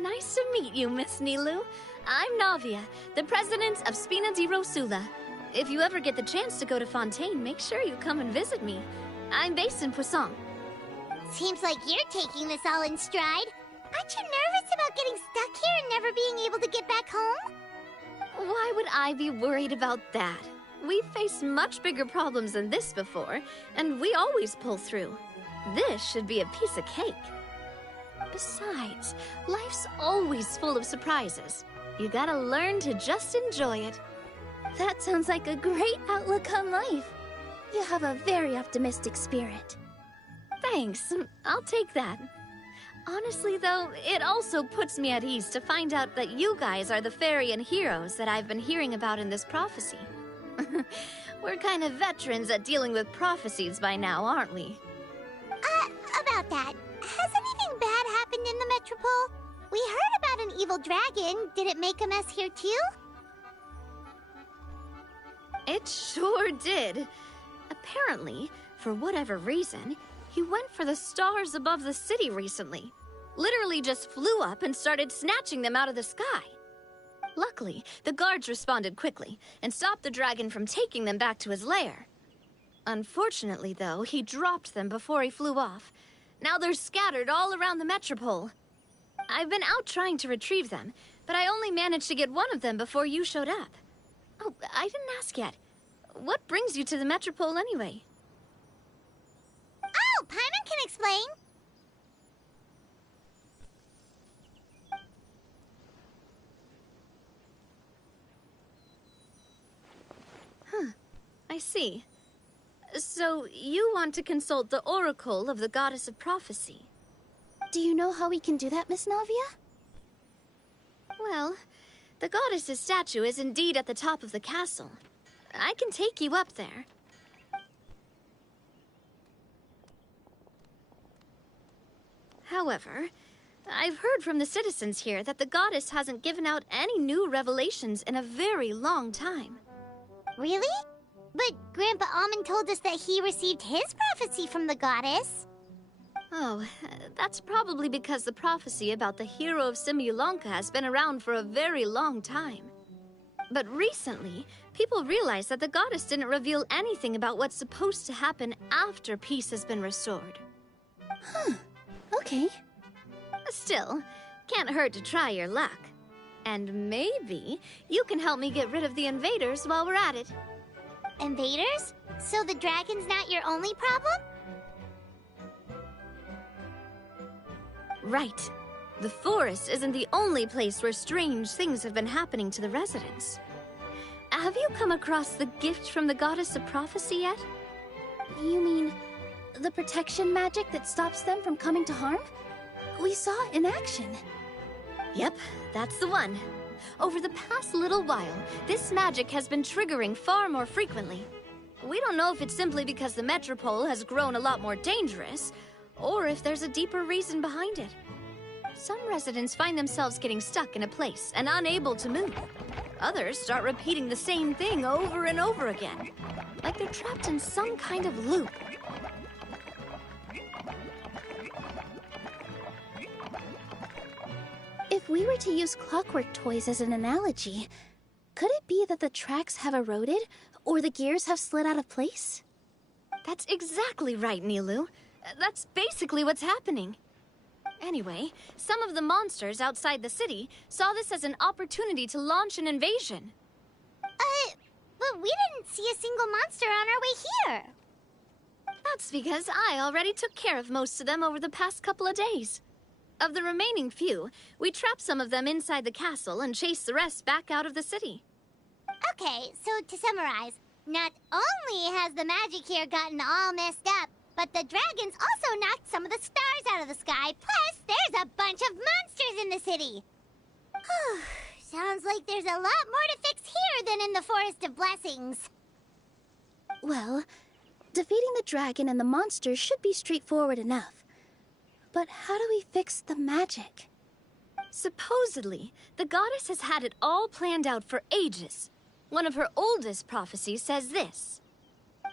Nice to meet you, Miss Nilu. I'm Navia, the president of Spina di Rosula. If you ever get the chance to go to Fontaine, make sure you come and visit me. I'm based in Poisson. Seems like you're taking this all in stride. Aren't you nervous about getting stuck here and never being able to get back home? Why would I be worried about that? We've faced much bigger problems than this before, and we always pull through. This should be a piece of cake. Besides, life's always full of surprises. You gotta learn to just enjoy it. That sounds like a great outlook on life. You have a very optimistic spirit. Thanks, I'll take that. Honestly, though, it also puts me at ease to find out that you guys are the fairy and heroes that I've been hearing about in this prophecy. We're kind of veterans at dealing with prophecies by now, aren't we? About that, has anything bad happened in the Metropole? We heard about an evil dragon. Did it make a mess here too? It sure did. Apparently, for whatever reason, he went for the stars above the city recently. Literally just flew up and started snatching them out of the sky. Luckily, the guards responded quickly and stopped the dragon from taking them back to his lair. Unfortunately, though, he dropped them before he flew off. Now they're scattered all around the Metropole. I've been out trying to retrieve them, but I only managed to get one of them before you showed up. Oh, I didn't ask yet. What brings you to the Metropole anyway? Oh, Paimon can explain. Huh, I see. So, you want to consult the Oracle of the Goddess of Prophecy. Do you know how we can do that, Miss Navia? Well, the goddess's statue is indeed at the top of the castle. I can take you up there. However, I've heard from the citizens here that the goddess hasn't given out any new revelations in a very long time. Really? But Grandpa Almond told us that he received his prophecy from the goddess. Oh, that's probably because the prophecy about the hero of Simulanka has been around for a very long time. But recently, people realized that the goddess didn't reveal anything about what's supposed to happen after peace has been restored. Huh. Okay. Still, can't hurt to try your luck. And maybe you can help me get rid of the invaders while we're at it. Invaders? So the dragon's not your only problem? Right. The forest isn't the only place where strange things have been happening to the residents. Have you come across the gift from the Goddess of Prophecy yet? You mean the protection magic that stops them from coming to harm? We saw it in action. Yep, that's the one. Over the past little while, this magic has been triggering far more frequently. We don't know if it's simply because the Metropole has grown a lot more dangerous, or if there's a deeper reason behind it. Some residents find themselves getting stuck in a place and unable to move. Others start repeating the same thing over and over again, like they're trapped in some kind of loop. If we were to use clockwork toys as an analogy, could it be that the tracks have eroded, or the gears have slid out of place? That's exactly right, Nilu. That's basically what's happening. Anyway, some of the monsters outside the city saw this as an opportunity to launch an invasion. But we didn't see a single monster on our way here. That's because I already took care of most of them over the past couple of days. Of the remaining few, we trapped some of them inside the castle and chased the rest back out of the city. Okay, so to summarize, not only has the magic here gotten all messed up, but the dragons also knocked some of the stars out of the sky, plus there's a bunch of monsters in the city. Sounds like there's a lot more to fix here than in the Forest of Blessings. Well, defeating the dragon and the monsters should be straightforward enough. But how do we fix the magic? Supposedly, the goddess has had it all planned out for ages. One of her oldest prophecies says this: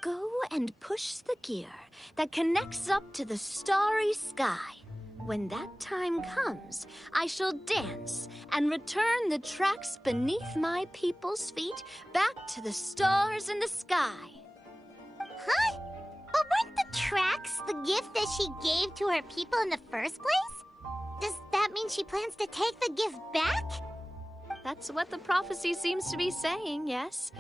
"Go and push the gear that connects up to the starry sky. When that time comes, I shall dance and return the tracks beneath my people's feet back to the stars in the sky." Huh? But weren't the tracks the gift that she gave to her people in the first place? Does that mean she plans to take the gift back? That's what the prophecy seems to be saying, yes.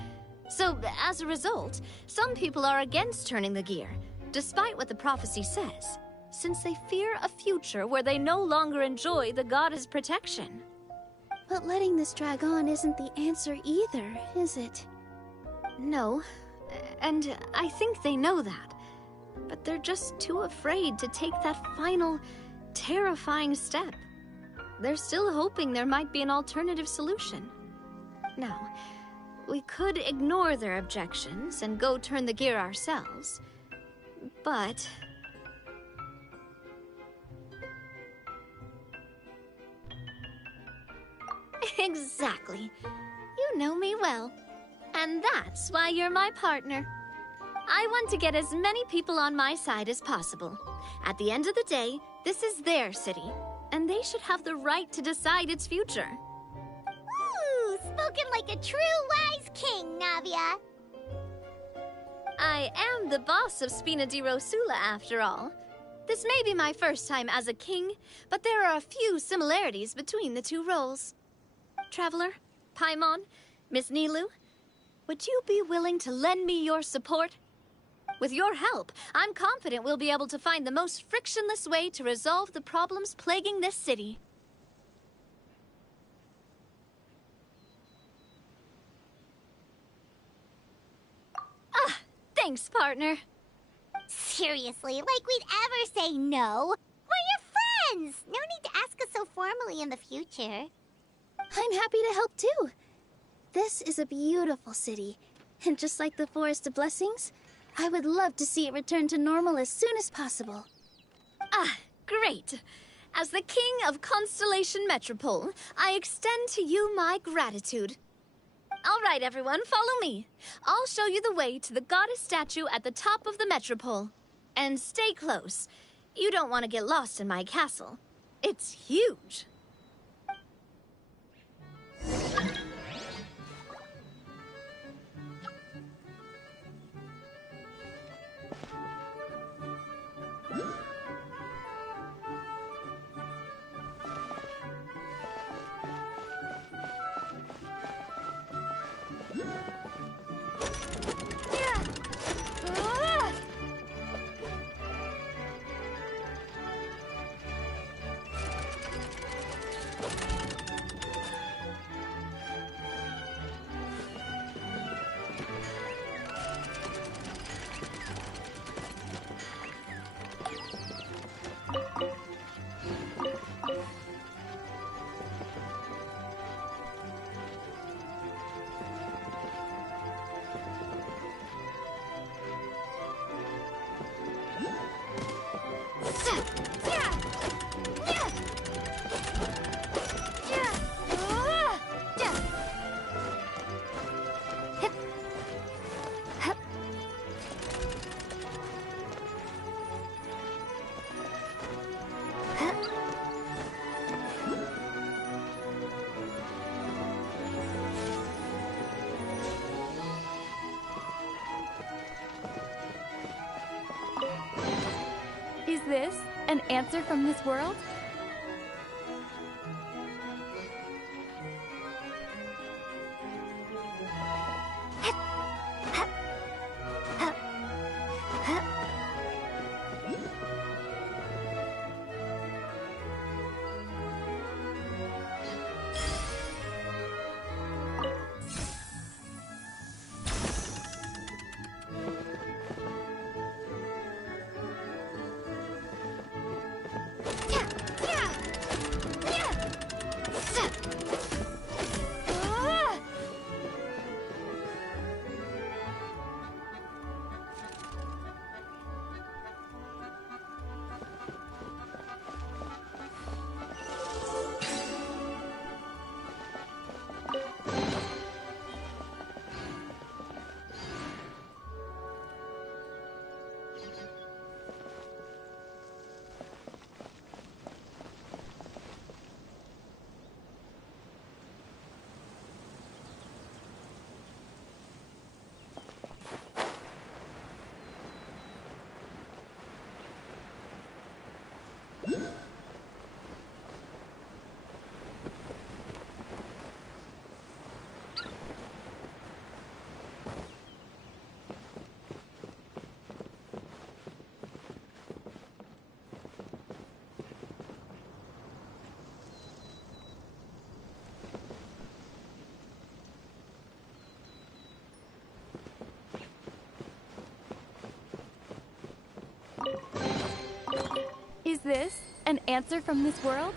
So, as a result, some people are against turning the gear, despite what the prophecy says, since they fear a future where they no longer enjoy the goddess' protection. But letting this drag on isn't the answer either, is it? No, and I think they know that. But they're just too afraid to take that final, terrifying step. They're still hoping there might be an alternative solution. Now, we could ignore their objections and go turn the gear ourselves, but... Exactly. You know me well. And that's why you're my partner. I want to get as many people on my side as possible. At the end of the day, this is their city, and they should have the right to decide its future. Ooh, spoken like a true wise king, Navia. I am the boss of Spina di Rosula, after all. This may be my first time as a king, but there are a few similarities between the two roles. Traveler, Paimon, Miss Nilu, would you be willing to lend me your support? With your help, I'm confident we'll be able to find the most frictionless way to resolve the problems plaguing this city. Ah, thanks, partner. Seriously, like we'd ever say no. We're your friends. No need to ask us so formally in the future. I'm happy to help too. This is a beautiful city, and just like the Forest of Blessings, I would love to see it return to normal as soon as possible. Ah, great. As the King of Constellation Metropole, I extend to you my gratitude. All right, everyone, follow me. I'll show you the way to the goddess statue at the top of the Metropole. And stay close. You don't want to get lost in my castle. It's huge. an answer from this world? Is this an answer from this world?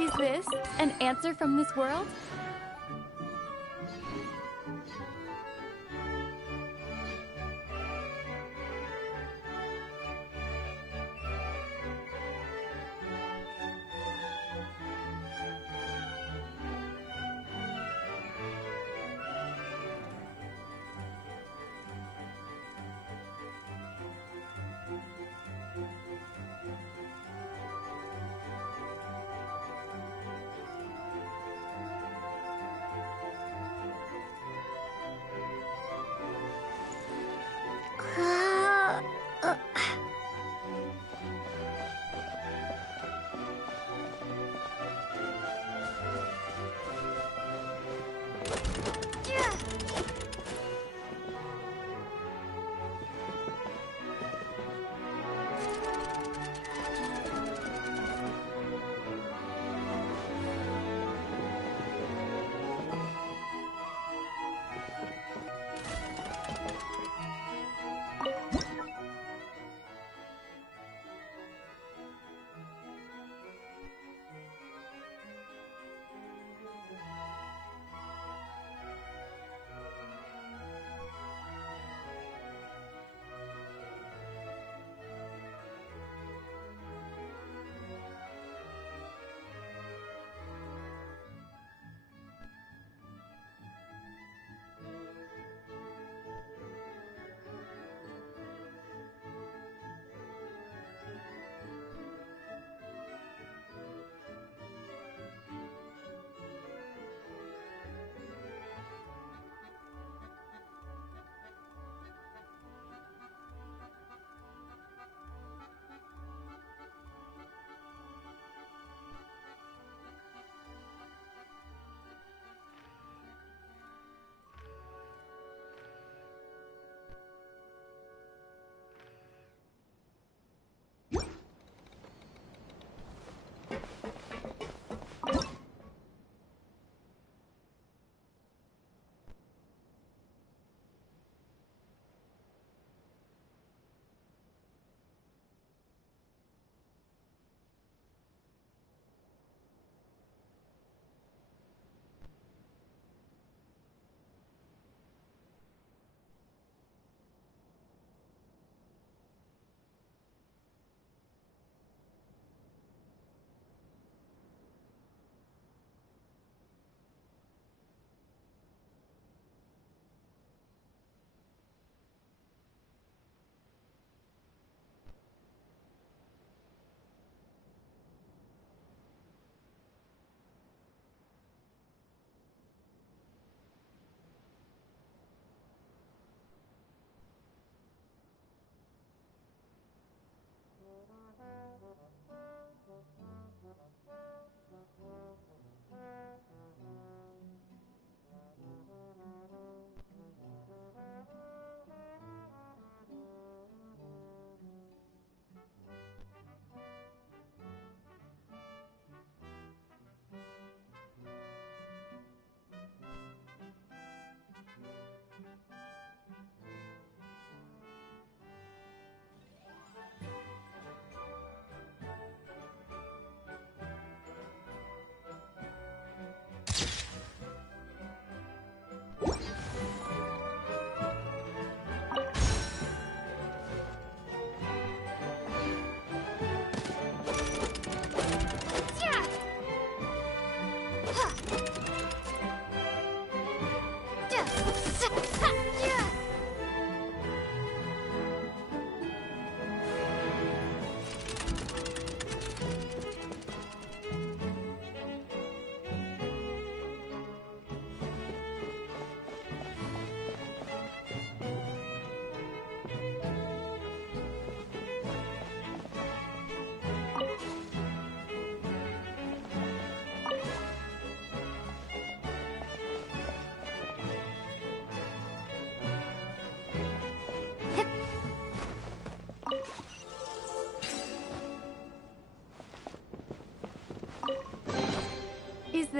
Is this an answer from this world?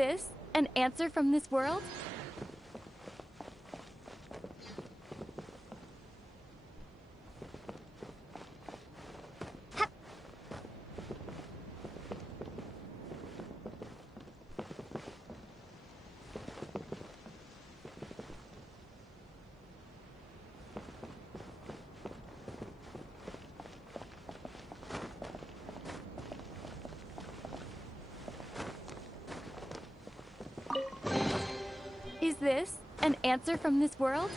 this an answer from this world? Is this an answer from this world?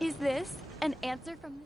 Is this an answer from...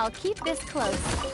I'll keep this close.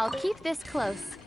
I'll keep this close.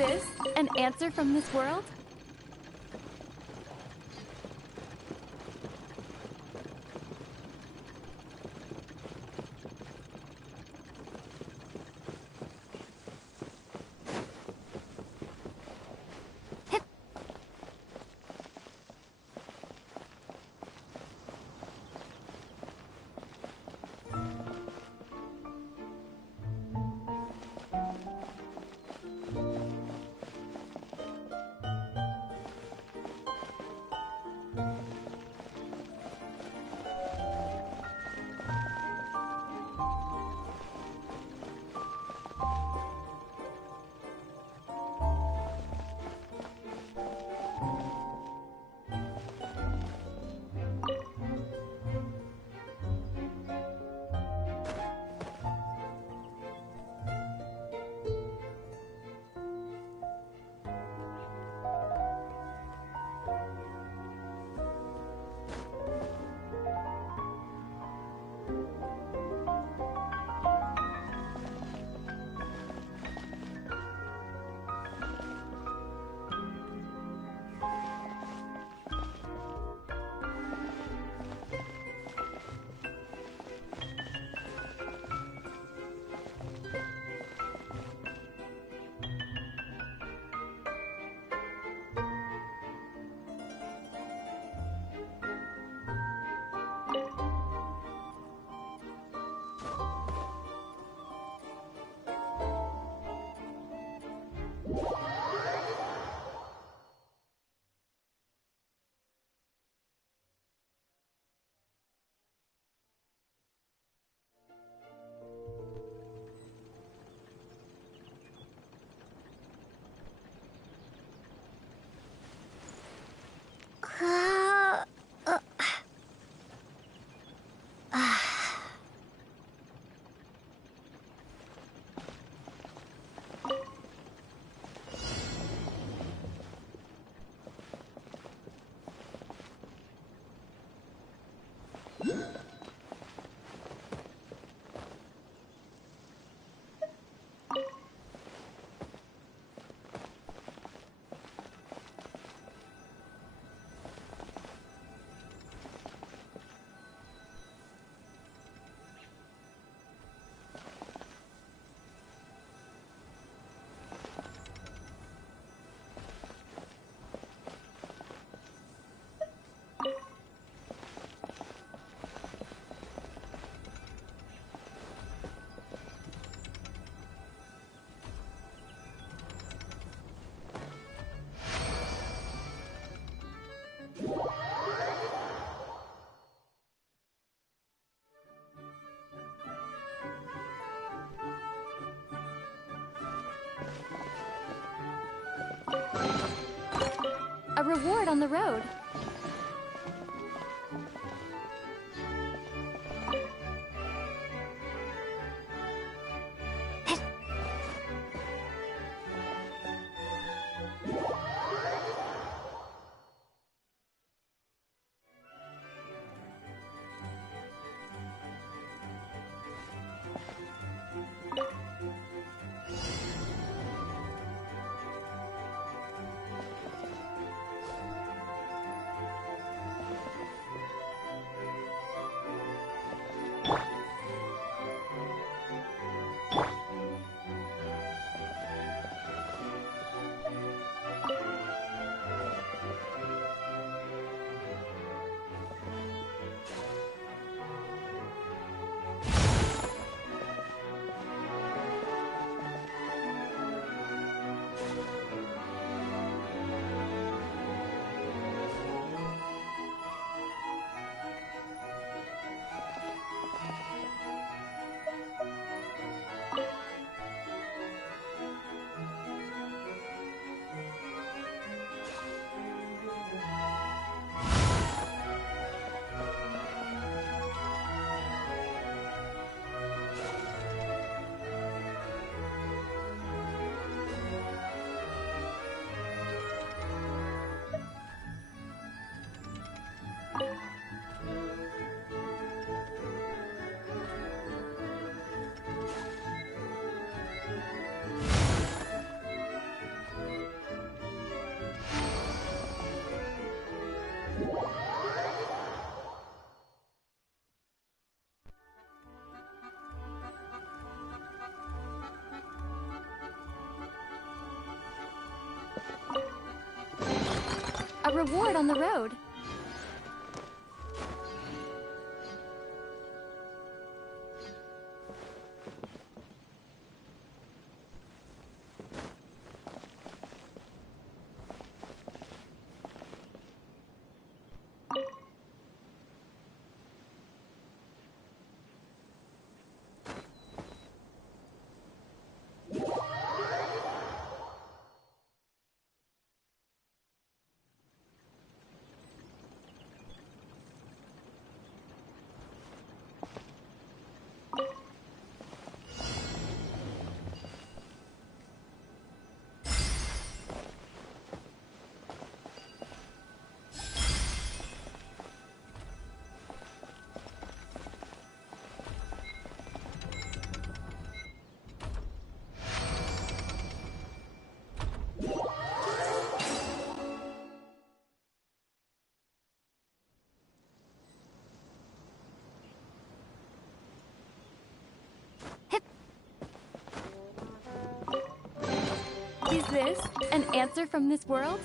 this an answer from this world? A reward on the road. reward on the road. Is this an answer from this world?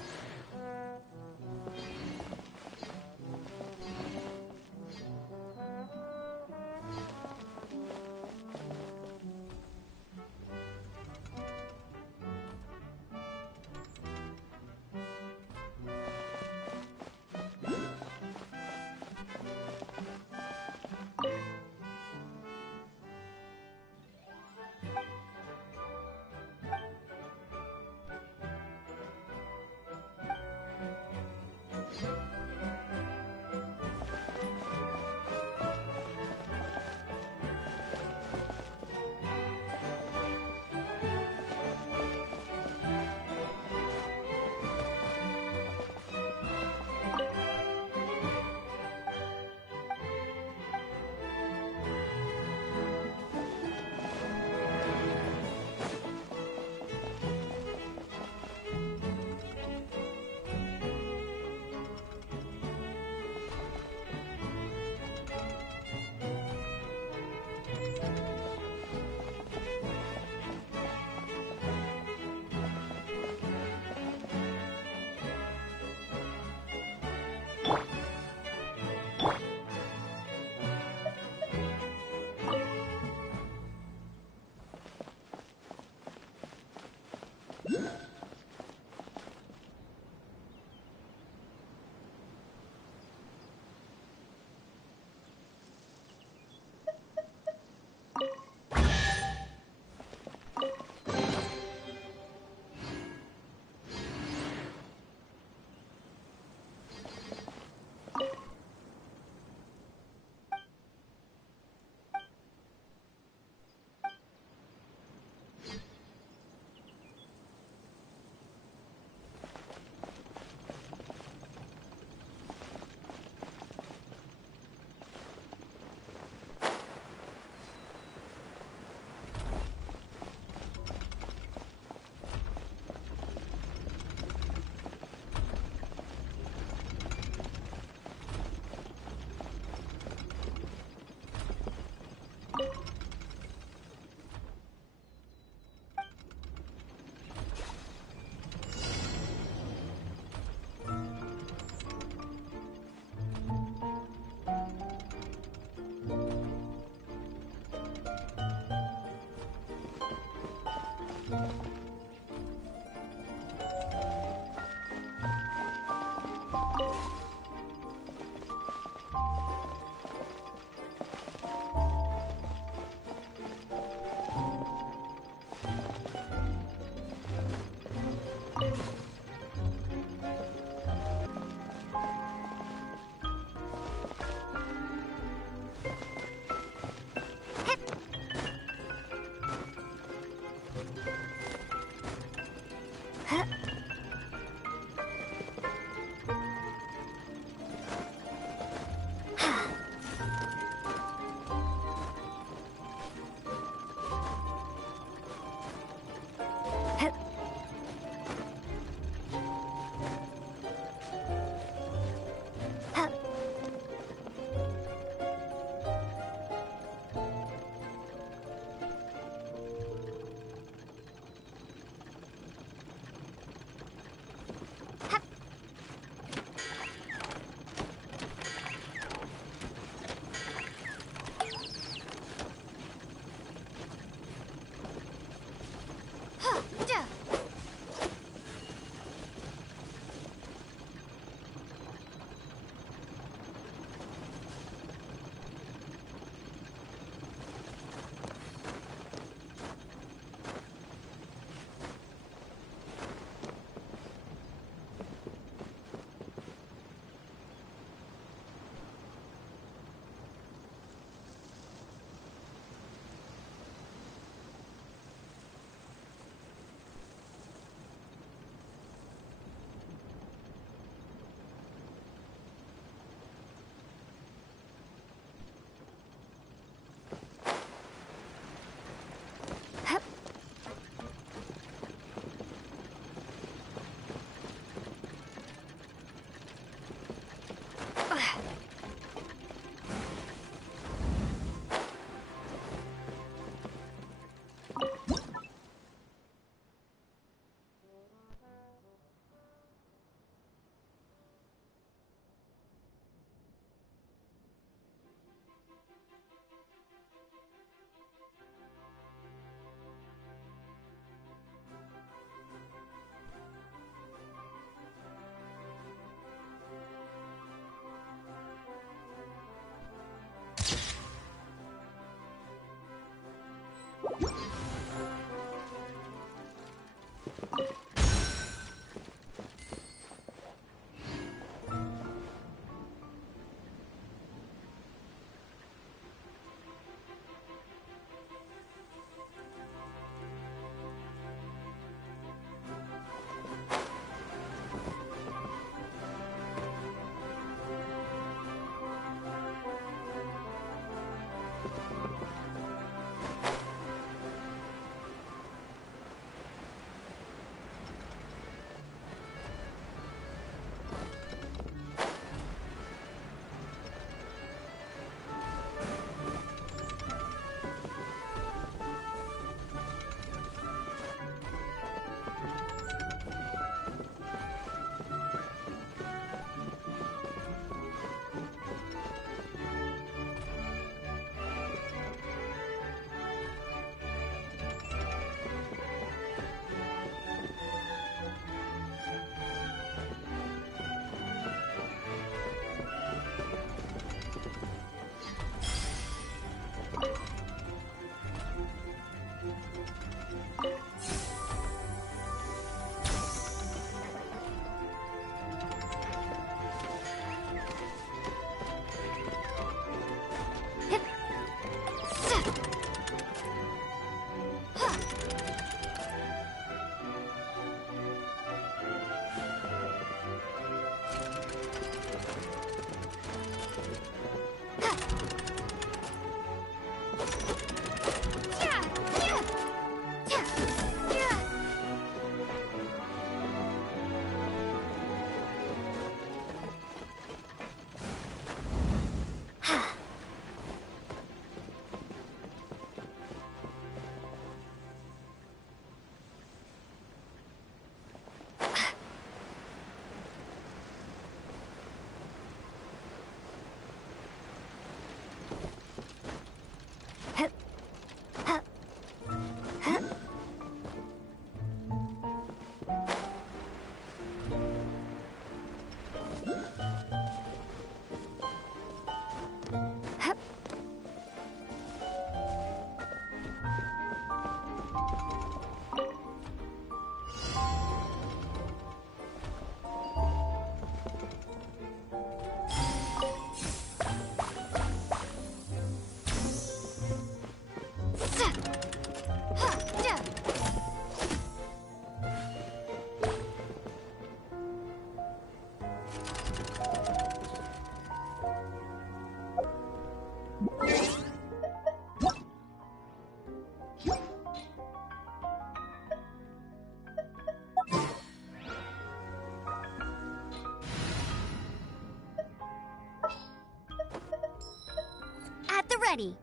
At the ready.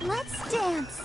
Let's dance.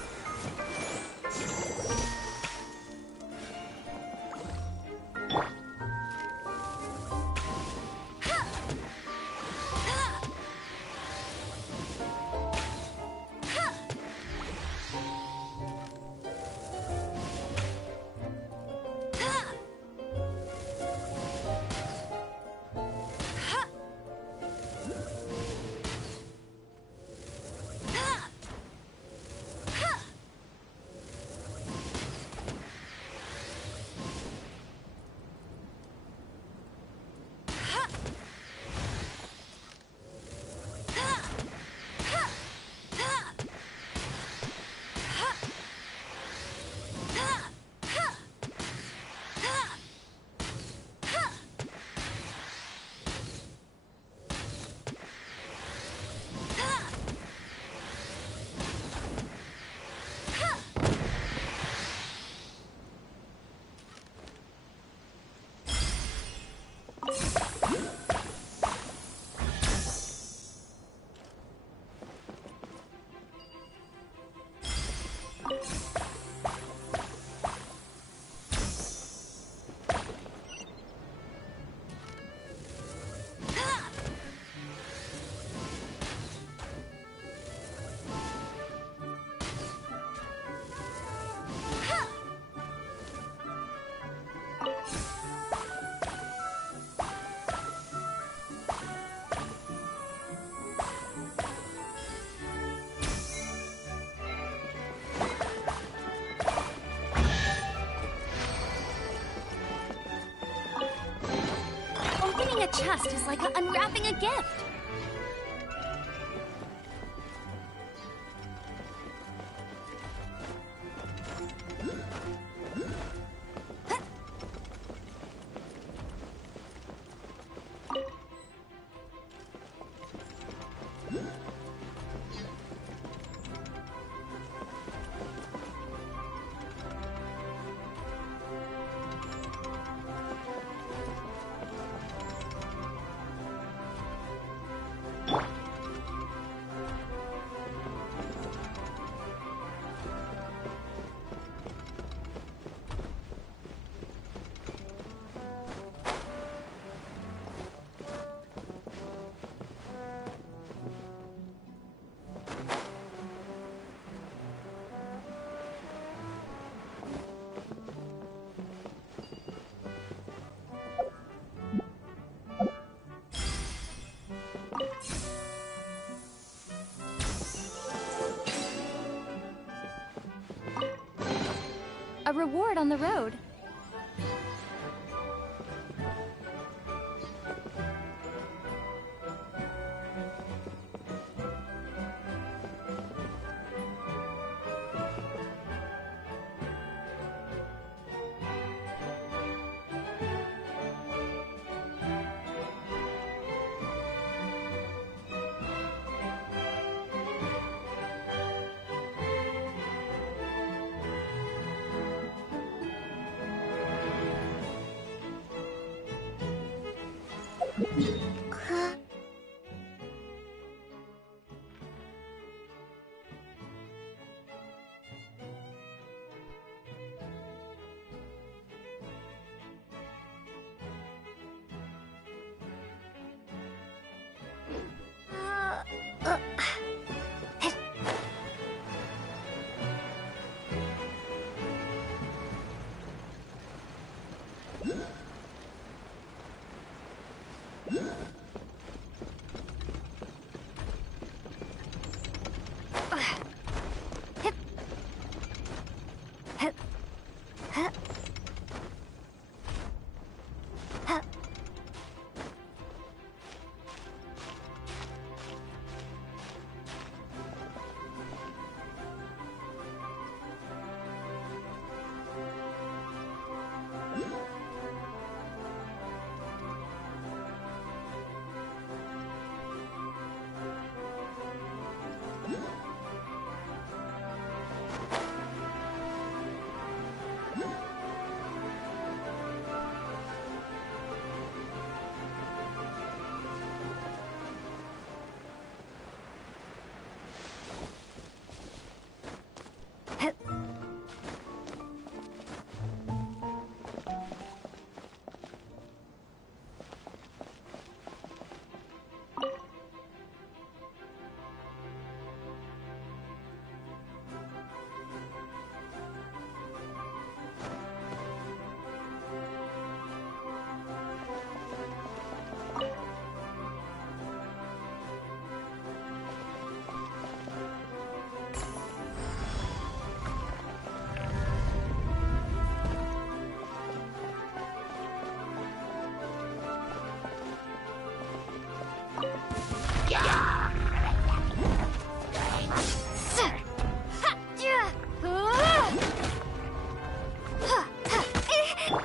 Opening a chest is like unwrapping a gift. A reward on the road.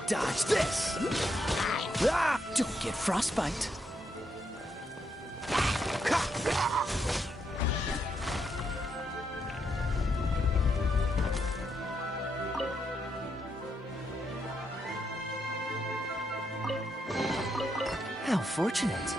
Dodge this! Ah! Don't get frostbite. How fortunate.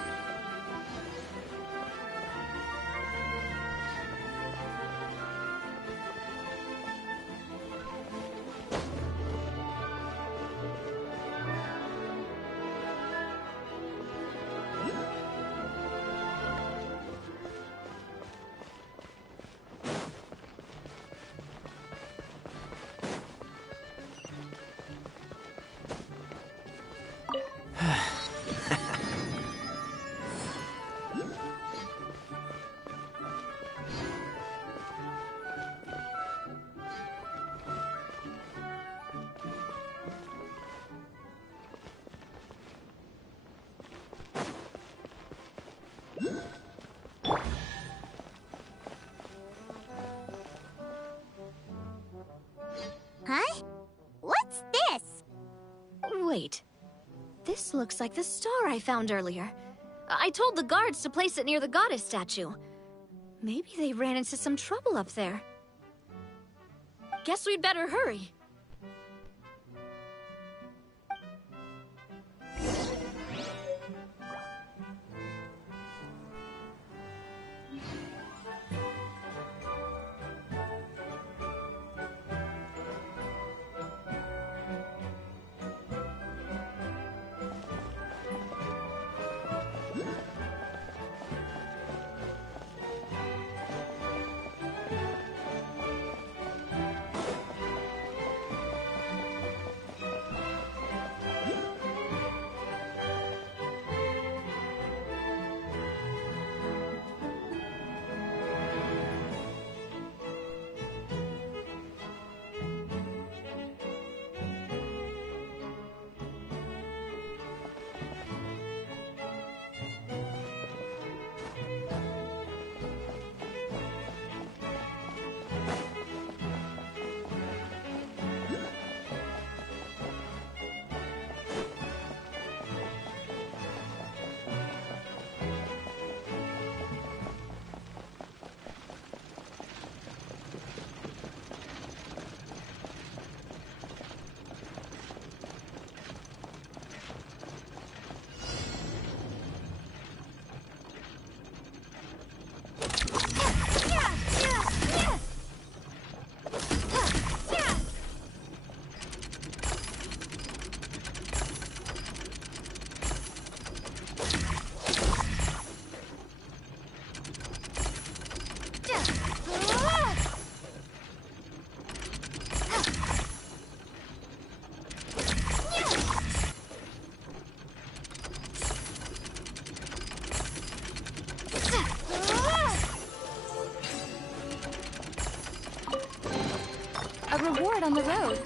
Huh? What's this? Wait. This looks like the star I found earlier. I told the guards to place it near the goddess statue. Maybe they ran into some trouble up there. Guess we'd better hurry. A reward on the road.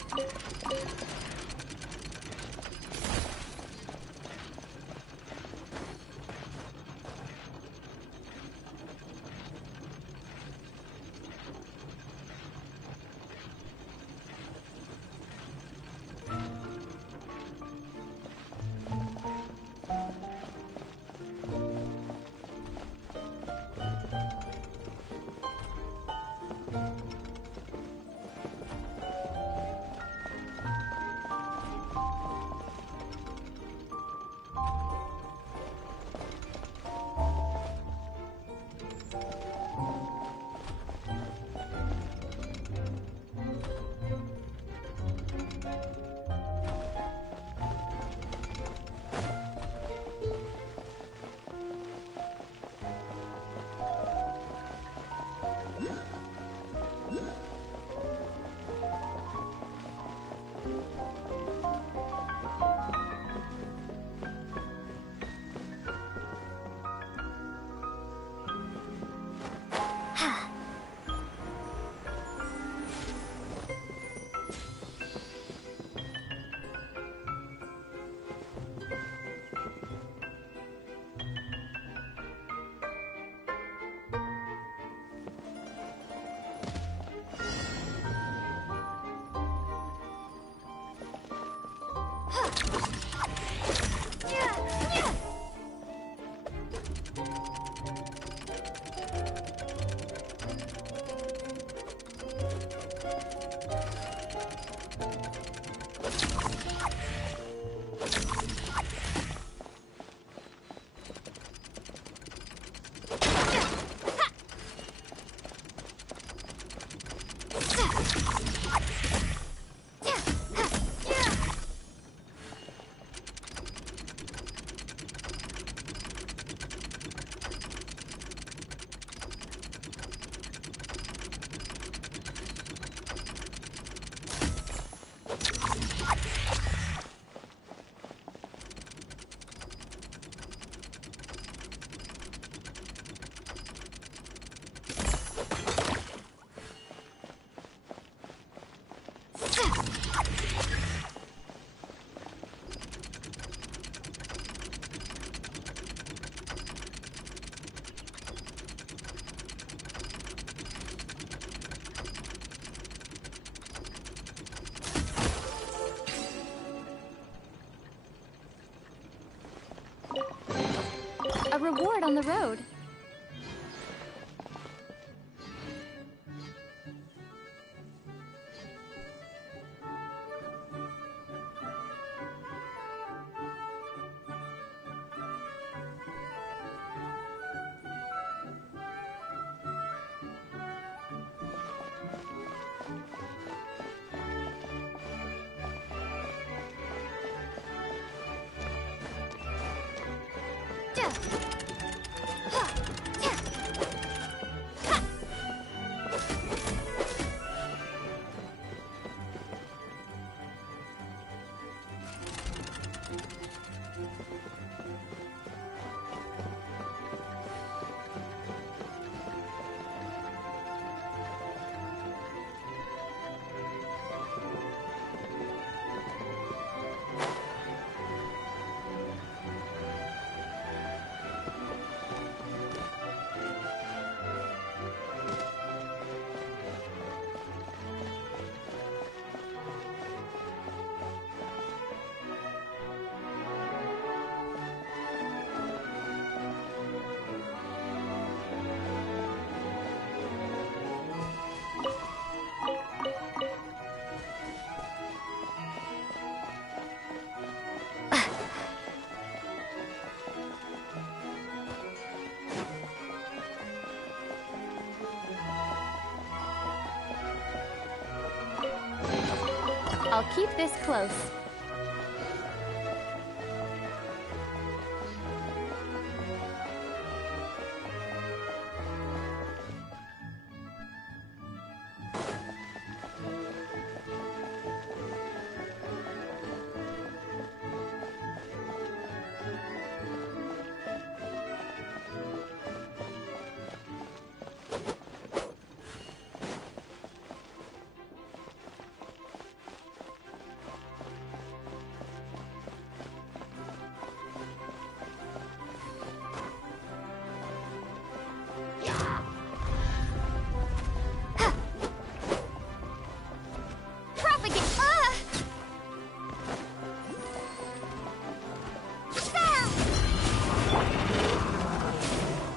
A reward on the road. I'll keep this close.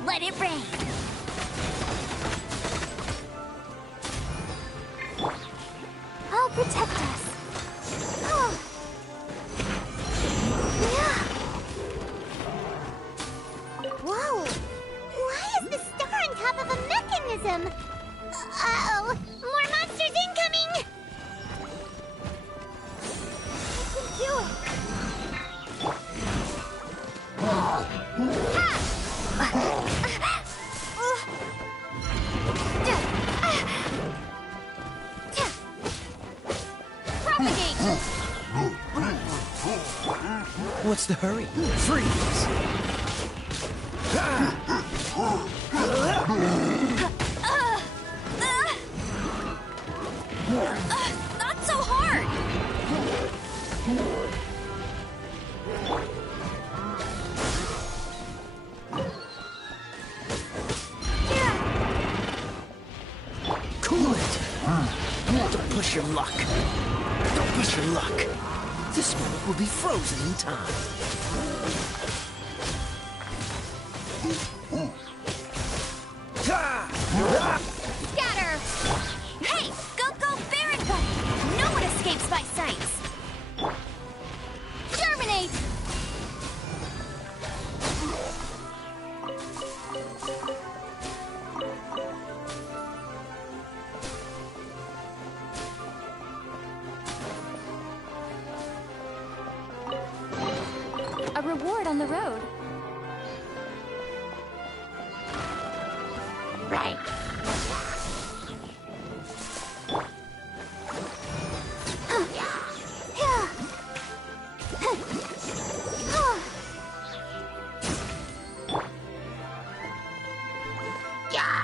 Let it rain. I'll protect us. Oh. Yeah. Whoa! Why is the star on top of a mechanism? Uh-oh! More monsters incoming! I can do it. What's the hurry? Freeze! Not so hard! Cool it! Don't push your luck. Don't push your luck. This moment will be frozen in time. Scatter! Hey! Go, Baron One! No one escapes my sights! Terminate! A reward on the road. Right.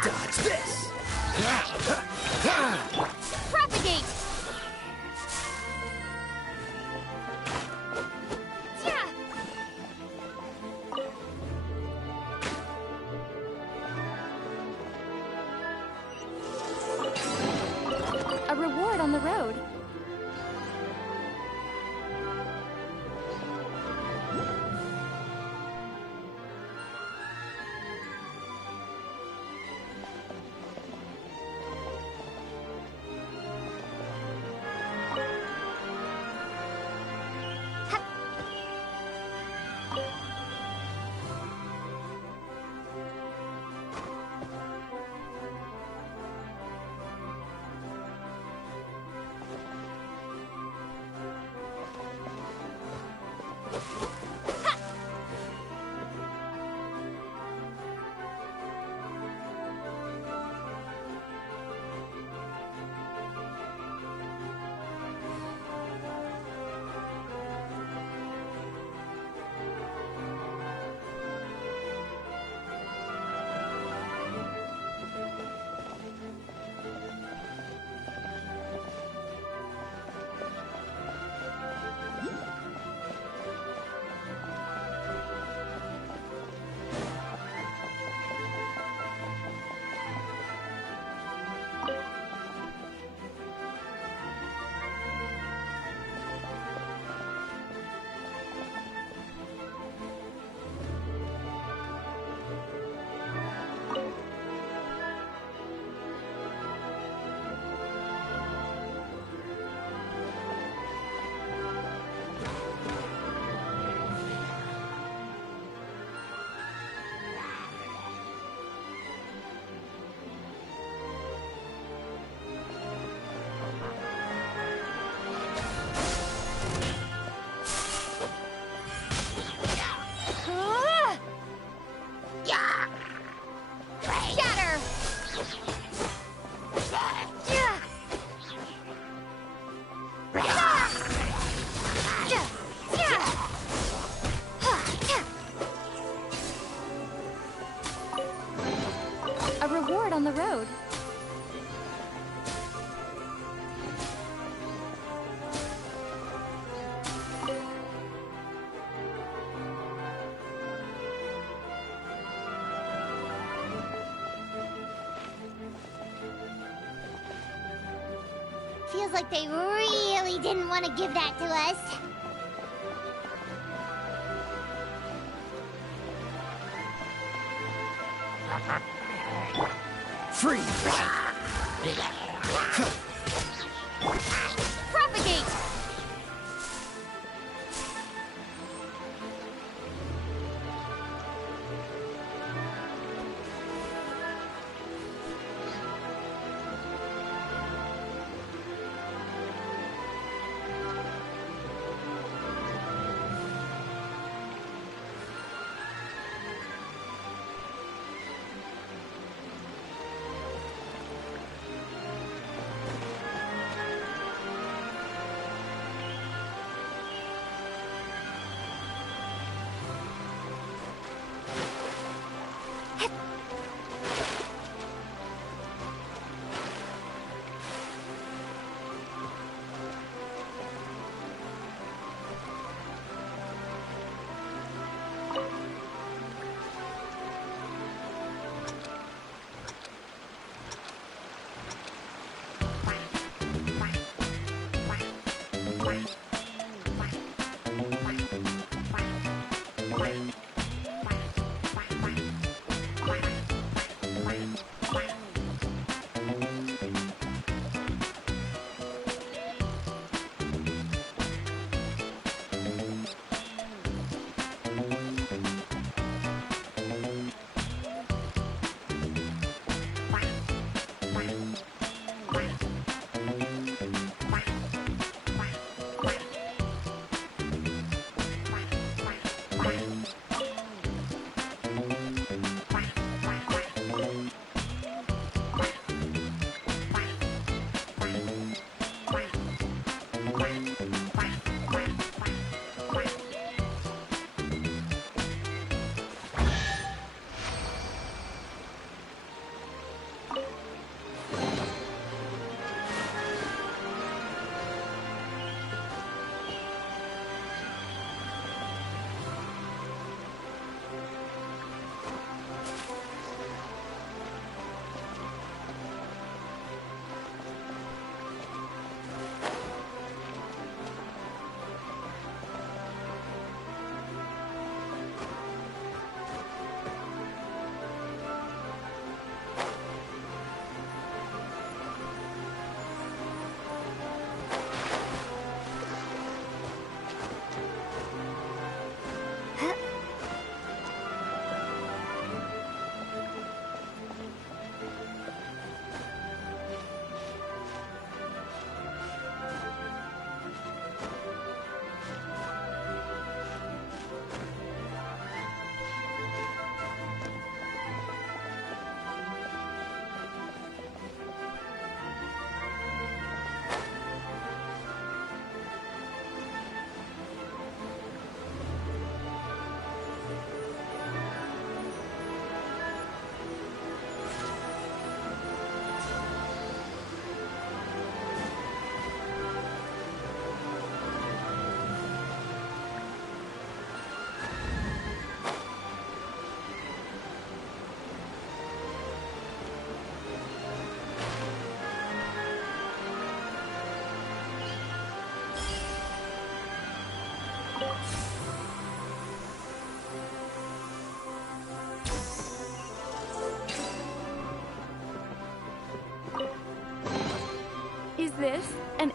Dodge this! Propagate! A reward on the road. A reward on the road. Feels like they really didn't want to give that to us. Free! Propagate!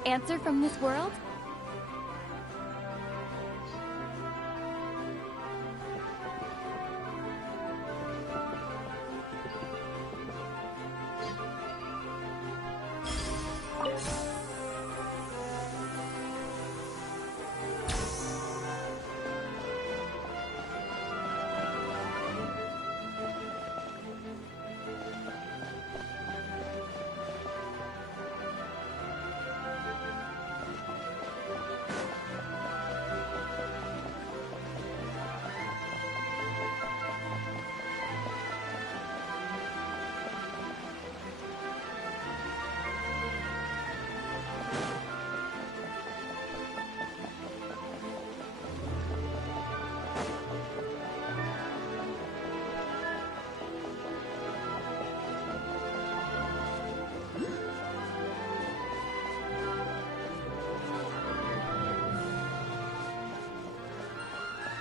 answer from this world?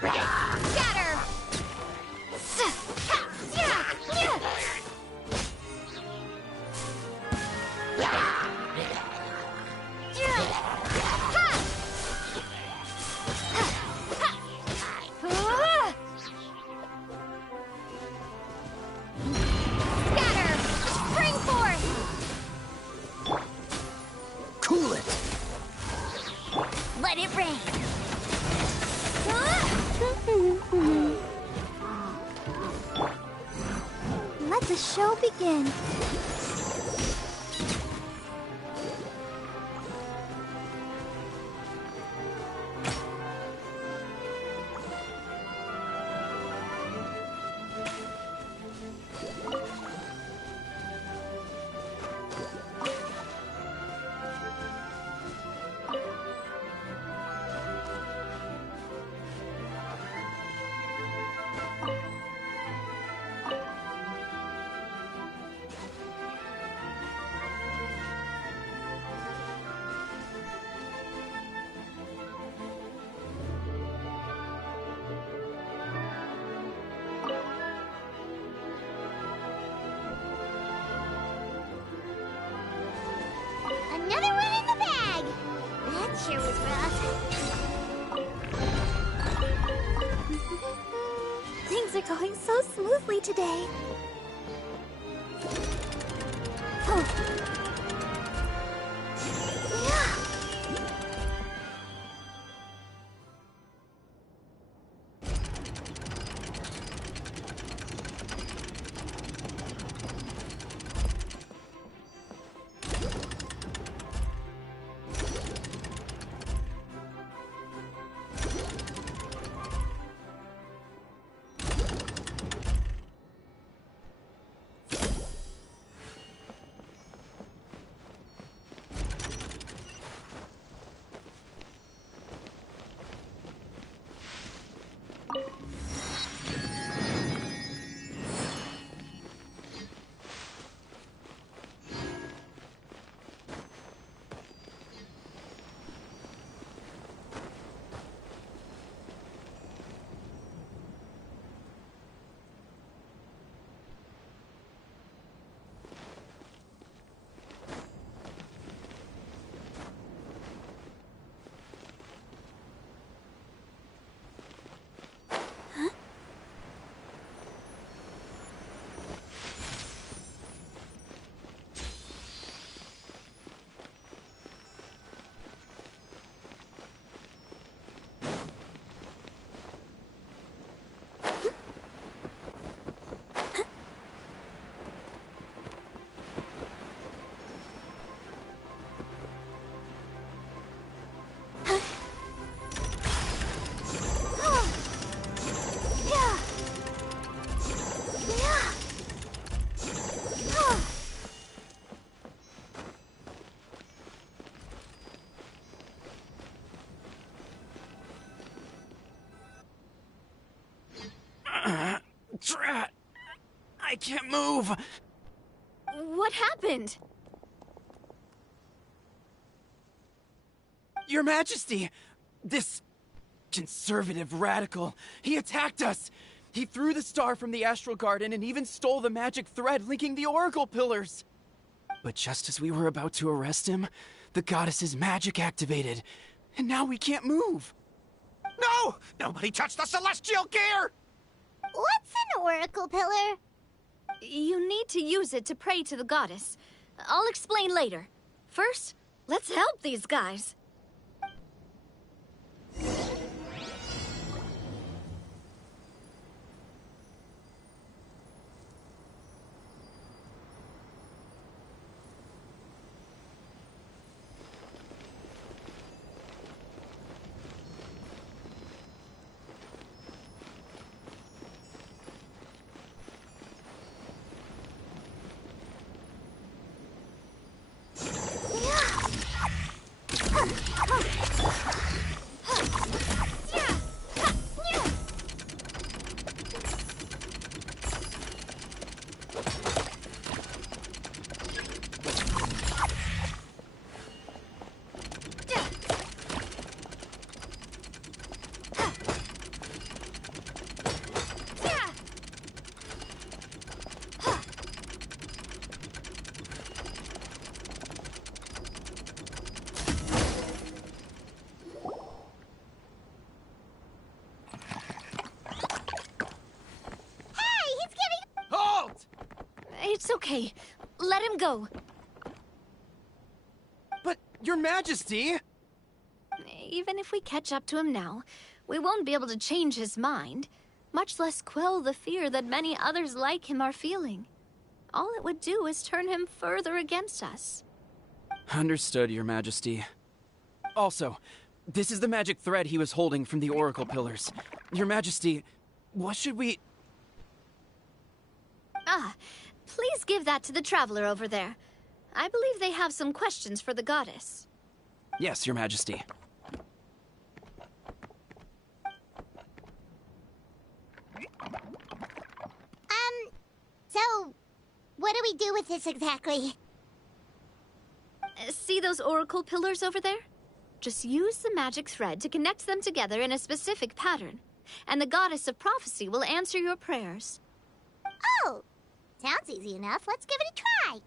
Scatter! Scatter! Spring forth! Cool it! Let it rain! Let the show begin. Another one in the bag! That sure was rough. Things are going so smoothly today. Oh. Yeah. Drat! I can't move! What happened? Your Majesty! This conservative radical, he attacked us! He threw the star from the Astral Garden and even stole the magic thread linking the Oracle Pillars! But just as we were about to arrest him, The goddess's magic activated, and now we can't move. No! Nobody touched the celestial gear! What's an oracle pillar? You need to use it to pray to the goddess. I'll explain later. First, let's help these guys. It's okay. Let him go. But, Your Majesty! Even if we catch up to him now, we won't be able to change his mind, much less quell the fear that many others like him are feeling. All it would do is turn him further against us. Understood, Your Majesty. Also, this is the magic thread he was holding from the Oracle Pillars. Your Majesty, what should we... Ah, please give that to the traveler over there. I believe they have some questions for the goddess. Yes, Your Majesty. So, what do we do with this exactly? See those oracle pillars over there? Just use the magic thread to connect them together in a specific pattern, and the goddess of prophecy will answer your prayers. Oh, sounds easy enough. Let's give it a try.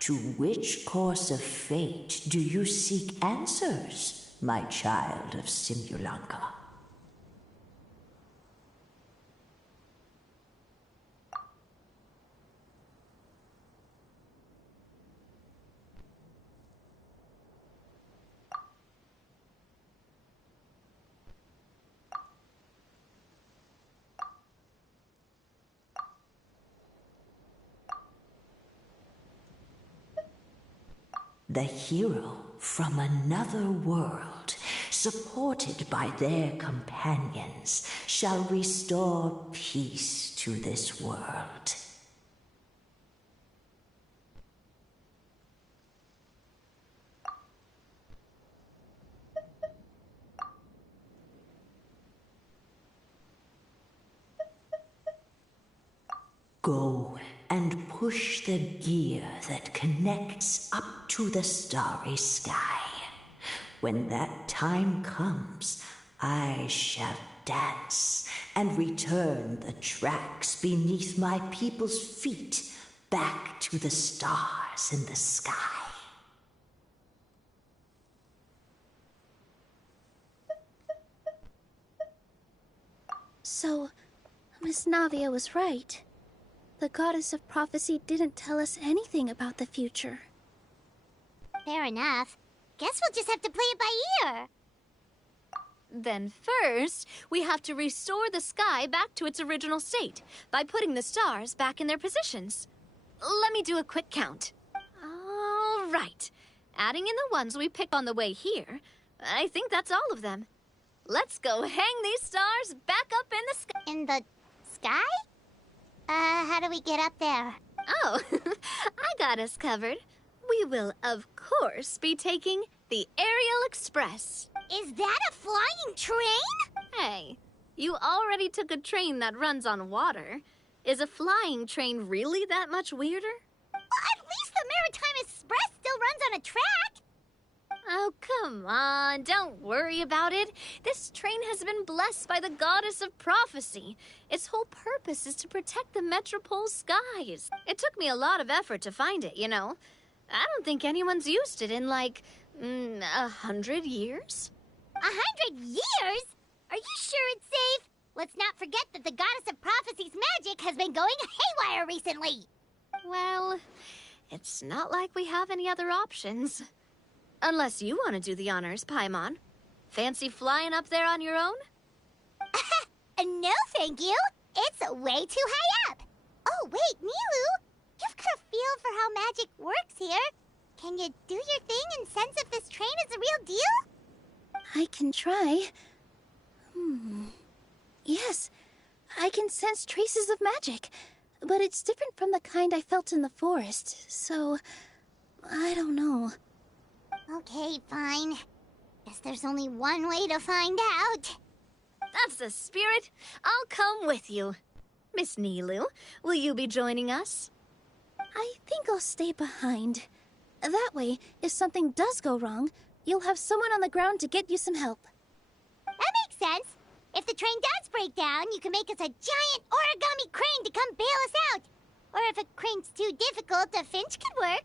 To which course of fate do you seek answers, my child of Simulanka? The hero from another world, supported by their companions, shall restore peace to this world. Go and push the gear that connects up to the starry sky. When that time comes, I shall dance and return the tracks beneath my people's feet back to the stars in the sky. So, Miss Navia was right. The goddess of prophecy didn't tell us anything about the future. Fair enough. Guess we'll just have to play it by ear. Then first, we have to restore the sky back to its original state by putting the stars back in their positions. Let me do a quick count. All right. Adding in the ones we picked on the way here, I think that's all of them. Let's go hang these stars back up in the sky. In the sky? How do we get up there? Oh, I got us covered. We will, of course, be taking the Aerial Express. Is that a flying train? Hey, you already took a train that runs on water. Is a flying train really that much weirder? Well, at least the Maritime Express still runs on a track. Oh, come on, don't worry about it. This train has been blessed by the goddess of prophecy. Its whole purpose is to protect the Metropole's skies. It took me a lot of effort to find it, you know. I don't think anyone's used it in, like, 100 years. 100 years? Are you sure it's safe? Let's not forget that the goddess of prophecy's magic has been going haywire recently. Well, it's not like we have any other options. Unless you want to do the honors, Paimon. Fancy flying up there on your own? No, thank you. It's way too high up. Oh, wait, Nilu. You've got a feel for how magic works here. Can you do your thing and sense if this train is the real deal? I can try. Yes, I can sense traces of magic, but it's different from the kind I felt in the forest, so I don't know. Okay, fine. Guess there's only one way to find out. That's the spirit. I'll come with you. Miss Nilu, will you be joining us? I think I'll stay behind. That way, if something does go wrong, you'll have someone on the ground to get you some help. That makes sense. If the train does break down, you can make us a giant origami crane to come bail us out. Or if a crane's too difficult, a finch could work.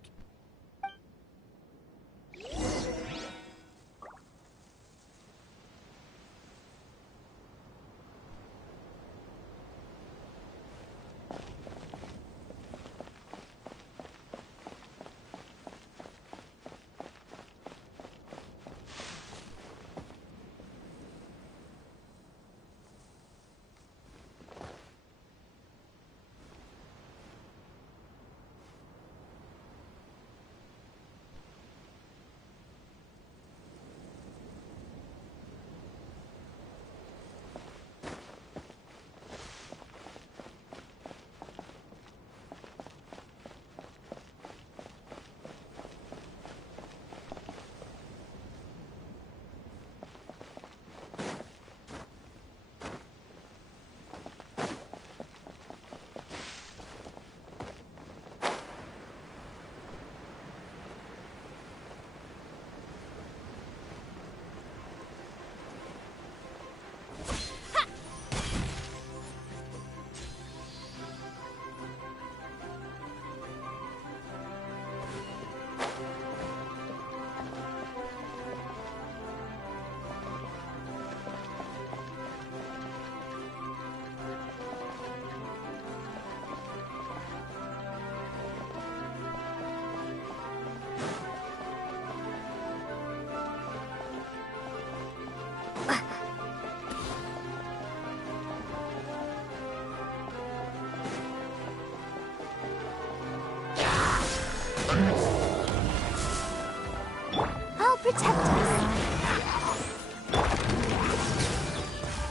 protect us.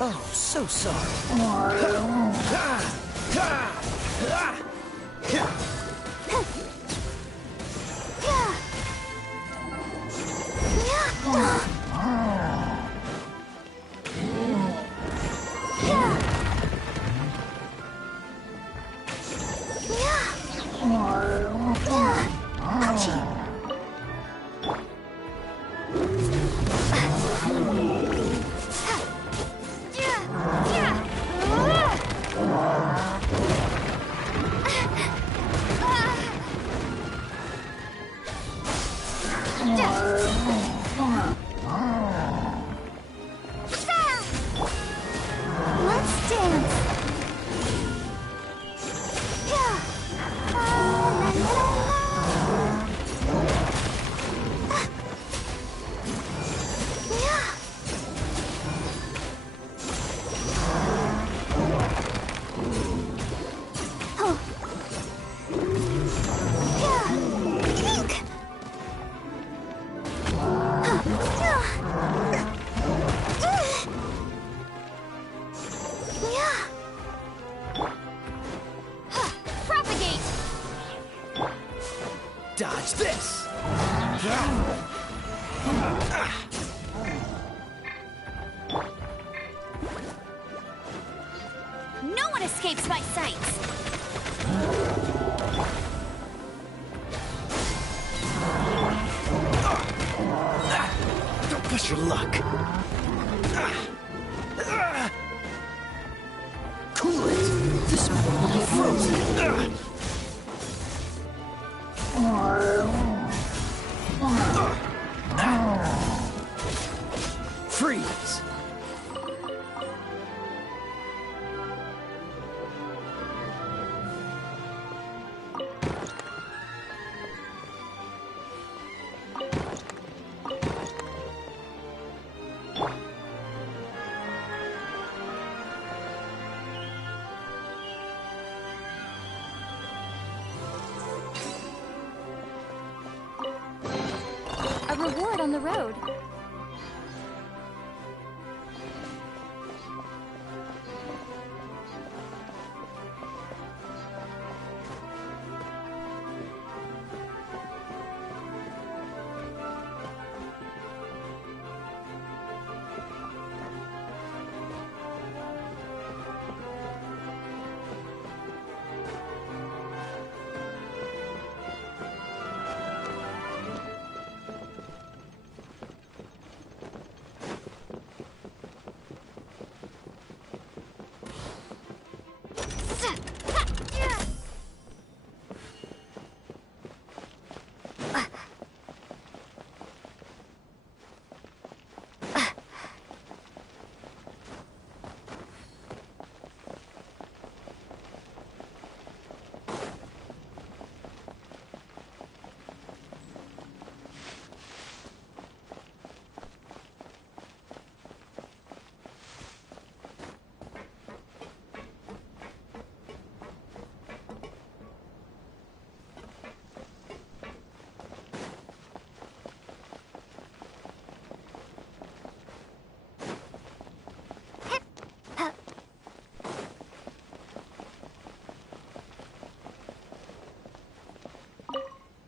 Oh, so sorry. Let's dance. Propagate! Dodge this! No one escapes my sights! Don't push your luck. Cool it. This one will be frozen. Freeze. A reward on the road.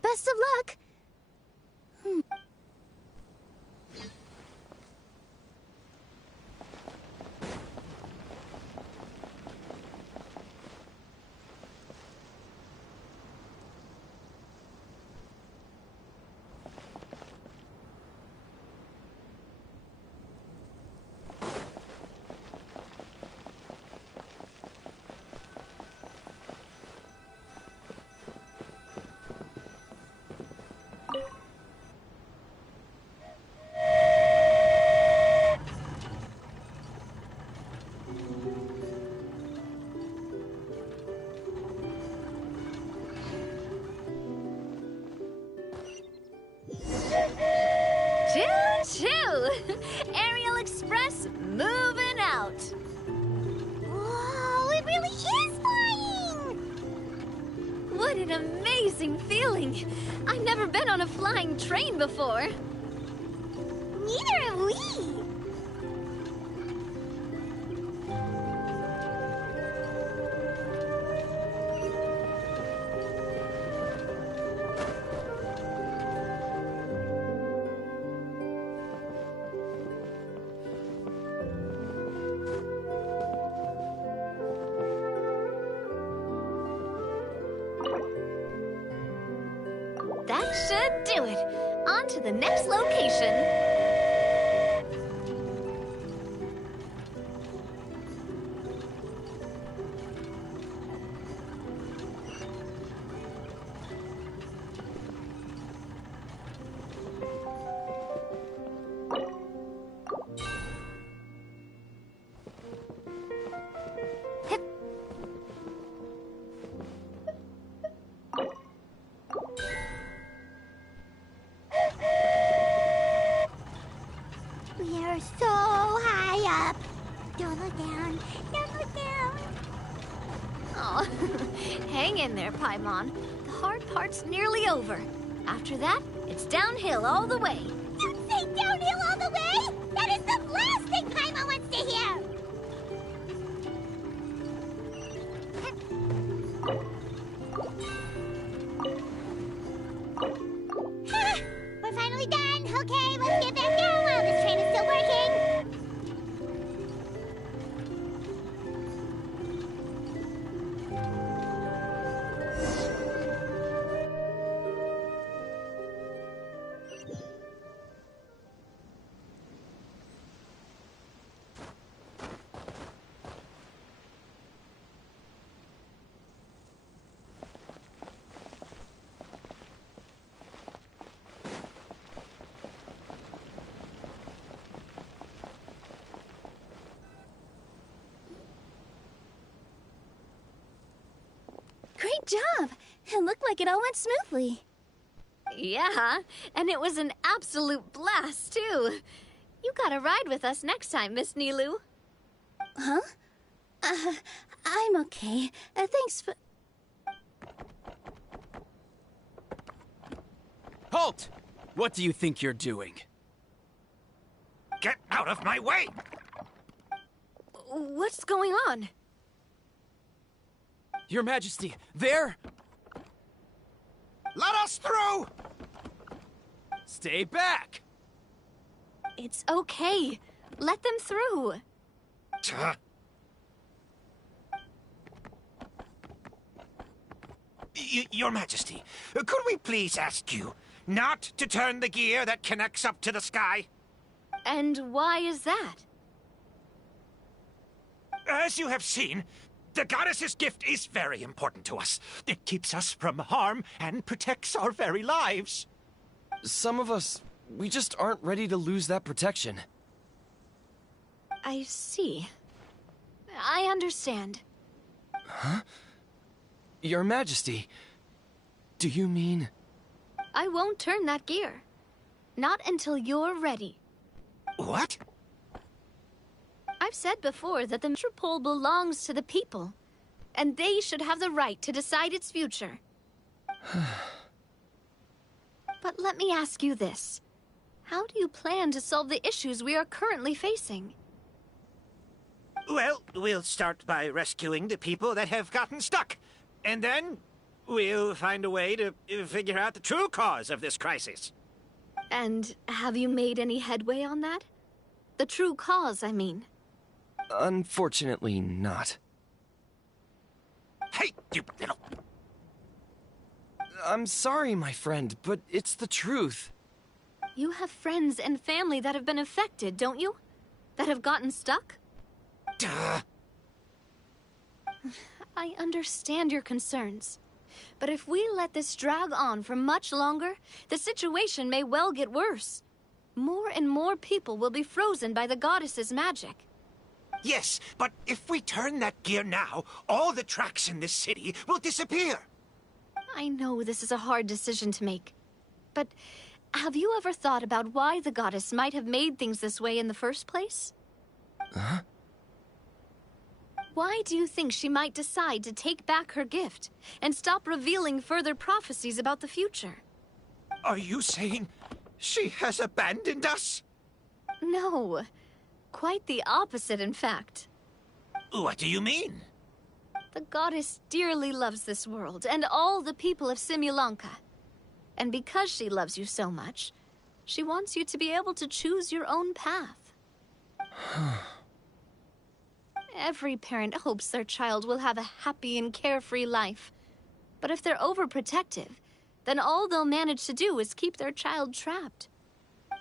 Best of luck! Choo-choo! Aerial Express moving out! Whoa, it really is flying! What an amazing feeling! I've never been on a flying train before. Neither have we. That should do it. On to the next location. We are so high up. Don't look down. Don't look down. Oh, hang in there, Paimon. The hard part's nearly over. After that, it's downhill all the way. You say downhill all the way? That is the last thing Paimon wants to hear. We're finally done. Okay, let's get back down while this train is still working. Great job! It looked like it all went smoothly. Yeah, and it was an absolute blast, too. You gotta ride with us next time, Miss Nilu. Huh? I'm okay. Thanks for... Halt! What do you think you're doing? Get out of my way! What's going on? Your Majesty, there! Let us through! Stay back! It's okay. Let them through. Your Majesty, could we please ask you not to turn the gear that connects up to the sky? And why is that? As you have seen, the goddess's gift is very important to us. It keeps us from harm and protects our very lives. Some of us, we just aren't ready to lose that protection. I see. I understand. Huh? Your Majesty, do you mean... I won't turn that gear. Not until you're ready. What? I've said before that the metropole belongs to the people, and they should have the right to decide its future. But let me ask you this. How do you plan to solve the issues we are currently facing? Well, we'll start by rescuing the people that have gotten stuck. And then we'll find a way to figure out the true cause of this crisis. And have you made any headway on that? The true cause, I mean. Unfortunately not. Hey, you little... I'm sorry, my friend, but it's the truth. You have friends and family that have been affected, don't you? That have gotten stuck? Duh. I understand your concerns. But if we let this drag on for much longer, the situation may well get worse. More and more people will be frozen by the goddess's magic. Yes, but if we turn that gear now, all the tracks in this city will disappear. I know this is a hard decision to make. But have you ever thought about why the goddess might have made things this way in the first place? Huh? Why do you think she might decide to take back her gift and stop revealing further prophecies about the future? Are you saying she has abandoned us? No. Quite the opposite, in fact. What do you mean? The goddess dearly loves this world and all the people of Simulanka. And because she loves you so much, she wants you to be able to choose your own path. Every parent hopes their child will have a happy and carefree life. But if they're overprotective, then all they'll manage to do is keep their child trapped.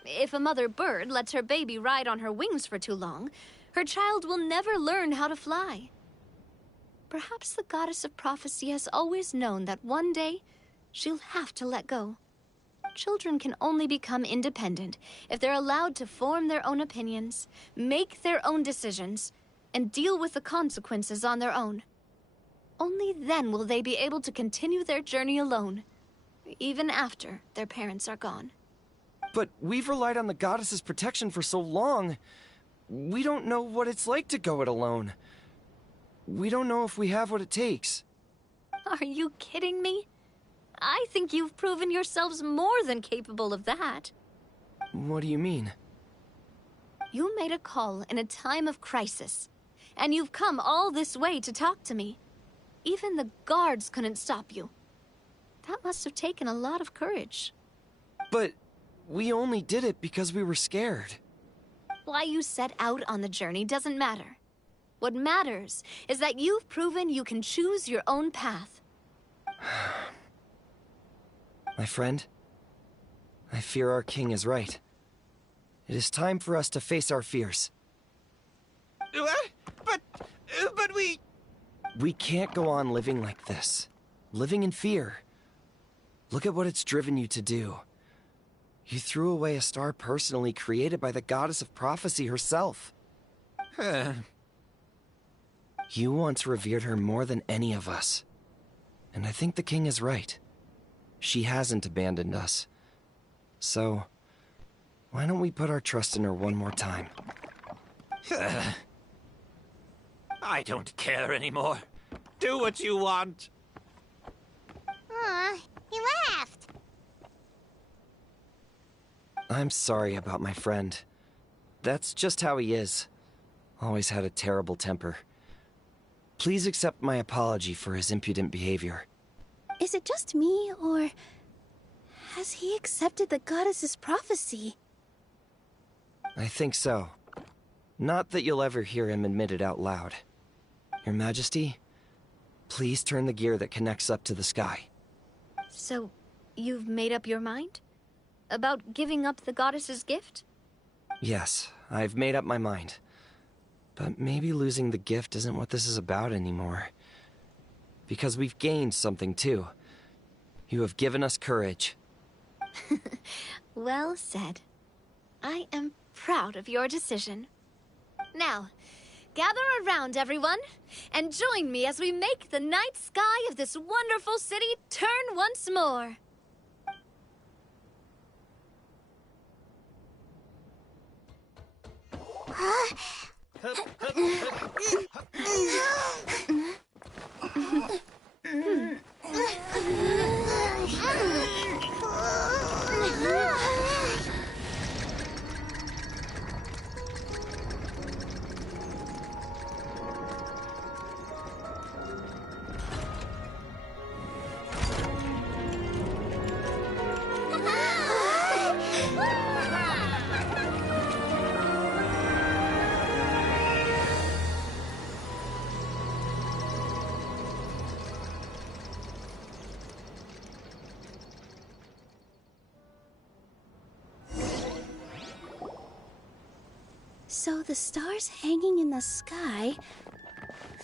If a mother bird lets her baby ride on her wings for too long, her child will never learn how to fly. Perhaps the goddess of prophecy has always known that one day she'll have to let go. Children can only become independent if they're allowed to form their own opinions, make their own decisions, and deal with the consequences on their own. Only then will they be able to continue their journey alone, even after their parents are gone. But we've relied on the goddess's protection for so long. We don't know what it's like to go it alone. We don't know if we have what it takes. Are you kidding me? I think you've proven yourselves more than capable of that. What do you mean? You made a call in a time of crisis, and you've come all this way to talk to me. Even the guards couldn't stop you. That must have taken a lot of courage. But we only did it because we were scared. Why you set out on the journey doesn't matter. What matters is that you've proven you can choose your own path. My friend, I fear our king is right. It is time for us to face our fears. What? But we... We can't go on living like this. Living in fear. Look at what it's driven you to do. You threw away a star personally created by the goddess of prophecy herself. You once revered her more than any of us. And I think the king is right. She hasn't abandoned us. So, why don't we put our trust in her one more time? I don't care anymore. Do what you want. Aw, he laughed. I'm sorry about my friend. That's just how he is. Always had a terrible temper. Please accept my apology for his impudent behavior. Is it just me, or has he accepted the goddess's prophecy? I think so. Not that you'll ever hear him admit it out loud. Your Majesty, please turn the gear that connects up to the sky. So, you've made up your mind? About giving up the goddess's gift? Yes, I've made up my mind. But maybe losing the gift isn't what this is about anymore. Because we've gained something too. You have given us courage. Well said. I am proud of your decision. Now, gather around, everyone, and join me as we make the night sky of this wonderful city turn once more. So the stars hanging in the sky,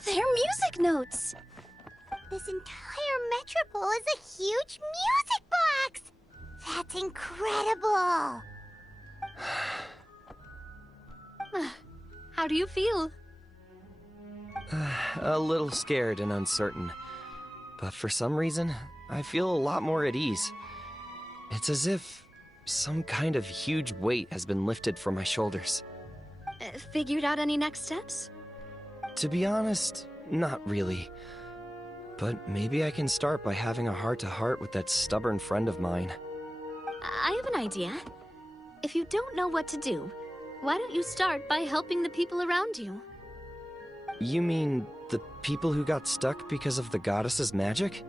they're music notes. This entire metropole is a huge music box! That's incredible! How do you feel? A little scared and uncertain. But for some reason, I feel a lot more at ease. It's as if some kind of huge weight has been lifted from my shoulders. Figured out any next steps? To be honest, not really. But maybe I can start by having a heart-to-heart with that stubborn friend of mine. I have an idea. If you don't know what to do, Why don't you start by helping the people around you? You mean the people who got stuck because of the goddess's magic?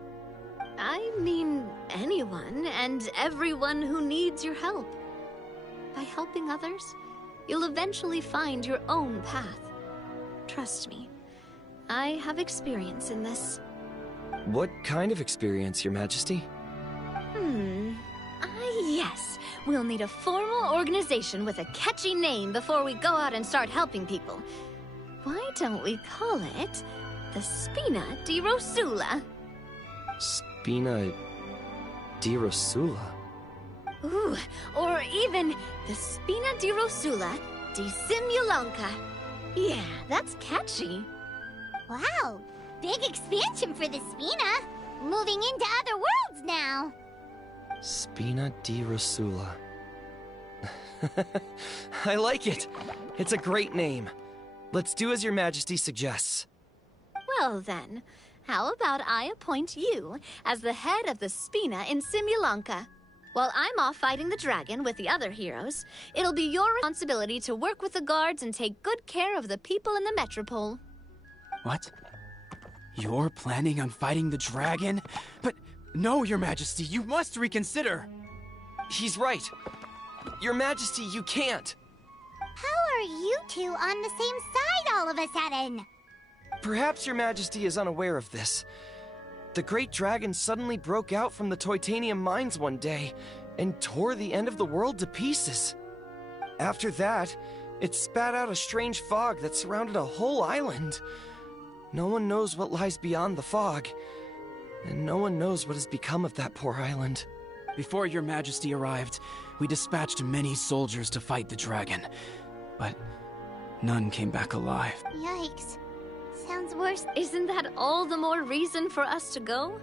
I mean anyone and everyone who needs your help. By helping others, you'll eventually find your own path. Trust me, I have experience in this. What kind of experience, Your Majesty? Yes. We'll need a formal organization with a catchy name before we go out and start helping people. Why don't we call it the Spina di Rosula? Spina di Rosula? Ooh, or even the Spina di Rosula di Simulanka. Yeah, that's catchy. Wow, big expansion for the Spina. Moving into other worlds now. Spina di Rosula. I like it. It's a great name. Let's do as Your Majesty suggests. Well then, how about I appoint you as the head of the Spina in Simulanka? While I'm off fighting the dragon with the other heroes, it'll be your responsibility to work with the guards and take good care of the people in the metropole. What? You're planning on fighting the dragon? But no, Your Majesty, you must reconsider. He's right. Your Majesty, you can't. How are you two on the same side all of a sudden? Perhaps Your Majesty is unaware of this. The great dragon suddenly broke out from the Titanium mines one day and tore the end of the world to pieces. After that, it spat out a strange fog that surrounded a whole island. No one knows what lies beyond the fog, and no one knows what has become of that poor island. Before Your Majesty arrived, we dispatched many soldiers to fight the dragon, but none came back alive. Yikes. Sounds worse. Isn't that all the more reason for us to go?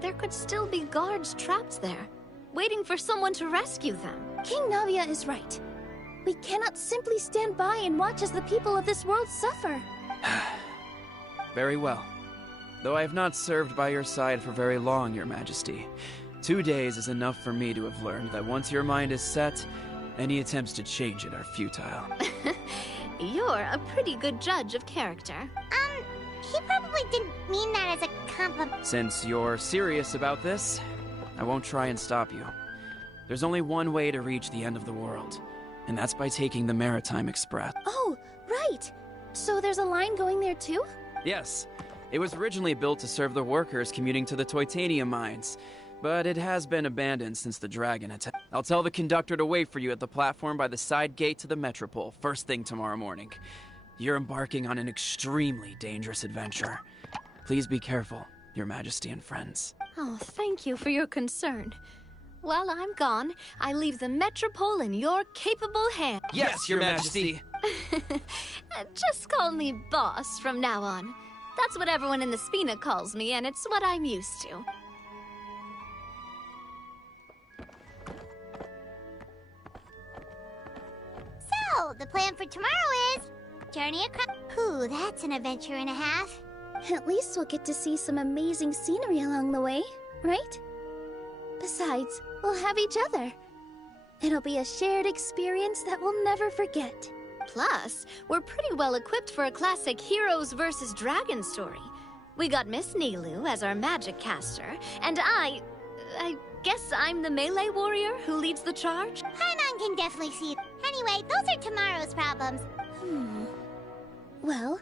There could still be guards trapped there, waiting for someone to rescue them. King Navia is right. We cannot simply stand by and watch as the people of this world suffer. Very well. Though I have not served by your side for very long, Your Majesty. 2 days is enough for me to have learned that once your mind is set, any attempts to change it are futile. You're a pretty good judge of character. He probably didn't mean that as a compliment. Since you're serious about this, I won't try and stop you. There's only one way to reach the end of the world, and that's by taking the Maritime Express. Oh, right. So there's a line going there too? Yes. It was originally built to serve the workers commuting to the Titanium mines, but it has been abandoned since the dragon attack. I'll tell the conductor to wait for you at the platform by the side gate to the Metropole, first thing tomorrow morning. You're embarking on an extremely dangerous adventure. Please be careful, Your Majesty and friends. Oh, thank you for your concern. While I'm gone, I leave the Metropole in your capable hands. Yes, Your Majesty! Just call me boss from now on. That's what everyone in the Spina calls me, and it's what I'm used to. So, the plan for tomorrow is journey across. Ooh, that's an adventure and a half. At least we'll get to see some amazing scenery along the way, right? Besides, we'll have each other. It'll be a shared experience that we'll never forget. Plus, we're pretty well equipped for a classic heroes versus dragons story. We got Miss Nilu as our magic caster, and I guess I'm the melee warrior who leads the charge? Paimon can definitely see it. Anyway, those are tomorrow's problems. Well,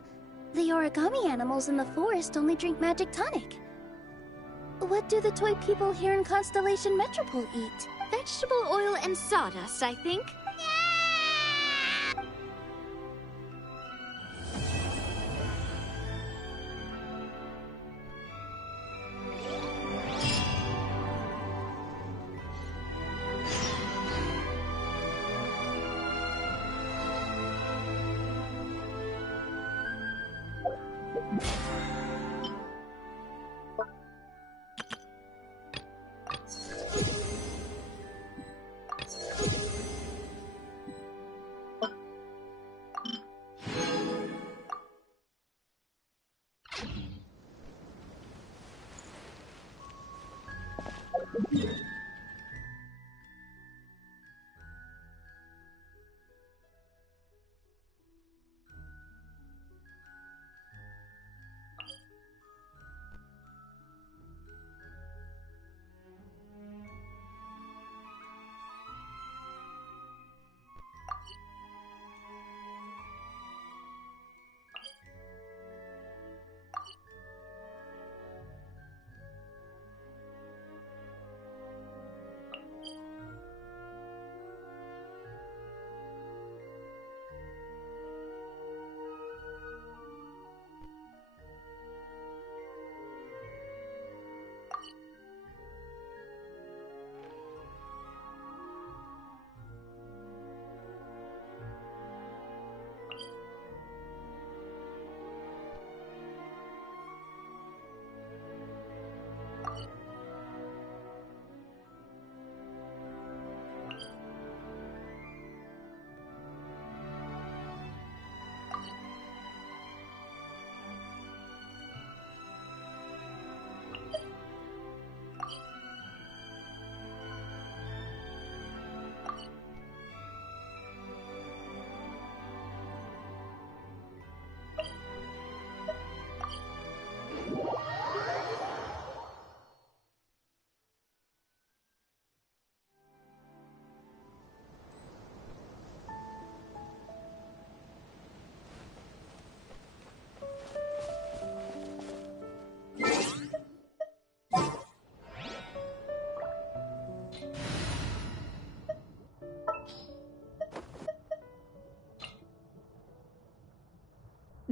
the origami animals in the forest only drink magic tonic. What do the toy people here in Constellation Metropole eat? Vegetable oil and sawdust, I think.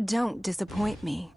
Don't disappoint me.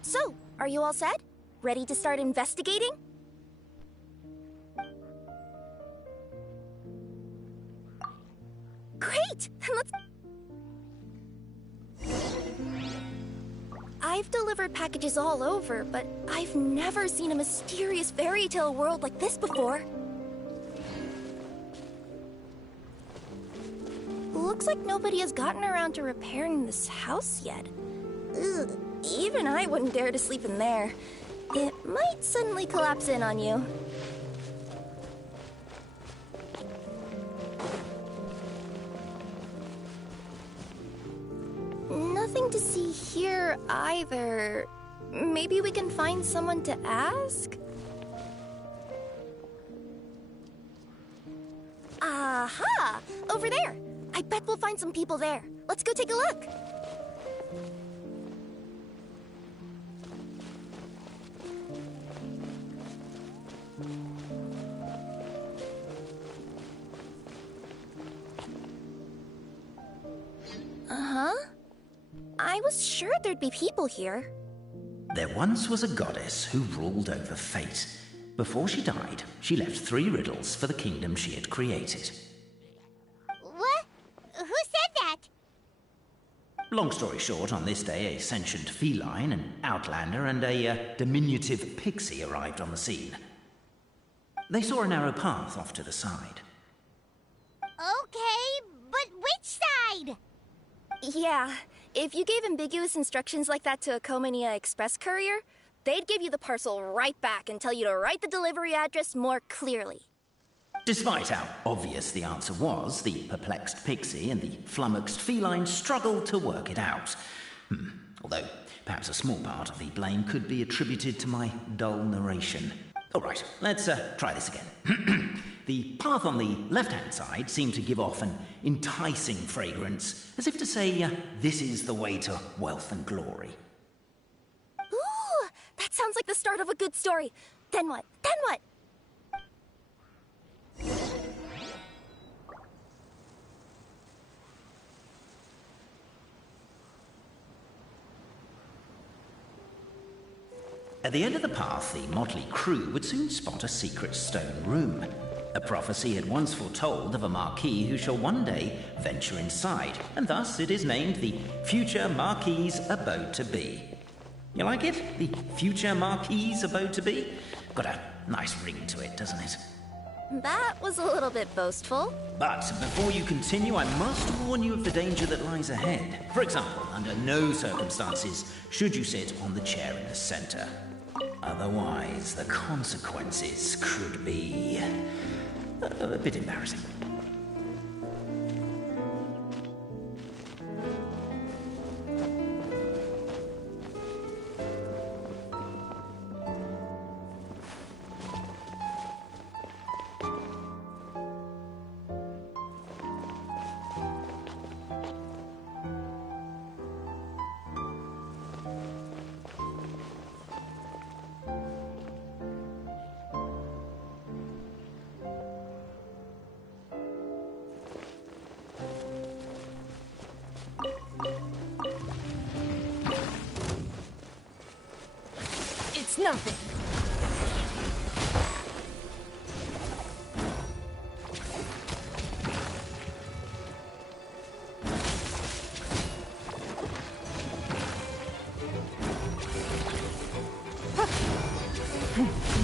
So, are you all set? Ready to start investigating? Great! Then let's... I've delivered packages all over, but I've never seen a mysterious fairy tale world like this before. Looks like nobody has gotten around to repairing this house yet. Ugh, even I wouldn't dare to sleep in there. It might suddenly collapse in on you. Nothing to see here either. Maybe we can find someone to ask? Aha! Over there! I bet we'll find some people there. Let's go take a look. Uh-huh. I was sure there'd be people here. There once was a goddess who ruled over fate. Before she died, she left 3 riddles for the kingdom she had created. What? Who said that? Long story short, on this day, a sentient feline, an outlander, and a diminutive pixie arrived on the scene. They saw a narrow path off to the side. Okay, but which side? Yeah, if you gave ambiguous instructions like that to a Comania Express courier, they'd give you the parcel right back and tell you to write the delivery address more clearly. Despite how obvious the answer was, the perplexed pixie and the flummoxed feline struggled to work it out. Although, perhaps a small part of the blame could be attributed to my dull narration. All right, let's try this again. The path on the left-hand side seemed to give off an enticing fragrance, as if to say, this is the way to wealth and glory. Ooh, that sounds like the start of a good story. Then what? Then what? At the end of the path, the motley crew would soon spot a secret stone room. A prophecy had once foretold of a Marquis who shall one day venture inside, and thus it is named the Future Marquis's Abode to Be. You like it? The Future Marquis's Abode to Be? Got a nice ring to it, doesn't it? That was a little bit boastful. But before you continue, I must warn you of the danger that lies ahead. For example, under no circumstances should you sit on the chair in the center. Otherwise, the consequences could be a bit embarrassing. It's nothing.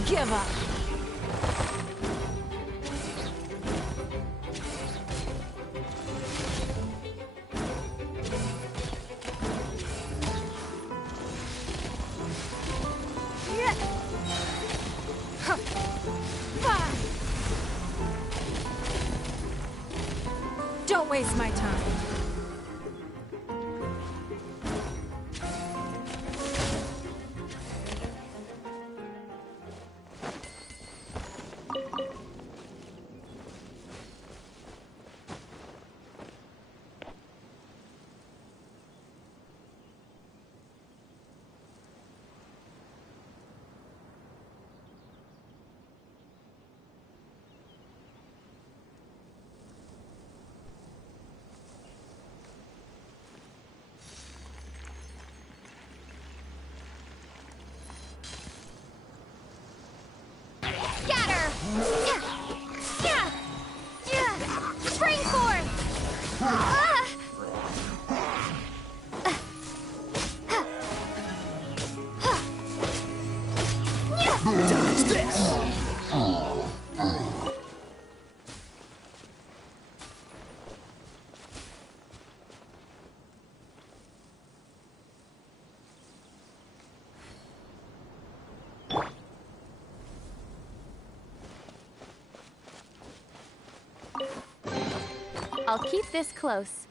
Give up. Don't waste my time. Spring forth! Dodge this! I'll keep this close.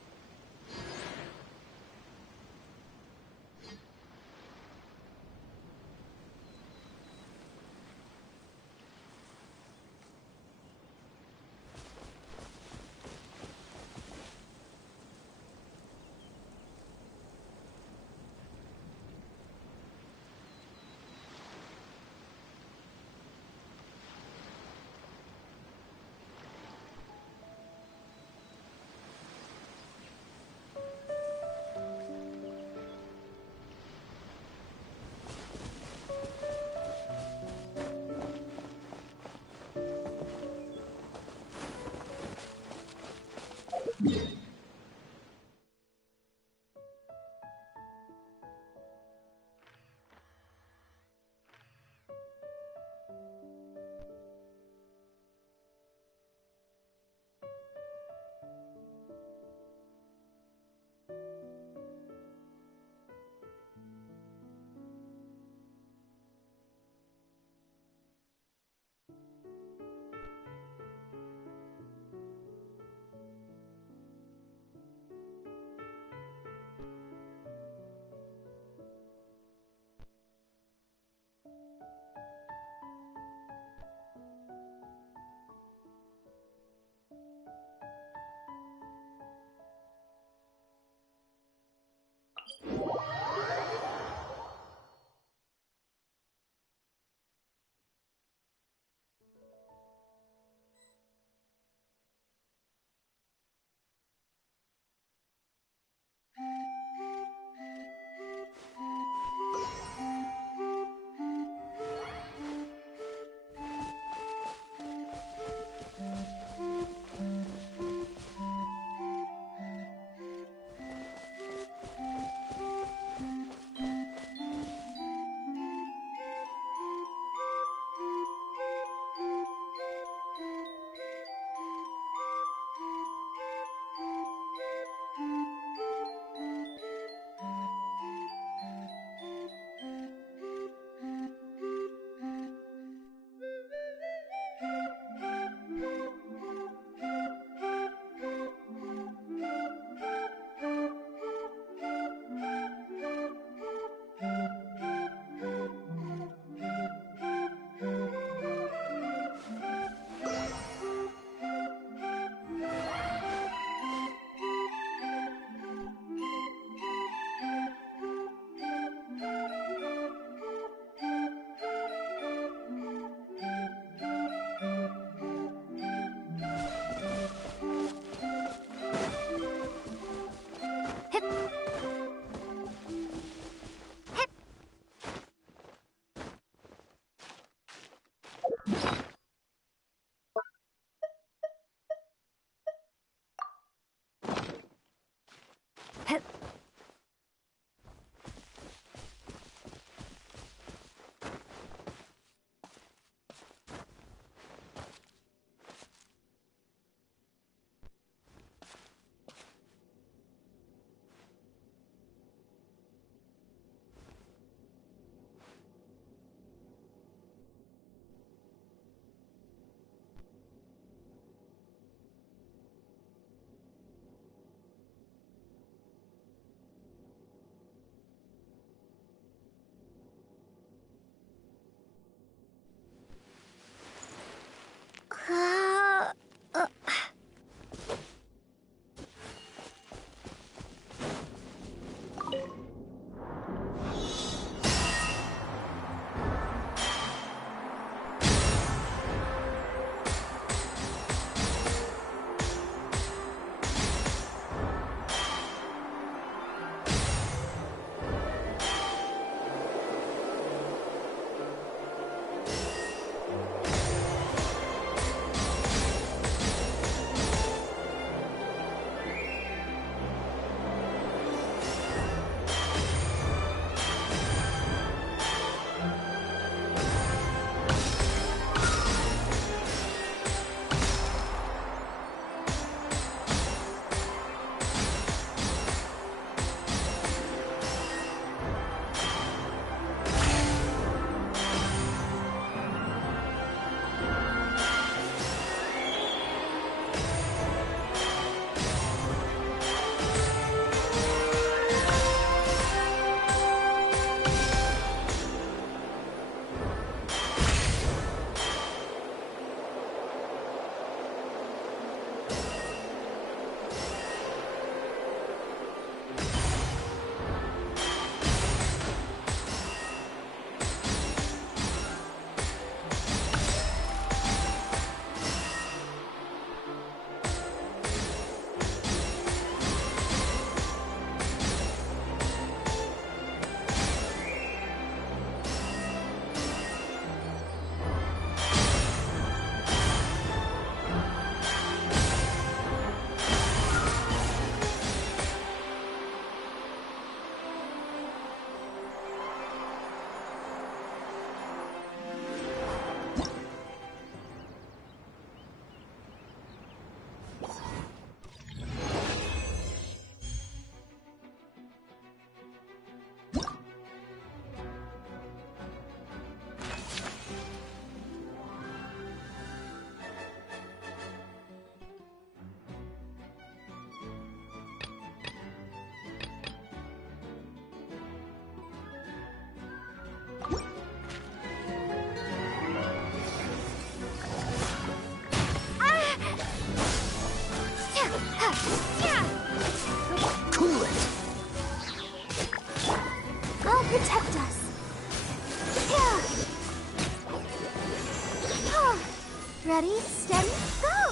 Ready, steady, go!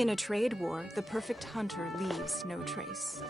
In a trade war, the perfect hunter leaves no trace.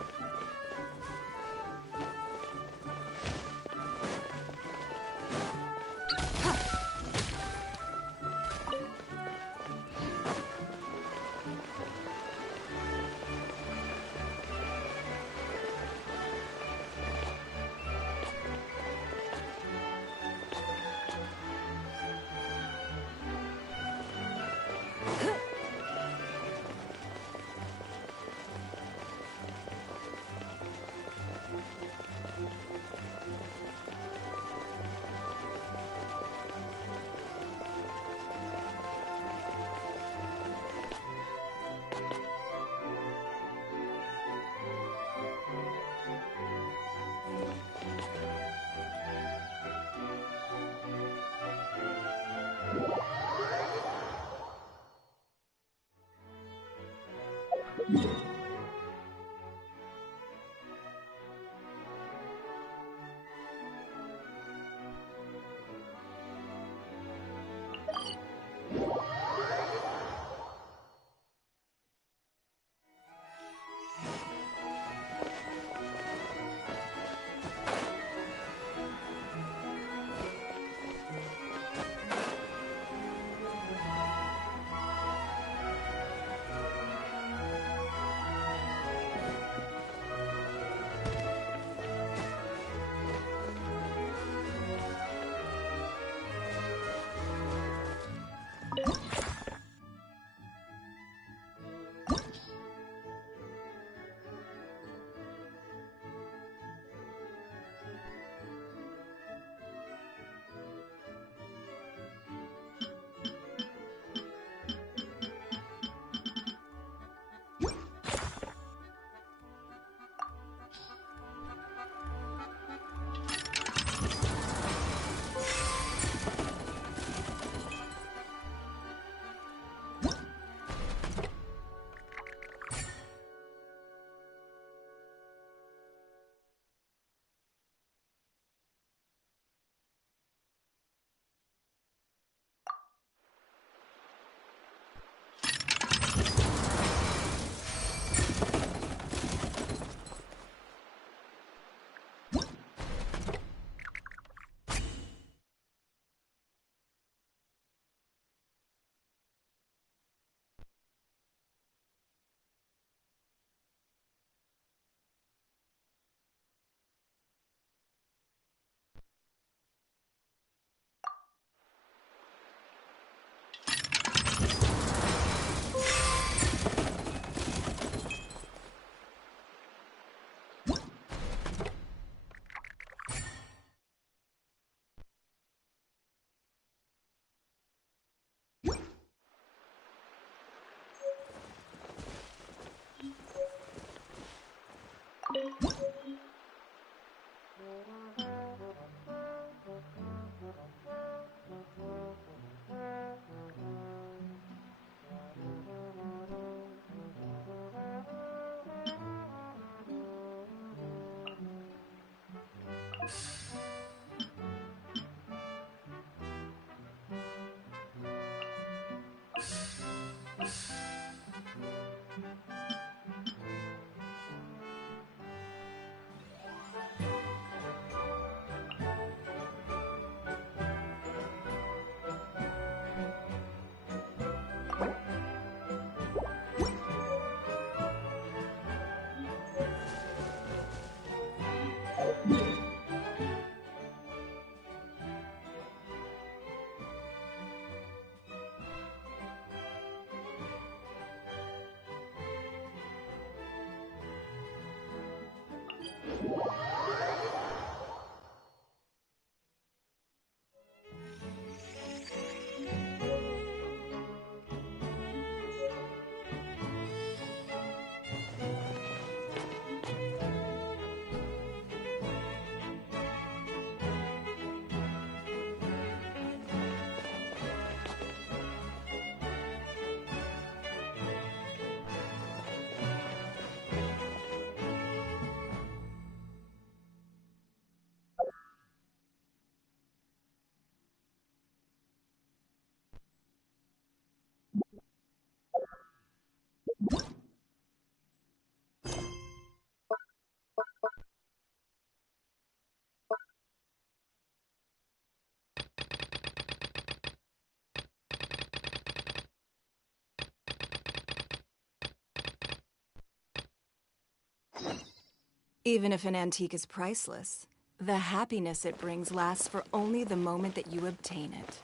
Even if an antique is priceless, the happiness it brings lasts for only the moment that you obtain it.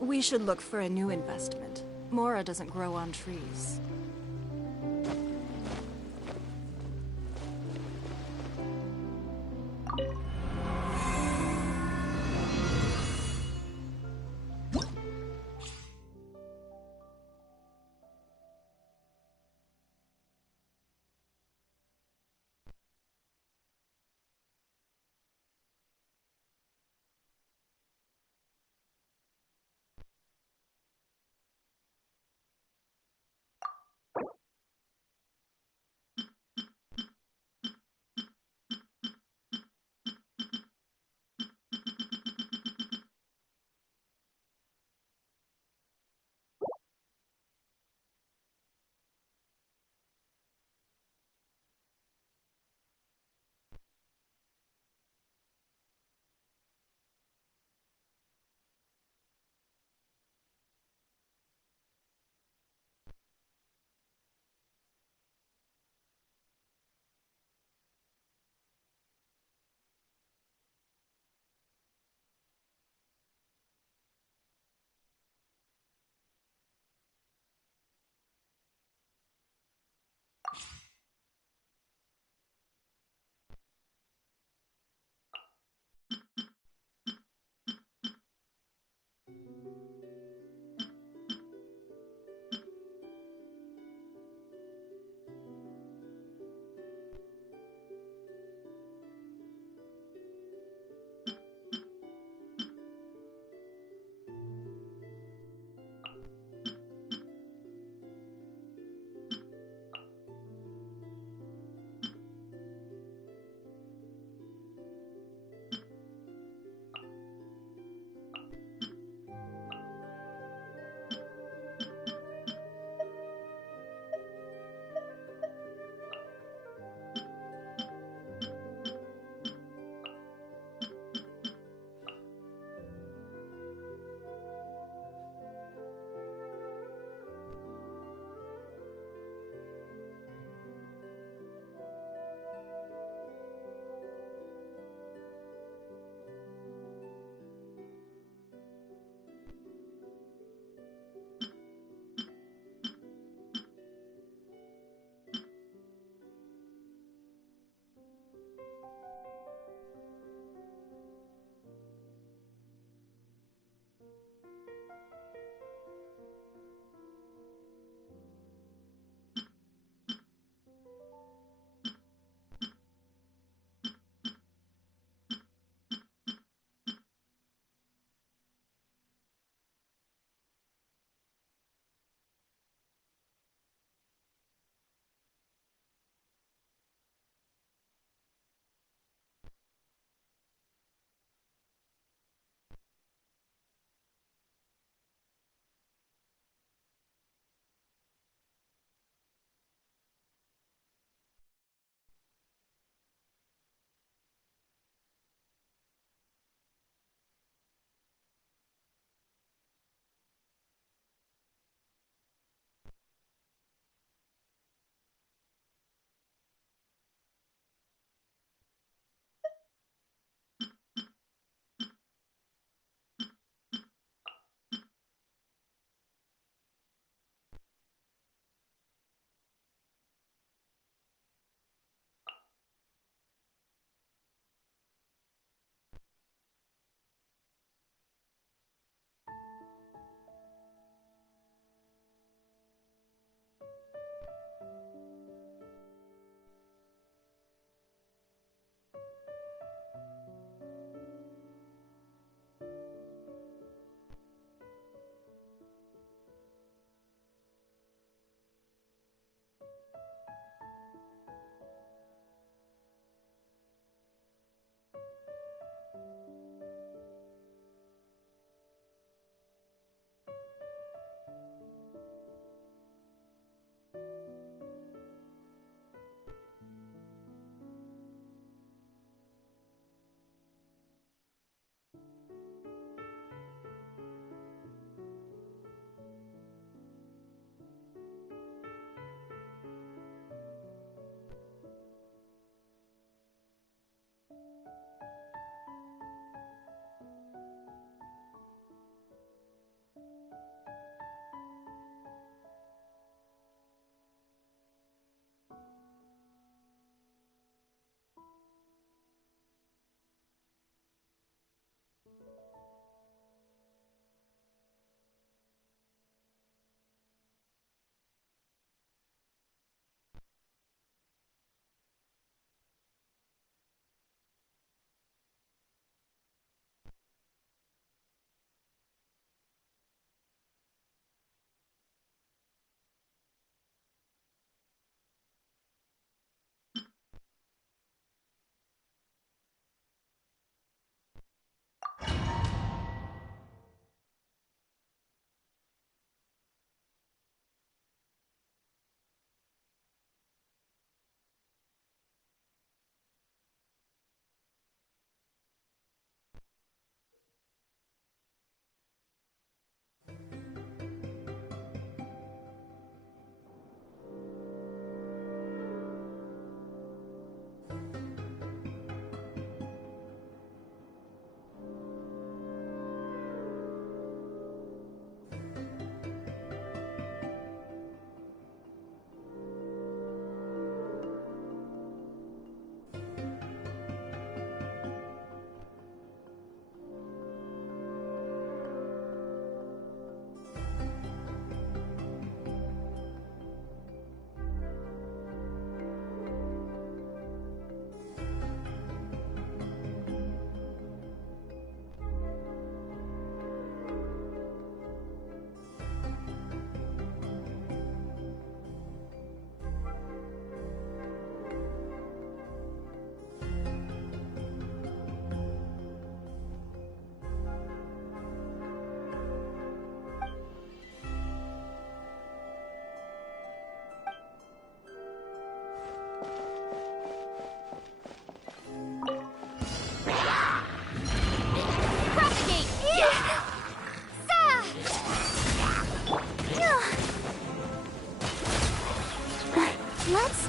We should look for a new investment. Mora doesn't grow on trees.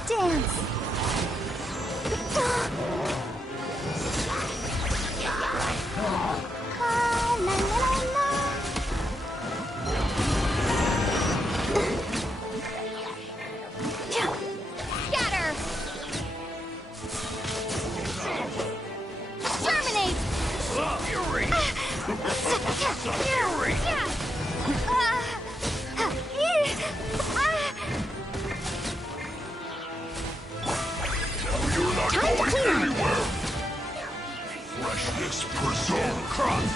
dance. Ah, la, la, la, la. Scatter! Terminate! Fury! Fury! You're not Time to going clean. anywhere! Freshness preserved! Cross!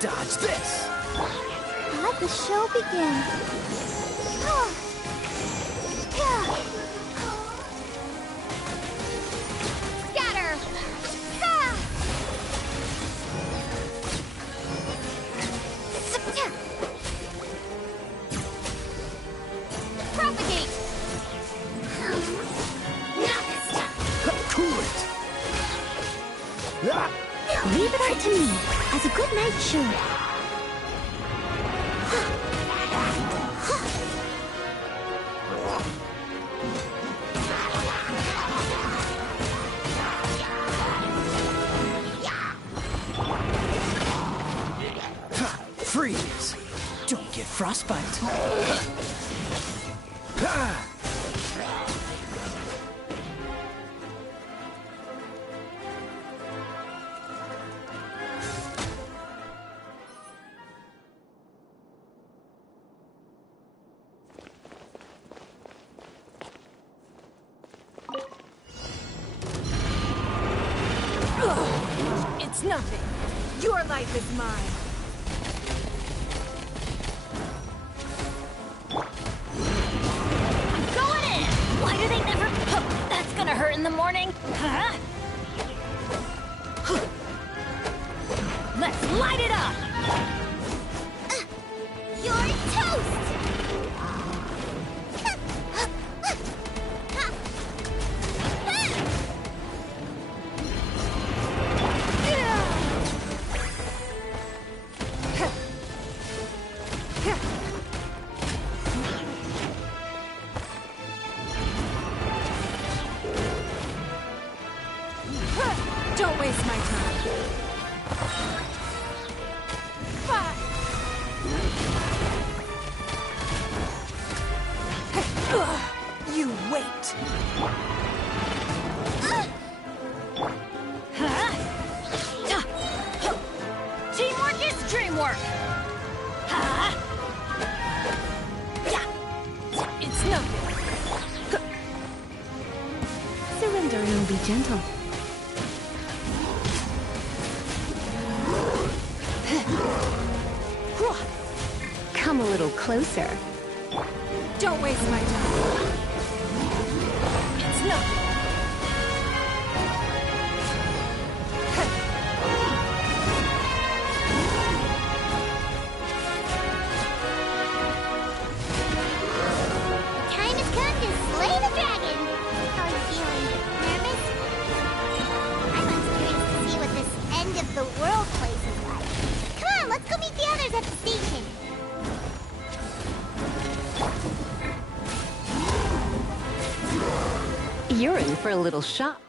Dodge this! Let the show begin. Scatter! Propagate! Cool it! Leave it up to me, as a good knight should. Freeze! Don't get frostbite. It's nothing. Your life is mine. I'm going in! Why do they never... That's gonna hurt in the morning. Huh? Let's light it up! You're toast! Don't waste my time. You wait. Teamwork is dreamwork! Huh? It's nothing. Surrender and be gentle. Come a little closer. Don't waste my time. It's nothing. Time has come to slay the dragon. How are you feeling? Nervous? I'm most curious to see what this end of the world place is like. Come on, let's go meet the others at the station. You're in for a little shock.